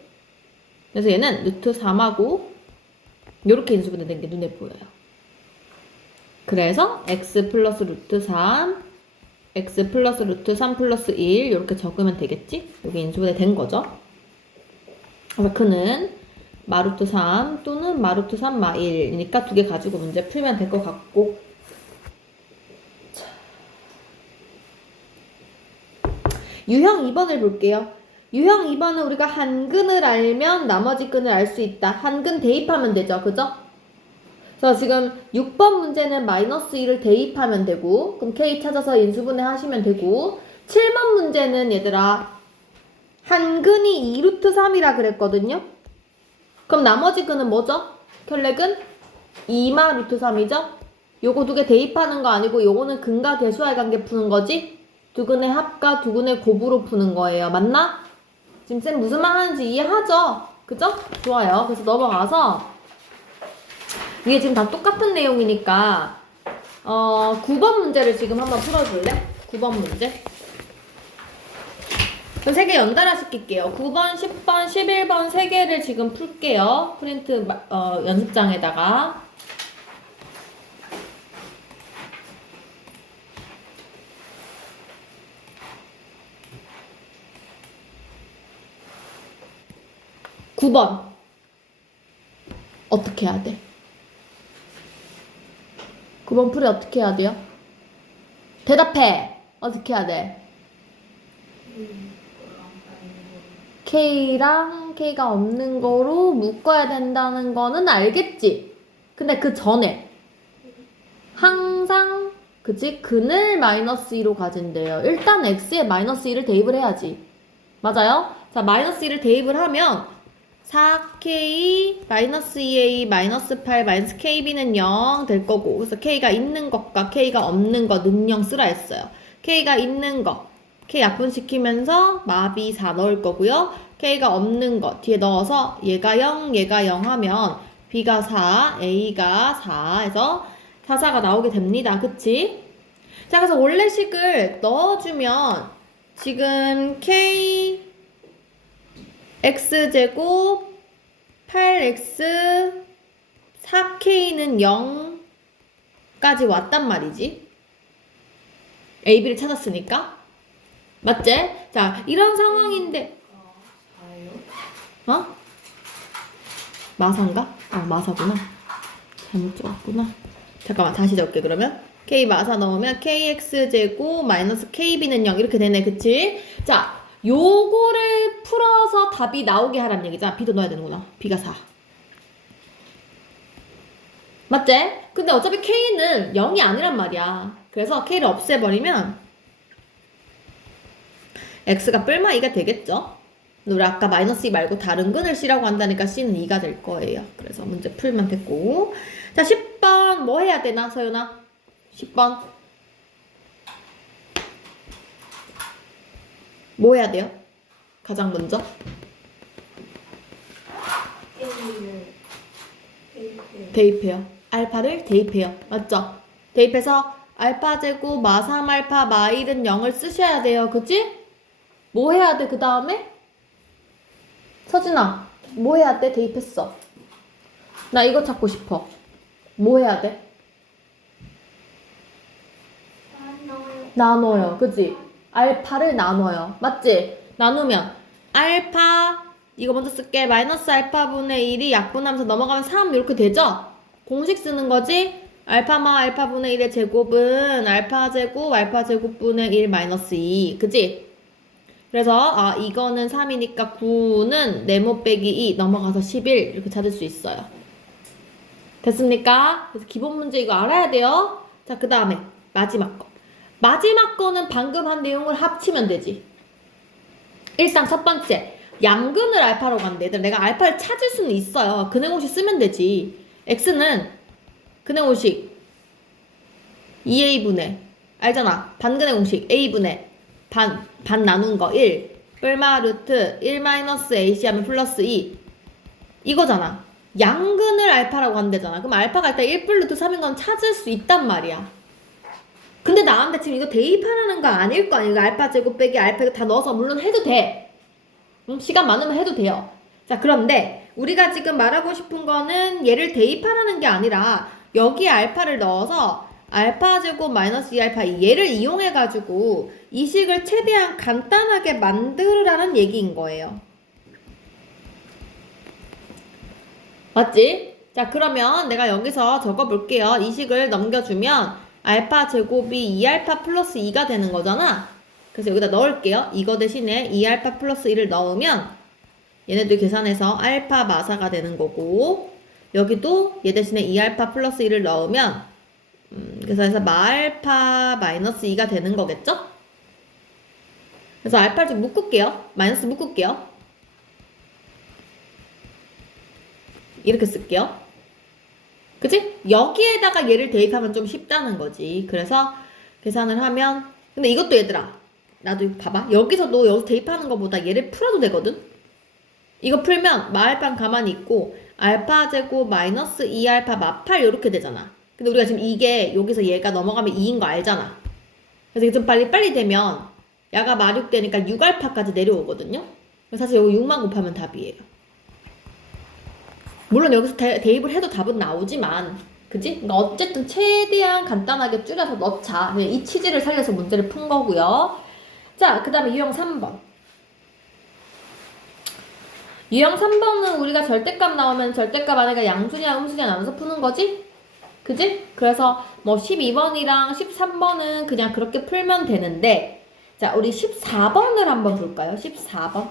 그래서 얘는 루트 3하고 이렇게 인수분해 된 게 눈에 보여요. 그래서 x 플러스 루트 3 x 플러스 루트 3 플러스 1 이렇게 적으면 되겠지? 여기 인수분해 된 거죠. 그래서 그는 마루트 3 또는 마루트 3 마 1이니까 두 개 가지고 문제 풀면 될 것 같고, 자. 유형 2번을 볼게요. 유형 2번은 우리가 한 근을 알면 나머지 근을 알 수 있다. 한 근 대입하면 되죠. 그죠? 그래서 지금 6번 문제는 마이너스 2를 대입하면 되고, 그럼 K 찾아서 인수분해 하시면 되고, 7번 문제는 얘들아 한 근이 2루트 3이라 그랬거든요. 그럼 나머지 근은 뭐죠? 결례근 2마 루트 3이죠? 요거 두 개 대입하는 거 아니고 요거는 근과 계수와의 관계 푸는 거지? 두 근의 합과 두 근의 곱으로 푸는 거예요. 맞나? 지금 쌤 무슨 말 하는지 이해하죠? 그죠? 좋아요. 그래서 넘어가서 이게 지금 다 똑같은 내용이니까 9번 문제를 지금 한번 풀어줄래? 9번 문제. 그럼 3개 연달아 시킬게요. 9번, 10번, 11번 3개를 지금 풀게요. 프린트 연습장에다가. (9번) 어떻게 해야 돼? 9번 풀이 어떻게 해야 돼요? 대답해! 어떻게 해야 돼? K랑 K가 없는 거로 묶어야 된다는 거는 알겠지? 근데 그 전에 항상 그치? 근을 마이너스 2로 가진대요. 일단 X에 마이너스 2를 대입을 해야지. 맞아요? 자, 마이너스 2를 대입을 하면 4K 마이너스 2A 마이너스 8 마이너스 KB는 0 될 거고, 그래서 K가 있는 것과 K가 없는 거 능령 쓰라 했어요. K가 있는 거 K 약분시키면서 마비 4 넣을 거고요. K가 없는 거 뒤에 넣어서 얘가 0 얘가 0 하면 B가 4 A가 4 해서 4, 4가 나오게 됩니다. 그치? 자, 그래서 원래식을 넣어주면 지금 K x제곱 8x 4k는 0까지 왔단 말이지. AB를 찾았으니까. 맞지? 자, 이런 상황인데 마사인가? 마사구나. 잘못 적었구나. 잠깐만 다시 적게 그러면. K 마사 넣으면 KX제곱 마이너스 KB는 0 이렇게 되네. 그치? 자, 요거를 풀어서 답이 나오게 하란 얘기잖아. B도 넣어야 되는구나. B가 4. 맞지? 근데 어차피 K는 0이 아니란 말이야. 그래서 K를 없애버리면 X가 뿔마 2가 되겠죠? 우리 아까 마이너스 2 말고 다른 근을 C라고 한다니까 C는 2가 될 거예요. 그래서 문제 풀면 됐고. 자, 10번 뭐 해야 되나, 서윤아? 10번 뭐 해야 돼요? 가장 먼저 대입해요. 알파를 대입해요. 맞죠? 대입해서 알파 제곱 마 3알파 마 1은 0을 쓰셔야 돼요. 그치? 뭐 해야 돼? 그 다음에? 서진아 뭐 해야 돼? 대입했어. 나 이거 찾고 싶어. 뭐 해야 돼? 나눠요. 그치? 알파를 나눠요. 맞지? 나누면 알파 이거 먼저 쓸게. 마이너스 알파분의 1이 약분하면서 넘어가면 3 이렇게 되죠? 공식 쓰는 거지? 알파마 알파분의 1의 제곱은 알파제곱분의 1 마이너스 2 그치? 그래서 이거는 3이니까 9는 네모 빼기 2 넘어가서 11 이렇게 찾을 수 있어요. 됐습니까? 그래서 기본 문제 이거 알아야 돼요. 자, 그 다음에 마지막 거. 마지막 거는 방금 한 내용을 합치면 되지. 일상 첫 번째 양근을 알파로 간대. 얘들 내가 알파를 찾을 수는 있어요. 근해 공식 쓰면 되지. x는 근해 공식 2a분의 알잖아. 반근해 공식 a분의 반 나눈 거 1 뿔마 루트 1 마이너스 ac 하면 플러스 2 이거잖아. 양근을 알파라고 한대잖아. 그럼 알파가 일단 1 플 루트 3인 건 찾을 수 있단 말이야. 근데 나한테 지금 이거 대입하라는 거 아닐 거 아니야. 이거 알파 제곱 빼기 알파 이거 다 넣어서 물론 해도 돼. 시간 많으면 해도 돼요. 자, 그런데 우리가 지금 말하고 싶은 거는 얘를 대입하라는 게 아니라 여기에 알파를 넣어서 알파 제곱 마이너스 2알파 얘를 이용해 가지고 이 식을 최대한 간단하게 만들으라는 얘기인 거예요. 맞지? 자, 그러면 내가 여기서 적어볼게요. 이 식을 넘겨주면 알파 제곱이 2알파 플러스 2가 되는 거잖아. 그래서 여기다 넣을게요. 이거 대신에 2알파 플러스 1을 넣으면 얘네들 계산해서 알파 마사가 되는 거고, 여기도 얘 대신에 2알파 플러스 1을 넣으면 계산해서 마알파 마이너스 2가 되는 거겠죠? 그래서 알파를 좀 묶을게요. 마이너스 묶을게요. 이렇게 쓸게요. 그치? 여기에다가 얘를 대입하면 좀 쉽다는 거지. 그래서 계산을 하면, 근데 이것도 얘들아, 나도 봐봐. 여기서도 여기서 대입하는 것보다 얘를 풀어도 되거든? 이거 풀면 마알파는 가만히 있고 알파 제곱 마이너스 2알파 마8 이렇게 되잖아. 근데 우리가 지금 이게 여기서 얘가 넘어가면 2인 거 알잖아. 그래서 이게 좀 빨리 되면 야가 마6 되니까 6알파까지 내려오거든요. 그래서 사실 여기 6만 곱하면 답이에요. 물론 여기서 대입을 해도 답은 나오지만, 그지? 그러니까 어쨌든 최대한 간단하게 줄여서 넣자. 그냥 이 취지를 살려서 문제를 푼 거고요. 자, 그 다음에 유형 3번. 유형 3번은 우리가 절대값 나오면 절대값 안에가 양수냐 음수냐 나눠서 푸는 거지? 그지? 그래서 뭐 12번이랑 13번은 그냥 그렇게 풀면 되는데, 자, 우리 14번을 한번 볼까요? 14번.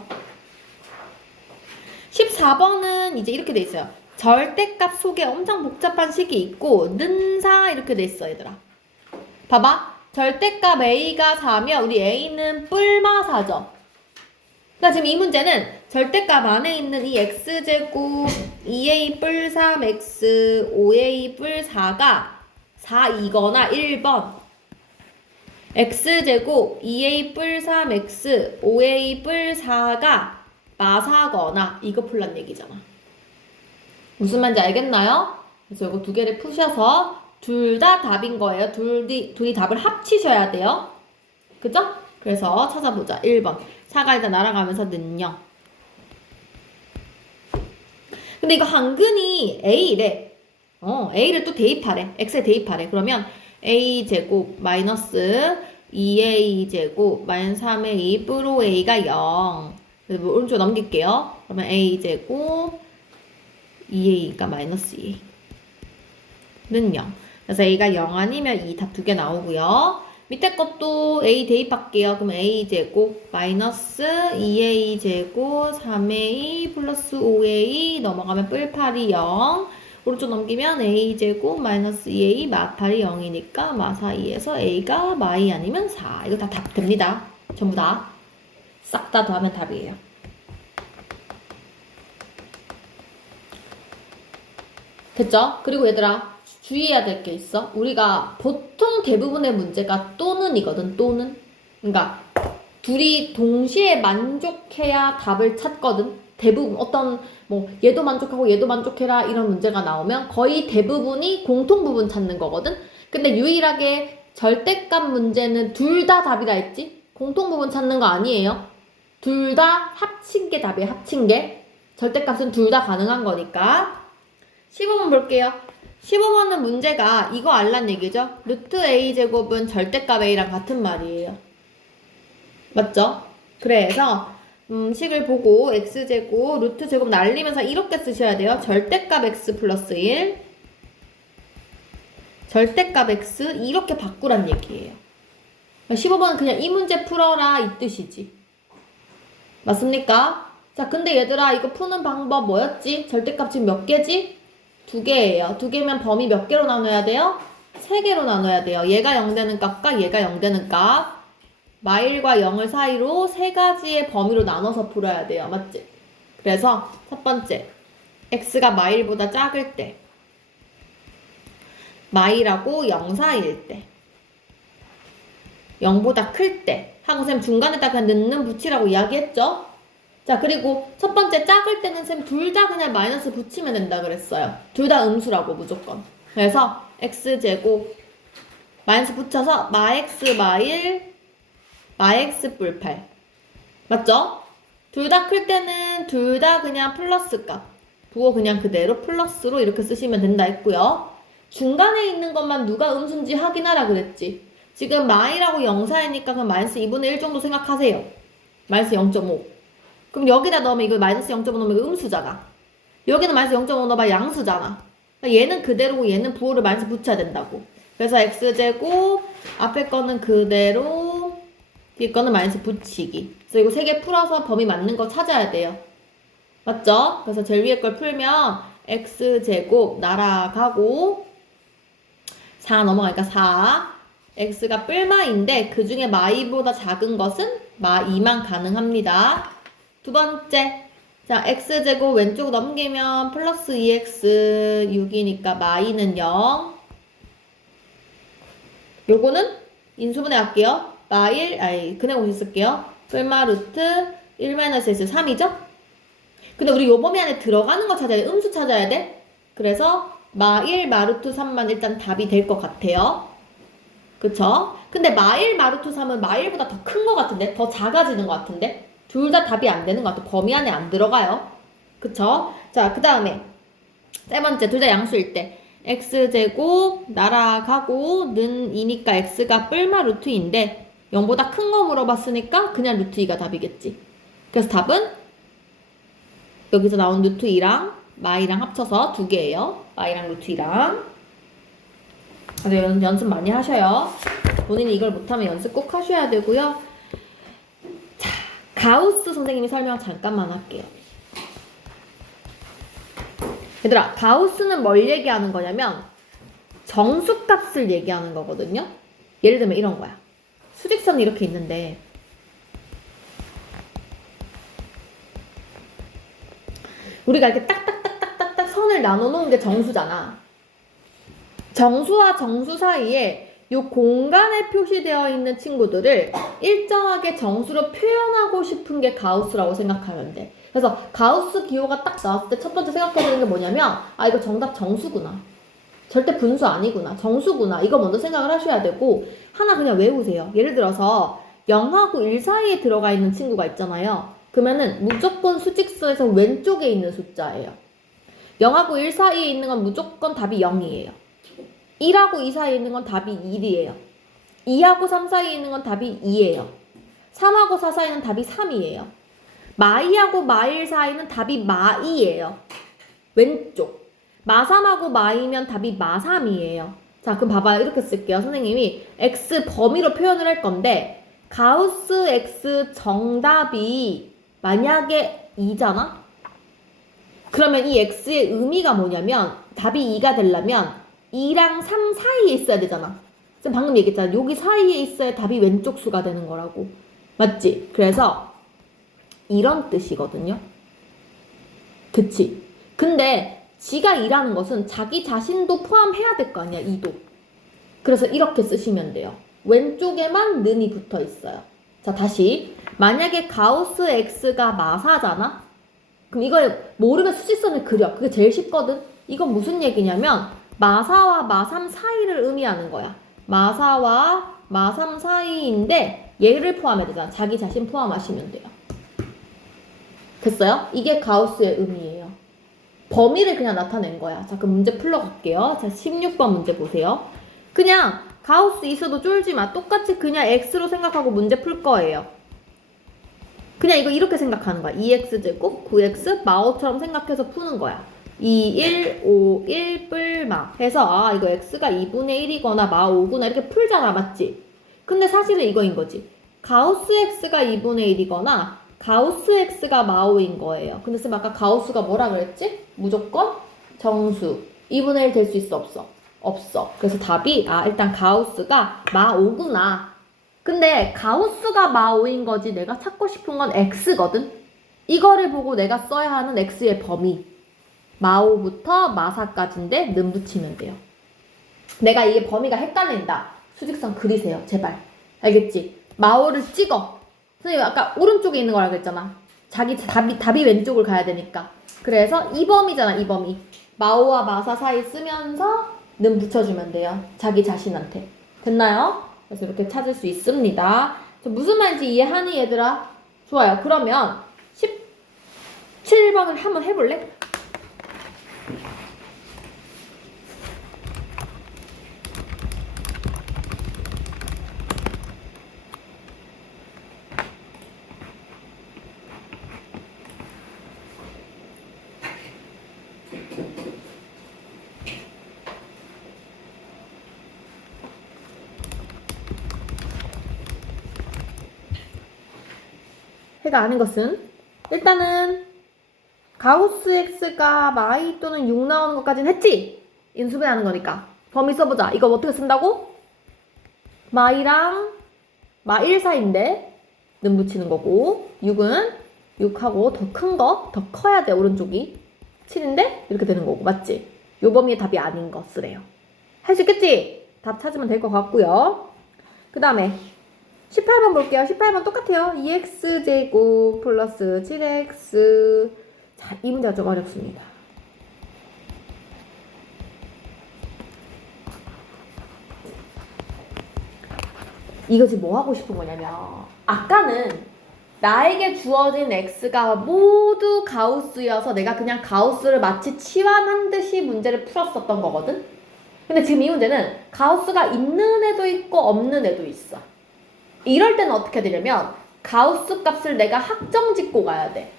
14번은 이제 이렇게 돼 있어요. 절대값 속에 엄청 복잡한 식이 있고 는사 이렇게 돼 있어, 얘들아. 봐봐. 절대값 A가 4면 우리 A는 뿔마사죠. 그러니까 지금 이 문제는 절대값 안에 있는 이 x제곱 2a 뿔 3x 5a 뿔 4가 4이거나 1번, x제곱 2a 뿔 3x 5a 뿔 4가 마사거나 이거 풀란 얘기잖아. 무슨 말인지 알겠나요? 그래서 이거 두 개를 푸셔서 둘 다 답인 거예요. 둘이 답을 합치셔야 돼요. 그죠? 그래서 찾아보자. 1번. 4가 일단 날아가면서 는요. 근데 이거 한근이 A래. A를 또 대입하래. X에 대입하래. 그러면 A제곱 마이너스 2A제곱 마이너스 3A 프로 A가 0. 그래서 뭐 오른쪽 넘길게요. 그러면 A제곱 2A가 마이너스 2A는 0. 그래서 A가 0 아니면 이 답 두 개 나오고요. 밑에 것도 A 대입할게요. 그럼 A제곱 마이너스 2A제곱 3A 플러스 5A 넘어가면 뿔8이 0. 오른쪽 넘기면 A제곱 마이너스 2A 마8이 0이니까 마4이에서 A가 마2 아니면 4. 이거 다 답 됩니다. 전부 다. 싹 다 더하면 답이에요. 됐죠? 그리고 얘들아, 주의해야 될 게 있어. 우리가 보통 대부분의 문제가 또는이거든, 또는. 그러니까 둘이 동시에 만족해야 답을 찾거든. 대부분 어떤 뭐 얘도 만족하고 얘도 만족해라 이런 문제가 나오면 거의 대부분이 공통 부분 찾는 거거든. 근데 유일하게 절대값 문제는 둘 다 답이라 했지? 공통 부분 찾는 거 아니에요. 둘 다 합친 게 답이에요, 합친 게. 절대값은 둘 다 가능한 거니까. 15번 볼게요. 15번은 문제가 이거 알란 얘기죠? 루트 a제곱은 절대값 a랑 같은 말이에요. 맞죠? 그래서 식을 보고 x제곱, 루트제곱 날리면서 이렇게 쓰셔야 돼요. 절대값 x 플러스 1, 절대값 x 이렇게 바꾸란 얘기예요. 15번은 그냥 이 문제 풀어라 이 뜻이지. 맞습니까? 자, 근데 얘들아 이거 푸는 방법 뭐였지? 절대값 지금 몇 개지? 2개예요. 2개면 범위 몇 개로 나눠야 돼요? 3개로 나눠야 돼요. 얘가 0 되는 값과 얘가 0 되는 값. 마1과 0을 사이로 3가지의 범위로 나눠서 풀어야 돼요. 맞지? 그래서 첫 번째, x가 마1보다 작을 때, 마1하고 0 사이일 때, 0보다 클 때, 하고 쌤 중간에다 그냥 넣는 붙이라고 이야기했죠? 자, 그리고 첫 번째 작을 때는 쌤 둘 다 그냥 마이너스 붙이면 된다 그랬어요. 둘 다 음수라고 무조건. 그래서 x제곱 마이너스 붙여서 마x 마1 마x 뿔 8. 맞죠? 둘 다 클 때는 둘 다 그냥 플러스 값. 부호 그냥 그대로 플러스로 이렇게 쓰시면 된다 했고요. 중간에 있는 것만 누가 음수인지 확인하라 그랬지. 지금 마이라고 영사이니까 그럼 마이너스 2분의 1 정도 생각하세요. 마이너스 0.5. 그럼 여기다 넣으면 이거 마이너스 0.5 넣으면 이거 음수잖아. 여기는 마이너스 0.5 넣어봐 양수잖아. 그러니까 얘는 그대로고 얘는 부호를 마이너스 붙여야 된다고. 그래서 x제곱 앞에 거는 그대로 뒤에 거는 마이너스 붙이기. 그래서 이거 3개 풀어서 범위 맞는 거 찾아야 돼요. 맞죠? 그래서 제일 위에 걸 풀면 x제곱 날아가고 4 넘어가니까 4 x가 뿔마인데 그 중에 마이보다 작은 것은 마2만 가능합니다. 두 번째 자 x제곱 왼쪽 넘기면 플러스 2x 6이니까 마이는 0 요거는 인수분해 할게요. 그냥 쓸게요. 뿔마 루트 1-x 3이죠? 근데 우리 요 범위 안에 들어가는 거 찾아야 돼. 음수 찾아야 돼. 그래서 마1 마루트 3만 일단 답이 될 것 같아요. 그쵸? 근데 마1 마루트 3은 마1보다 더 큰 것 같은데? 더 작아지는 것 같은데? 둘 다 답이 안 되는 것 같아. 범위 안에 안 들어가요. 그쵸? 자, 그 다음에 세 번째, 둘 다 양수일 때 x제곱 날아가고 는 2니까 x가 뿔마 루트인데 0보다 큰 거 물어봤으니까 그냥 루트 2가 답이겠지. 그래서 답은 여기서 나온 루트 2랑 마이랑 합쳐서 2개예요. 마이랑 루트 2랑. 연습 많이 하셔요. 본인이 이걸 못하면 연습 꼭 하셔야 되고요. 자, 가우스 선생님이 설명 잠깐만 할게요. 얘들아, 가우스는 뭘 얘기하는 거냐면 정수값을 얘기하는 거거든요. 예를 들면 이런 거야. 수직선이 이렇게 있는데 우리가 이렇게 딱딱딱딱딱 선을 나눠 놓은 게 정수잖아. 정수와 정수 사이에 이 공간에 표시되어 있는 친구들을 일정하게 정수로 표현하고 싶은 게 가우스라고 생각하면 돼. 그래서 가우스 기호가 딱 나왔을 때 첫 번째 생각해야 되는 게 뭐냐면 아 이거 정답 정수구나. 절대 분수 아니구나. 정수구나. 이거 먼저 생각을 하셔야 되고 하나 그냥 외우세요. 예를 들어서 0하고 1 사이에 들어가 있는 친구가 있잖아요. 그러면은 무조건 수직선에서 왼쪽에 있는 숫자예요. 0하고 1 사이에 있는 건 무조건 답이 0이에요. 1하고 2 사이에 있는 건 답이 1이에요. 2하고 3 사이에 있는 건 답이 2예요. 3하고 4 사이는 답이 3이에요. 마2하고 마1 사이는 답이 마2예요. 왼쪽. 마3하고 마2면 답이 마3이에요. 자, 그럼 봐봐요. 이렇게 쓸게요. 선생님이 x 범위로 표현을 할 건데 가우스 x 정답이 만약에 2잖아? 그러면 이 x의 의미가 뭐냐면 답이 2가 되려면 2랑 3 사이에 있어야 되잖아. 지금 방금 얘기했잖아. 여기 사이에 있어야 답이 왼쪽 수가 되는 거라고. 맞지? 그래서 이런 뜻이거든요. 그치? 근데 지가 2라는 것은 자기 자신도 포함해야 될 거 아니야. 2도. 그래서 이렇게 쓰시면 돼요. 왼쪽에만 는이 붙어 있어요. 자, 다시. 만약에 가우스 x가 마사잖아? 그럼 이걸 모르면 수직선을 그려. 그게 제일 쉽거든? 이건 무슨 얘기냐면 마사와 마3 사이를 의미하는 거야. 마사와 마3 사이인데 얘를 포함해야 되잖아. 자기 자신 포함하시면 돼요. 됐어요? 이게 가우스의 의미예요. 범위를 그냥 나타낸 거야. 자, 그럼 문제 풀러갈게요. 자, 16번 문제 보세요. 그냥 가우스 있어도 쫄지 마. 똑같이 그냥 x로 생각하고 문제 풀 거예요. 그냥 이거 이렇게 생각하는 거야. 2x제곱 9x 마5처럼 생각해서 푸는 거야. 2, 1, 5, 1 뿔마 해서 아 이거 x가 2분의 1이거나 마5구나 이렇게 풀잖아. 맞지? 근데 사실은 이거인 거지. 가우스 x가 2분의 1이거나 가우스 x가 마5인 거예요. 근데 쌤 아까 가우스가 뭐라 그랬지? 무조건 정수. 2분의 1 될 수 있어? 없어? 없어. 그래서 답이 일단 가우스가 마5구나. 근데 가우스가 마5인 거지 내가 찾고 싶은 건 x거든? 이거를 보고 내가 써야 하는 x의 범위. 마5부터 마4까지인데 는 붙이면 돼요. 내가 이게 범위가 헷갈린다. 수직선 그리세요. 제발. 알겠지? 마5를 찍어. 선생님 아까 오른쪽에 있는 거라 그랬잖아. 자기 답이 왼쪽을 가야 되니까. 그래서 이 범위잖아. 이 범위. 마5와 마4 사이 쓰면서 는 붙여주면 돼요. 자기 자신한테. 됐나요? 그래서 이렇게 찾을 수 있습니다. 무슨 말인지 이해하니 얘들아? 좋아요. 그러면 17번을 한번 해볼래? x가 아닌 것은 일단은 가우스 x가 마이 또는 6 나오는 것까지는 했지? 인수분해하는 거니까. 범위 써보자. 이거 어떻게 쓴다고? 마이랑 마1 사이인데 는 붙이는 거고 6은 6하고 더 큰 거, 더 커야 돼 오른쪽이 7인데 이렇게 되는 거고 맞지? 요 범위의 답이 아닌 거 쓰래요. 할 수 있겠지? 답 찾으면 될 것 같고요. 그 다음에 18번 볼게요. 18번 똑같아요. 2x제곱 플러스 7x. 자, 이 문제가 좀 어렵습니다. 이거 지금 뭐 하고 싶은 거냐면 아까는 나에게 주어진 x가 모두 가우스여서 내가 그냥 가우스를 마치 치환한 듯이 문제를 풀었었던 거거든? 근데 지금 이 문제는 가우스가 있는 애도 있고 없는 애도 있어. 이럴 때는 어떻게 되냐면 가우스 값을 내가 확정 짓고 가야 돼.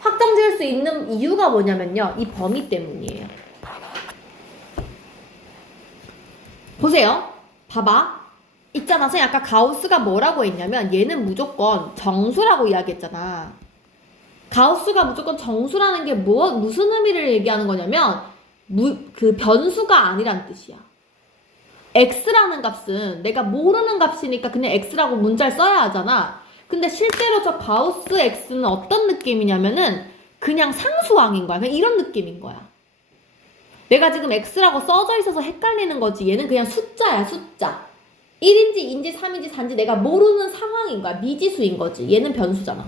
확정 지을 수 있는 이유가 뭐냐면요. 이 범위 때문이에요. 보세요. 봐봐. 있잖아. 선생님 아까 가우스가 뭐라고 했냐면 얘는 무조건 정수라고 이야기했잖아. 가우스가 무조건 정수라는 게 무슨 의미를 얘기하는 거냐면 그 변수가 아니란 뜻이야. x라는 값은 내가 모르는 값이니까 그냥 x라고 문자를 써야 하잖아. 근데 실제로 저 가우스 x는 어떤 느낌이냐면은 그냥 상수항인 거야. 그냥 이런 느낌인 거야. 내가 지금 x라고 써져 있어서 헷갈리는 거지. 얘는 그냥 숫자야, 숫자. 1인지 2인지 3인지 4인지 내가 모르는 상황인 거야. 미지수인 거지. 얘는 변수잖아.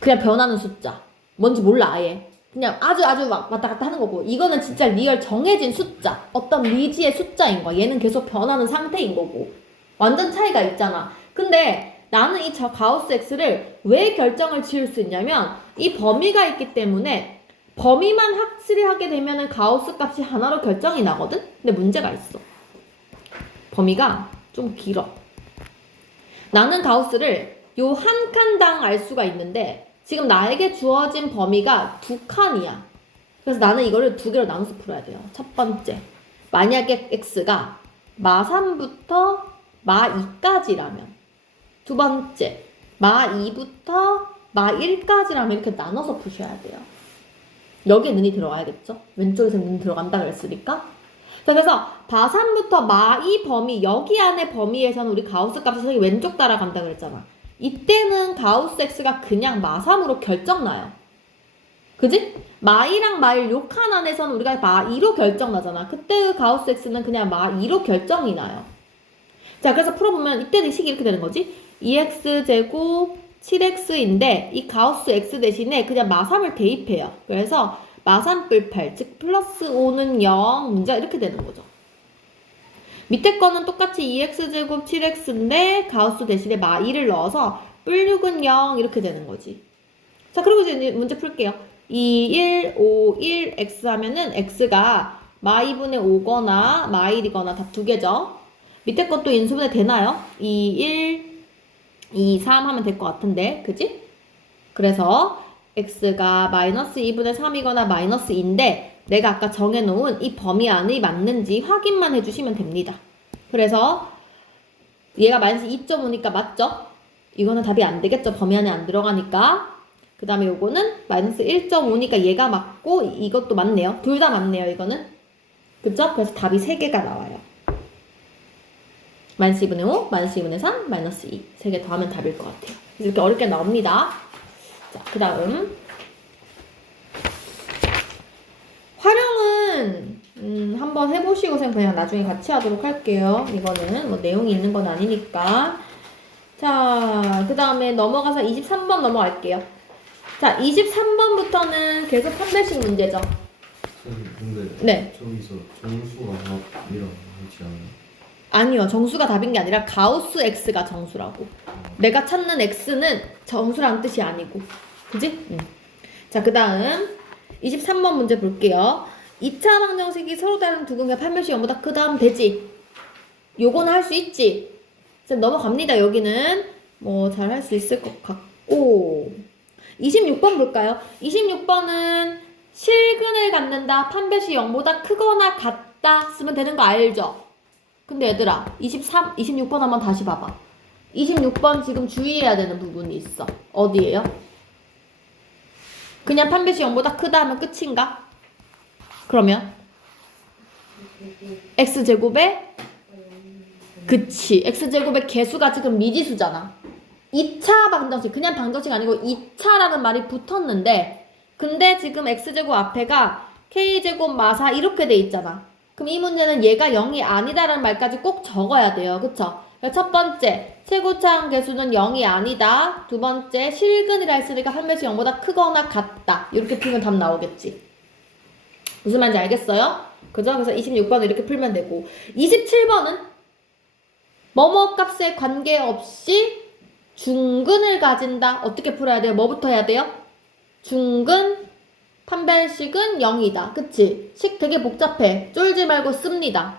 그냥 변하는 숫자. 뭔지 몰라 아예. 그냥 아주 막 왔다 갔다 하는 거고 이거는 진짜 리얼 정해진 숫자. 어떤 미지의 숫자인 거야. 얘는 계속 변하는 상태인 거고. 완전 차이가 있잖아. 근데 나는 이 저 가우스 x를 왜 결정을 지을 수 있냐면 이 범위가 있기 때문에 범위만 확실히 하게 되면은 가우스 값이 하나로 결정이 나거든? 근데 문제가 있어. 범위가 좀 길어. 나는 가우스를 요 한 칸당 알 수가 있는데 지금 나에게 주어진 범위가 2칸이야. 그래서 나는 이거를 2개로 나눠서 풀어야 돼요. 첫 번째, 만약에 x가 마3부터 마2까지라면 두 번째, 마2부터 마1까지라면 이렇게 나눠서 푸셔야 돼요. 여기에 눈이 들어가야겠죠? 왼쪽에서 눈이 들어간다 그랬으니까. 그래서 마3부터 마2 범위, 여기 안에 범위에서는 우리 가우스 값이 왼쪽 따라간다 그랬잖아. 이때는 가우스 x가 그냥 마3으로 결정나요. 그지? 마2랑 마1 요 칸 안에서는 우리가 마2로 결정나잖아. 그때 가우스 x는 그냥 마2로 결정이 나요. 자, 그래서 풀어보면 이때는 식이 이렇게 되는 거지. 2x제곱 7x인데 이 가우스 x 대신에 그냥 마3을 대입해요. 그래서 마3 뿔 8, 즉 플러스 5는 0 문제가 이렇게 되는 거죠. 밑에 거는 똑같이 2x제곱 7x인데 가우스 대신에 마2를 넣어서 뿔 6은 0 이렇게 되는 거지. 자, 그리고 이제 문제 풀게요. 2, 1, 5, 1, x 하면은 x가 마2분의 5거나 마1이거나 답 두 개죠. 밑에 것도 인수분해 되나요? 2, 1, 2, 3 하면 될 것 같은데, 그지? 그래서 x가 마이너스 2분의 3이거나 마이너스 2인데 내가 아까 정해놓은 이 범위 안에 맞는지 확인만 해주시면 됩니다. 그래서 얘가 마이너스 2.5니까 맞죠? 이거는 답이 안 되겠죠? 범위 안에 안 들어가니까. 그 다음에 요거는 마이너스 1.5니까 얘가 맞고 이것도 맞네요. 둘 다 맞네요, 이거는. 그쵸? 그래서 답이 3개가 나와요. 마이너스 2분의 5, 마이너스 2분의 3, 마이너스 2. 3개 더하면 답일 것 같아요. 그래서 이렇게 어렵게 나옵니다. 자, 그 다음. 활용은, 한번 해보시고 그냥 나중에 같이 하도록 할게요. 이거는 뭐 내용이 있는 건 아니니까. 자, 그 다음에 넘어가서 23번 넘어갈게요. 자, 23번부터는 계속 판별식 문제죠. 근데 네. 저기서 정수가 답이라고 하지 않아요? 아니요. 정수가 답인 게 아니라 가우스 x가 정수라고. 내가 찾는 x는 정수라는 뜻이 아니고. 그지? 자, 그 다음 23번 문제 볼게요. 2차 방정식이 서로 다른 두 근과 판별식 0보다 크다면 되지. 요거는 할 수 있지. 자, 넘어갑니다. 여기는 뭐 잘 할 수 있을 것 같고. 26번 볼까요? 26번은 실근을 갖는다. 판별식 0보다 크거나 같다 쓰면 되는 거 알죠? 근데 얘들아 26번 한번 다시 봐봐. 26번 지금 주의해야 되는 부분이 있어. 어디예요? 그냥 판별식 0보다 크다 하면 끝인가? 그러면 x제곱에 그치 x제곱의 개수가 지금 미지수잖아. 2차 방정식 그냥 방정식 아니고 2차라는 말이 붙었는데 근데 지금 x제곱 앞에가 k제곱 마사 이렇게 돼 있잖아. 그럼 이 문제는 얘가 0이 아니다라는 말까지 꼭 적어야 돼요. 그쵸? 첫 번째, 최고차항 개수는 0이 아니다. 두 번째, 실근이라 했으니까 판별식 0보다 크거나 같다. 이렇게 풀면 답 나오겠지. 무슨 말인지 알겠어요? 그죠? 그래서 26번을 이렇게 풀면 되고 27번은 뭐뭐 값에 관계없이 중근을 가진다. 어떻게 풀어야 돼요? 뭐부터 해야 돼요? 중근 판별식은 0이다. 그치? 식 되게 복잡해. 쫄지 말고 씁니다.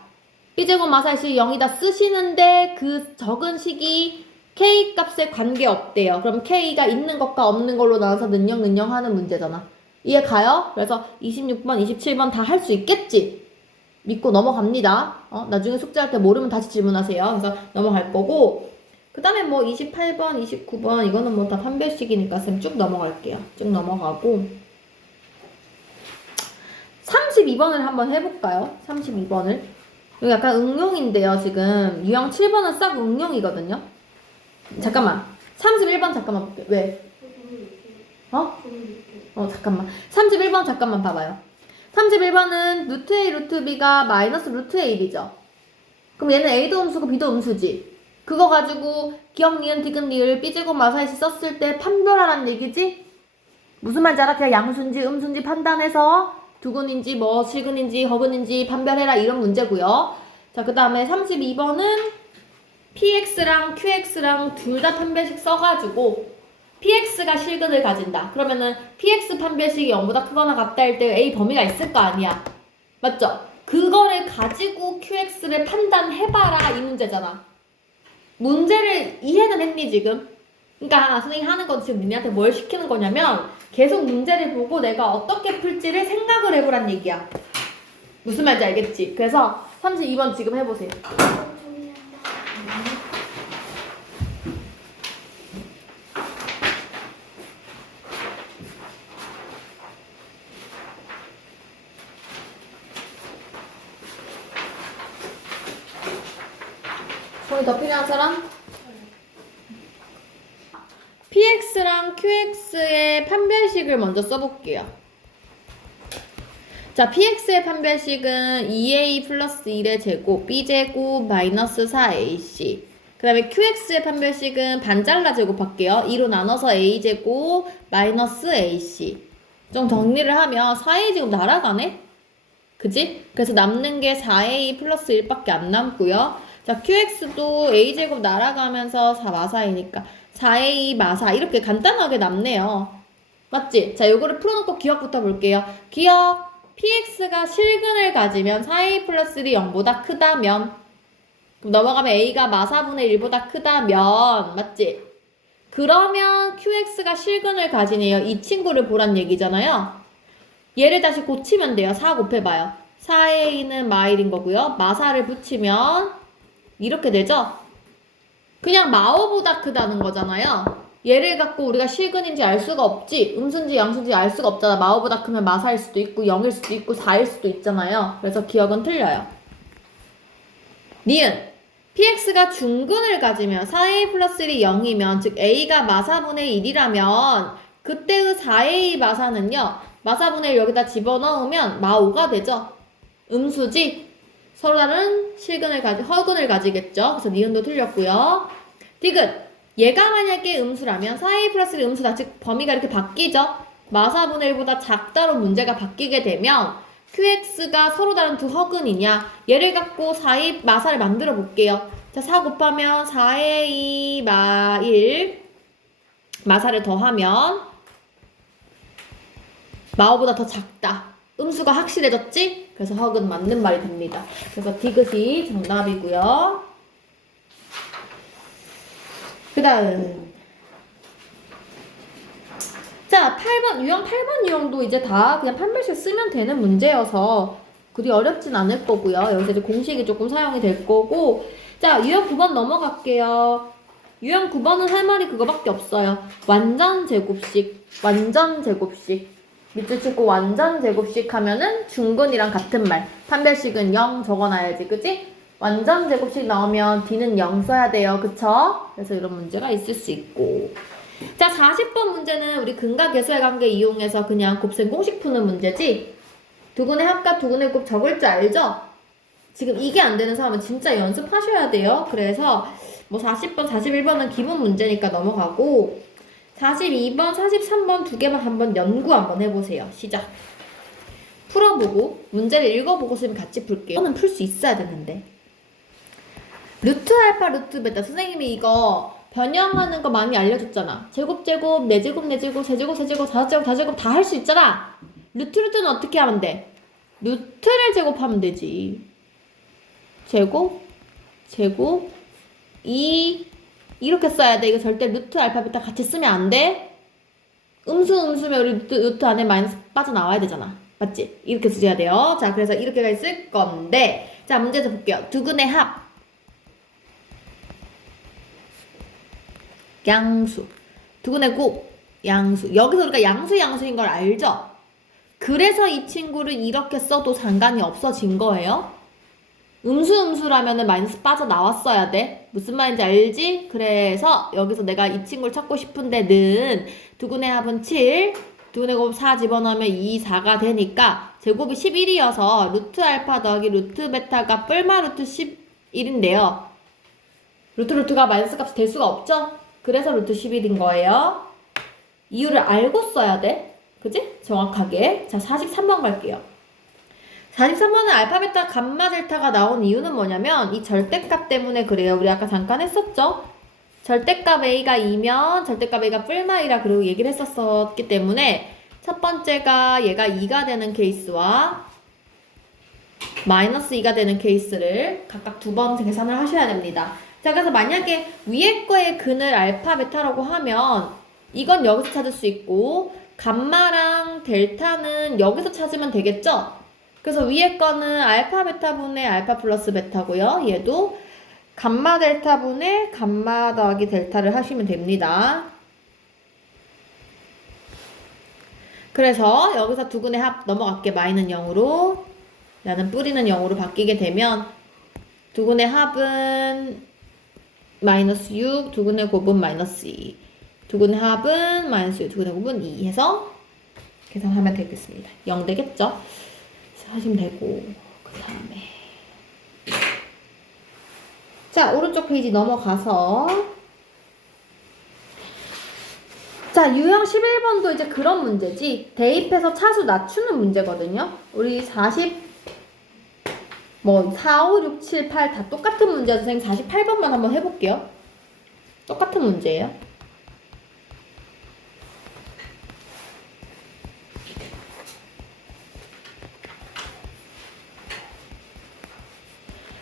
B제곱 마사식 0이다 쓰시는데 그 적은 식이 K 값에 관계없대요. 그럼 K가 있는 것과 없는 걸로 나눠서 는영 하는 문제잖아. 이해 가요? 그래서 26번, 27번 다 할 수 있겠지? 믿고 넘어갑니다. 나중에 숙제할 때 모르면 다시 질문하세요. 그래서 넘어갈 거고 그 다음에 뭐 28번, 29번 이거는 뭐 다 판별식이니까 쌤 쭉 넘어갈게요. 쭉 넘어가고 32번을 한번 해볼까요? 32번을 여기 약간 응용인데요. 지금 유형 7번은 싹 응용이거든요. 잠깐만 31번 잠깐만 볼게요. 왜? 잠깐만 31번 잠깐만 봐봐요. 31번은 루트 A 루트 B가 마이너스 루트 A B죠. 그럼 얘는 A도 음수고 B도 음수지. 그거 가지고 기억 니은 디귿 리을 B제곱 마사이시 썼을 때 판별하라는 얘기지? 무슨 말인지 알아? 그냥 양수인지 음수인지 판단해서 두근인지 뭐 실근인지 허근인지 판별해라 이런 문제고요. 자, 그 다음에 32번은 PX랑 QX랑 둘 다 판별식 써가지고 PX가 실근을 가진다. 그러면은 PX 판별식이 0보다 크거나 같다 할 때 A 범위가 있을 거 아니야. 맞죠? 그거를 가지고 QX를 판단해봐라 이 문제잖아. 문제를 이해는 했니 지금? 그러니까 선생님이 하는 건 지금 니네한테 뭘 시키는 거냐면 계속 문제를 보고 내가 어떻게 풀지를 생각을 해보란 얘기야. 무슨 말인지 알겠지? 그래서 32번 지금 해보세요. 손이 더 필요한 사람? PX랑 QX의 판별식을 먼저 써볼게요. 자, PX의 판별식은 2A 플러스 1의 제곱, B제곱 마이너스 4AC. 그 다음에 QX의 판별식은 반잘라 제곱할게요. 2로 나눠서 A제곱 마이너스 AC. 좀 정리를 하면 4A 제곱 날아가네? 그지? 그래서 남는 게 4A 플러스 1밖에 안 남고요. 자, QX도 A제곱 날아가면서 4 마사이니까 4A 마사 이렇게 간단하게 남네요. 맞지? 자, 요거를 풀어놓고 기억부터 볼게요. 기억 PX가 실근을 가지면 4A 플러스 1이 0보다 크다면 그럼 넘어가면 A가 마사분의 1보다 크다면 맞지? 그러면 QX가 실근을 가지네요. 이 친구를 보란 얘기잖아요. 얘를 다시 고치면 돼요. 4 곱해봐요. 4A는 마일인 거고요. 마사를 붙이면 이렇게 되죠? 그냥 마오보다 크다는 거잖아요. 얘를 갖고 우리가 실근인지 알 수가 없지. 음수인지 양수인지 알 수가 없잖아. 마오보다 크면 마사일 수도 있고 0일 수도 있고 4일 수도 있잖아요. 그래서 기억은 틀려요. 니은 PX가 중근을 가지면 4A 플러스 1이 0이면 즉 A가 마사분의 1이라면 그때의 4A 마사는요. 마사분의 1 여기다 집어넣으면 마오가 되죠. 음수지? 서로 다른 허근을 가지겠죠. 그래서 니은도 틀렸고요. 디귿 얘가 만약에 음수라면 4A 플러스 1 음수다. 즉 범위가 이렇게 바뀌죠. 마사분의 1보다 작다로 문제가 바뀌게 되면 QX가 서로 다른 두 허근이냐 얘를 갖고 4A 마사를 만들어 볼게요. 자, 4 곱하면 4A 마 1 마사를 더하면 마오보다 더 작다. 음수가 확실해졌지? 그래서 허근 맞는 말이 됩니다. 그래서 디귿이 정답이고요. 그 다음 자, 8번 유형 8번 유형도 이제 다 그냥 판별식 쓰면 되는 문제여서 그리 어렵진 않을 거고요. 여기서 이제 공식이 조금 사용이 될 거고 자, 유형 9번 넘어갈게요. 유형 9번은 할 말이 그거밖에 없어요. 완전 제곱식, 완전 제곱식. 밑줄 치고 완전 제곱식 하면은 중근이랑 같은 말. 판별식은 0 적어놔야지, 그치? 완전 제곱식 나오면 D는 0 써야 돼요, 그쵸? 그래서 이런 문제가 있을 수 있고. 자, 40번 문제는 우리 근과 계수의 관계 이용해서 그냥 곱셈 공식 푸는 문제지? 두근의 합과 두근의 곱 적을 줄 알죠? 지금 이게 안 되는 사람은 진짜 연습하셔야 돼요. 그래서 뭐 40번, 41번은 기본 문제니까 넘어가고 42번, 43번 두 개만 한번 연구 한번 해보세요. 시작. 풀어보고 문제를 읽어보고 선생님 같이 풀게요. 이거는 풀 수 있어야 되는데. 루트 알파, 루트 베타. 선생님이 이거 변형하는 거 많이 알려줬잖아. 제곱, 제곱, 네제곱, 네제곱, 세제곱, 세제곱, 다섯제곱, 다제곱 다 할 수 있잖아. 루트는 어떻게 하면 돼? 루트를 제곱하면 되지. 제곱, 제곱, 2 이렇게 써야 돼. 이거 절대 루트 알파 베타 같이 쓰면 안 돼. 음수면 우리 루트 안에 마이너스 빠져나와야 되잖아. 맞지? 이렇게 쓰셔야 돼요. 자, 그래서 이렇게가 쓸 건데 자, 문제에서 볼게요. 두근의 합 양수, 두근의 곱 양수. 여기서 우리가 양수인 걸 알죠? 그래서 이 친구를 이렇게 써도 상관이 없어진 거예요. 음수라면은 마이너스 빠져나왔어야 돼. 무슨 말인지 알지? 그래서 여기서 내가 이 친구를 찾고 싶은데 는 두근의 합은 7, 두근의 곱 4 집어넣으면 2, 4가 되니까 제곱이 11이어서 루트 알파 더하기 루트 베타가 뿔마 루트 11인데요. 루트가 마이너스 값이 될 수가 없죠? 그래서 루트 11인 거예요. 이유를 알고 써야 돼. 그지? 정확하게. 자, 43번 갈게요. 43번은 알파, 베타, 감마, 델타가 나온 이유는 뭐냐면 이 절대값 때문에 그래요. 우리 아까 잠깐 했었죠? 절대값 A가 2면 절대값 A가 뿔마 2라 그리고 얘기를 했었기 때문에 첫 번째가 얘가 2가 되는 케이스와 마이너스 2가 되는 케이스를 각각 두 번 계산을 하셔야 됩니다. 자, 그래서 만약에 위에 거의 근을 알파, 베타라고 하면 이건 여기서 찾을 수 있고 감마랑 델타는 여기서 찾으면 되겠죠? 그래서 위에 거는 알파 베타분의 알파 플러스 베타고요. 얘도 감마 델타분의 감마 더하기 델타를 하시면 됩니다. 그래서 여기서 두근의 합 넘어갈게. 마이는 0으로 나는 뿌리는 0으로 바뀌게 되면 두근의 합은 마이너스 6, 두근의 곱은 마이너스 2, 두근의 합은 마이너스 6, 두근의 곱은 2 해서 계산하면 되겠습니다. 0 되겠죠? 하시면 되고 그 다음에 자, 오른쪽 페이지 넘어가서 자, 유형 11번도 이제 그런 문제지. 대입해서 차수 낮추는 문제거든요. 우리 40 뭐 4, 5, 6, 7, 8 다 똑같은 문제여서 선생님 48번만 한번 해볼게요. 똑같은 문제예요.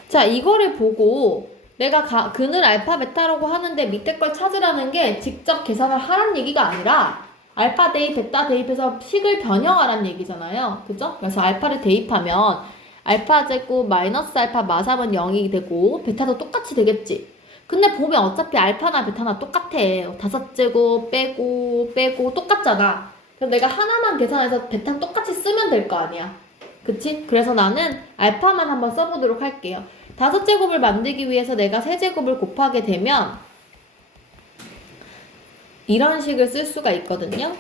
자, 이거를 보고 내가 근을 알파 베타라고 하는데 밑에 걸 찾으라는 게 직접 계산을 하란 얘기가 아니라 알파 대입 베타 대입해서 식을 변형하란 얘기잖아요. 그죠? 그래서 알파를 대입하면 알파 제곱 마이너스 알파 마삼은 0이 되고 베타도 똑같이 되겠지. 근데 보면 어차피 알파나 베타나 똑같아. 5제곱 빼고 똑같잖아. 그래서 내가 하나만 계산해서 베타 똑같이 쓰면 될 거 아니야. 그치? 그래서 나는 알파만 한번 써보도록 할게요. 5제곱을 만들기 위해서 내가 세제곱을 곱하게 되면 이런 식을 쓸 수가 있거든요.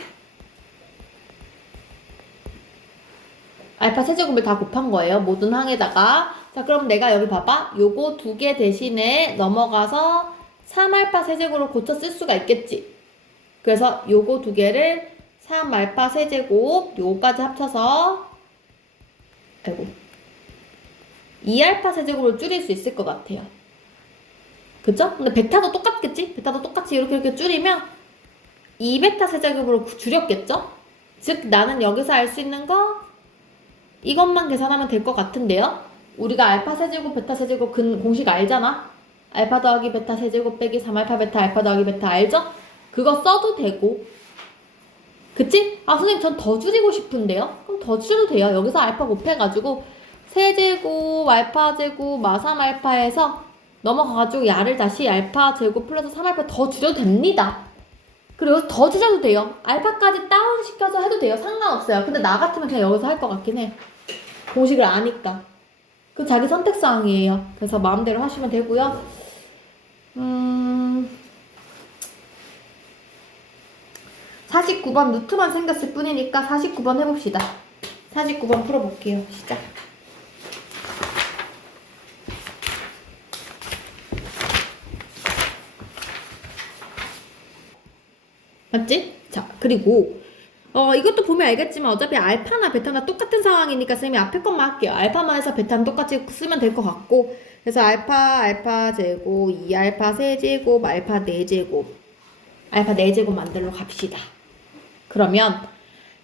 알파 세제곱을 다 곱한 거예요. 모든 항에다가. 자, 그럼 내가 여기 봐봐. 요거 두 개 대신에 넘어가서 3알파 세제곱으로 고쳐 쓸 수가 있겠지. 그래서 요거 두 개를 3알파 세제곱 요거까지 합쳐서 2알파 세제곱을 줄일 수 있을 것 같아요. 그쵸? 근데 베타도 똑같겠지? 베타도 똑같이 이렇게 줄이면 2베타 세제곱으로 줄였겠죠? 즉 나는 여기서 알 수 있는 거 이것만 계산하면 될 것 같은데요? 우리가 알파 세제곱 베타 세제곱 공식 알잖아? 알파 더하기 베타 세제곱 빼기 3알파 베타 알파 더하기 베타 알죠? 그거 써도 되고 그치? 아, 선생님 전 더 줄이고 싶은데요? 그럼 더 줄여도 돼요. 여기서 알파 곱해가지고 세제곱 알파 제곱 마삼 알파에서 넘어가가지고 야를 다시 알파 제곱 플러스 3알파 더 줄여도 됩니다. 그리고 더 줄여도 돼요. 알파까지 다운시켜서 해도 돼요. 상관없어요. 근데 나 같으면 그냥 여기서 할 것 같긴 해. 공식을 아니까. 그 자기 선택사항이에요. 그래서 마음대로 하시면 되고요. 49번 루트만 생겼을 뿐이니까 49번 해봅시다. 49번 풀어볼게요. 시작. 맞지? 자, 그리고 이것도 보면 알겠지만 어차피 알파나 베타나 똑같은 상황이니까 쌤이 앞에 것만 할게요. 알파만 해서 베타는 똑같이 쓰면 될 것 같고, 그래서 알파 제곱, 2알파 세제곱, 알파 4제곱, 알파 4제곱 만들러 갑시다. 그러면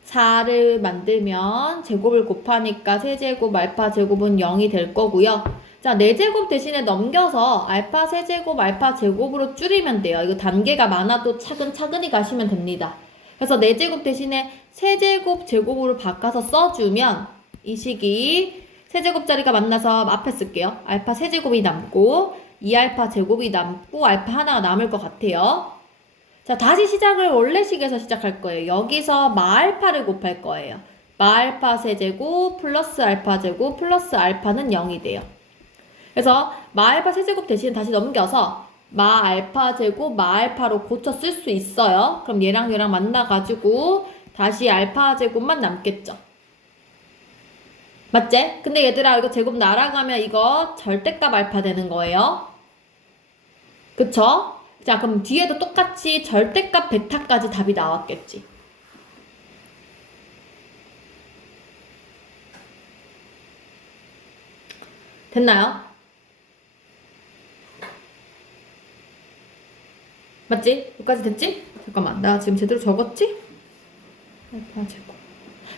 4를 만들면 제곱을 곱하니까 세제곱, 알파 제곱은 0이 될 거고요. 자, 4제곱 대신에 넘겨서 알파 세제곱, 알파 제곱으로 줄이면 돼요. 이거 단계가 많아도 차근차근히 가시면 됩니다. 그래서 4제곱 대신에 세제곱, 제곱으로 바꿔서 써주면 이 식이 세제곱자리가 만나서 앞에 쓸게요. 알파 세제곱이 남고 2알파 제곱이 남고 알파 하나가 남을 것 같아요. 자, 다시 시작을 원래식에서 시작할 거예요. 여기서 마알파를 곱할 거예요. 마알파 세제곱 플러스 알파 제곱 플러스 알파는 0이 돼요. 그래서 마알파 세제곱 대신 다시 넘겨서 마알파 제곱 마알파로 고쳐 쓸 수 있어요. 그럼 얘랑 얘랑 만나가지고 다시 알파 제곱만 남겠죠. 맞지? 근데 얘들아 이거 제곱 날아가면 이거 절대값 알파 되는 거예요. 그쵸? 자, 그럼 뒤에도 똑같이 절대값 베타까지 답이 나왔겠지. 됐나요? 맞지? 여기까지 됐지? 잠깐만, 나 지금 제대로 적었지? 알파 제곱.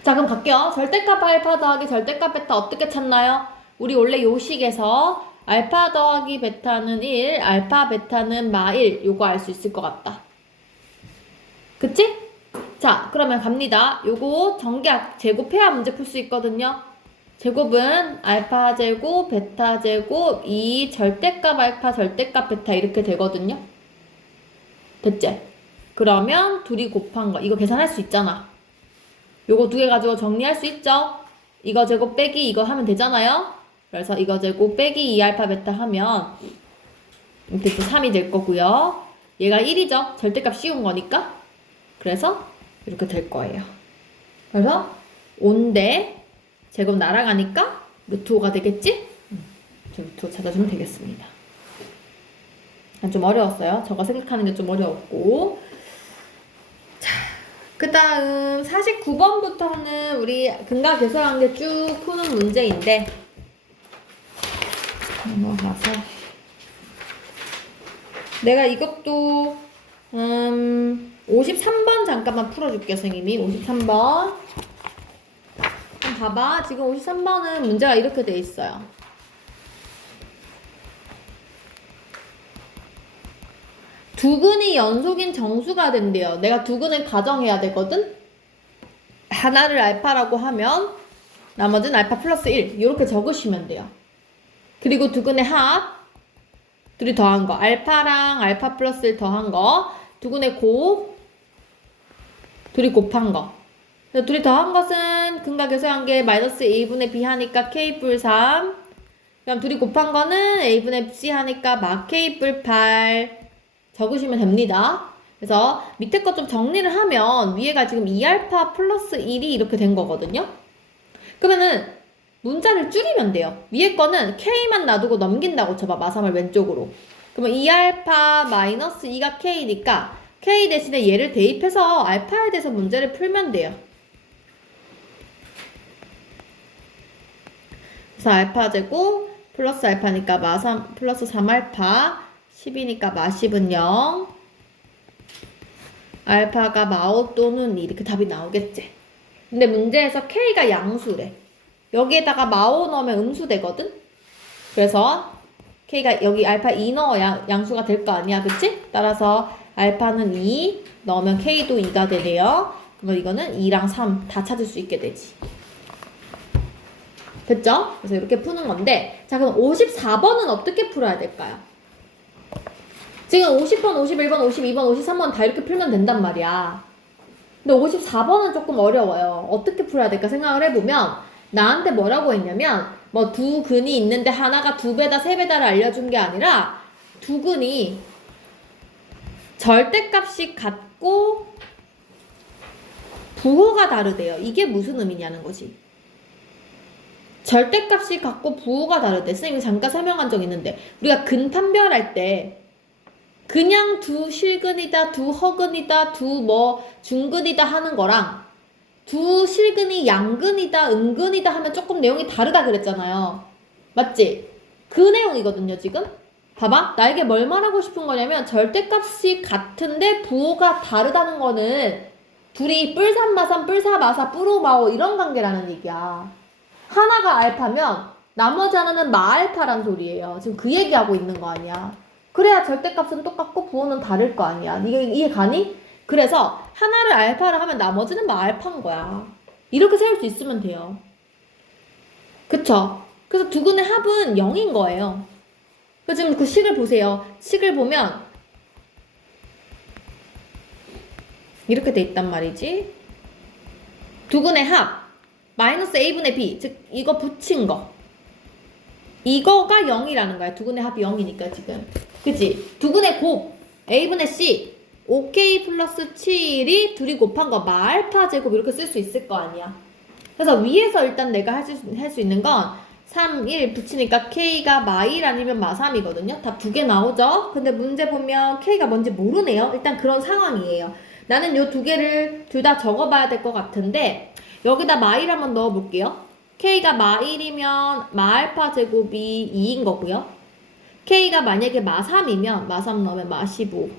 자, 그럼 갈게요. 절대값 알파 더하기 절대값 베타 어떻게 찾나요? 우리 원래 요식에서 알파 더하기 베타는 1, 알파 베타는 마 1, 요거 알 수 있을 것 같다. 그치? 자, 그러면 갑니다. 요거 전개합 제곱해야 문제 풀 수 있거든요. 제곱은 알파 제곱, 베타 제곱, 2 절대값 알파, 절대값 베타 이렇게 되거든요. 됐지? 그러면 둘이 곱한 거 이거 계산할 수 있잖아. 요거 두 개 가지고 정리할 수 있죠? 이거 제곱 빼기 이거 하면 되잖아요? 그래서 이거 제곱 빼기 2알파 베타 하면 이렇게 또 3이 될 거고요. 얘가 1이죠? 절대값 씌운 거니까. 그래서 이렇게 될 거예요. 그래서 5인데 제곱 날아가니까 루트 5가 되겠지? 루트 5 찾아주면 되겠습니다. 좀 어려웠어요. 저거 생각하는 게 좀 어려웠고. 자, 그 다음 49번부터는 우리 근각계수관계 쭉 푸는 문제인데 넘어가서 내가 이것도 53번 잠깐만 풀어줄게요. 선생님이 53번 봐봐. 지금 53번은 문제가 이렇게 돼 있어요. 두근이 연속인 정수가 된대요. 내가 두근을 가정해야 되거든? 하나를 알파라고 하면 나머지는 알파 플러스 1 이렇게 적으시면 돼요. 그리고 두근의 합 둘이 더한 거 알파랑 알파 플러스 1 더한 거 두근의 곱 둘이 곱한 거 둘이 더한 것은 근각계수관계 마이너스 a분의 b 하니까 k뿔 3 그럼 둘이 곱한 거는 a분의 c 하니까 막 k뿔 8 적으시면 됩니다. 그래서 밑에 거 좀 정리를 하면 위에가 지금 2알파 플러스 1이 이렇게 된 거거든요. 그러면은 문자를 줄이면 돼요. 위에 거는 K만 놔두고 넘긴다고 쳐봐. 마삼을 왼쪽으로. 그러면 2알파 마이너스 2가 K니까 K 대신에 얘를 대입해서 알파에 대해서 문제를 풀면 돼요. 그래서 알파 제곱 플러스 알파니까 마3 플러스 3알파 10이니까 마10은 0 알파가 마5 또는 2 이렇게 답이 나오겠지. 근데 문제에서 K가 양수래. 여기에다가 마5 넣으면 음수 되거든? 그래서 K가 여기 알파 2 넣어 양수가 될 거 아니야. 그치? 따라서 알파는 2 넣으면 K도 2가 되네요. 그럼 이거는 2랑 3 다 찾을 수 있게 되지. 됐죠? 그래서 이렇게 푸는 건데 자 그럼 54번은 어떻게 풀어야 될까요? 지금 50번, 51번, 52번, 53번 다 이렇게 풀면 된단 말이야. 근데 54번은 조금 어려워요. 어떻게 풀어야 될까 생각을 해보면 나한테 뭐라고 했냐면 뭐 두 근이 있는데 하나가 2배다 3배다를 알려준 게 아니라 두 근이 절대값이 같고 부호가 다르대요. 이게 무슨 의미냐는 거지. 절대값이 같고 부호가 다르대. 선생님이 잠깐 설명한 적 있는데 우리가 근 판별할 때 그냥 두 실근이다, 두 허근이다, 두 뭐 중근이다 하는 거랑 두 실근이 양근이다, 음근이다 하면 조금 내용이 다르다 그랬잖아요. 맞지? 그 내용이거든요, 지금. 봐봐. 나에게 뭘 말하고 싶은 거냐면 절대값이 같은데 부호가 다르다는 거는 둘이 뿔삼마삼, 뿔사마사, 뿔오마오 이런 관계라는 얘기야. 하나가 알파면 나머지 하나는 마알파란 소리예요. 지금 그 얘기하고 있는 거 아니야. 그래야 절대값은 똑같고 부호는 다를 거 아니야. 이해 가니? 그래서 하나를 알파를 하면 나머지는 마알파인 거야. 이렇게 세울 수 있으면 돼요. 그쵸? 그래서 두 근의 합은 0인 거예요. 그래서 지금 그 식을 보세요. 식을 보면 이렇게 돼 있단 말이지. 두 근의 합 마이너스 a분의 b, 즉 이거 붙인 거 이거가 0이라는 거야. 두 근의 합이 0이니까 지금. 그치? 두 근의 곱 a분의 c 5k 플러스 7이 둘이 곱한 거 마알파 제곱 이렇게 쓸 수 있을 거 아니야. 그래서 위에서 일단 내가 할 수 있는 건 3, 1 붙이니까 k가 마1 아니면 마3이거든요. 답 두 개 나오죠? 근데 문제 보면 k가 뭔지 모르네요. 일단 그런 상황이에요. 나는 요 두 개를 둘 다 적어봐야 될 것 같은데 여기다 마1 한번 넣어볼게요. k가 마1이면 마알파 제곱이 2인 거고요. k가 만약에 마3이면 마3 넣으면 마15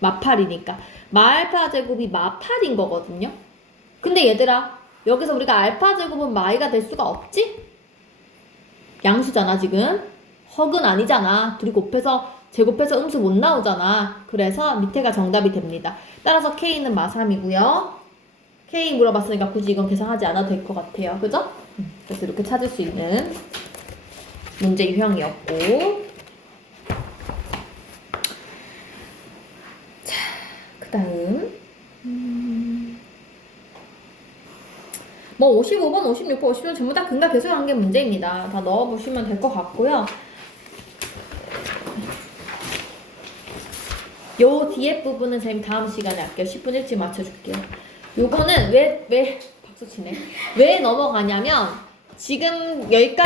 마8이니까 마알파 제곱이 마8인 거거든요. 근데 얘들아 여기서 우리가 알파 제곱은 마이가 될 수가 없지? 양수잖아 지금. 허근 아니잖아. 둘이 곱해서 제곱해서 음수 못 나오잖아. 그래서 밑에가 정답이 됩니다. 따라서 k는 마3이고요. k 물어봤으니까 굳이 이건 계산하지 않아도 될 것 같아요. 그죠? 그래서 이렇게 찾을 수 있는 문제 유형이었고, 자, 그 다음 뭐 55번, 56번, 57번 전부 다 근과 계수의 관계 문제입니다. 다 넣어보시면 될 것 같고요. 요 뒤에 부분은 선생님 다음 시간에 할게요. 10분 일찍 맞춰줄게요. 요거는 왜 박수 치네. 왜 넘어가냐면 지금 여기까지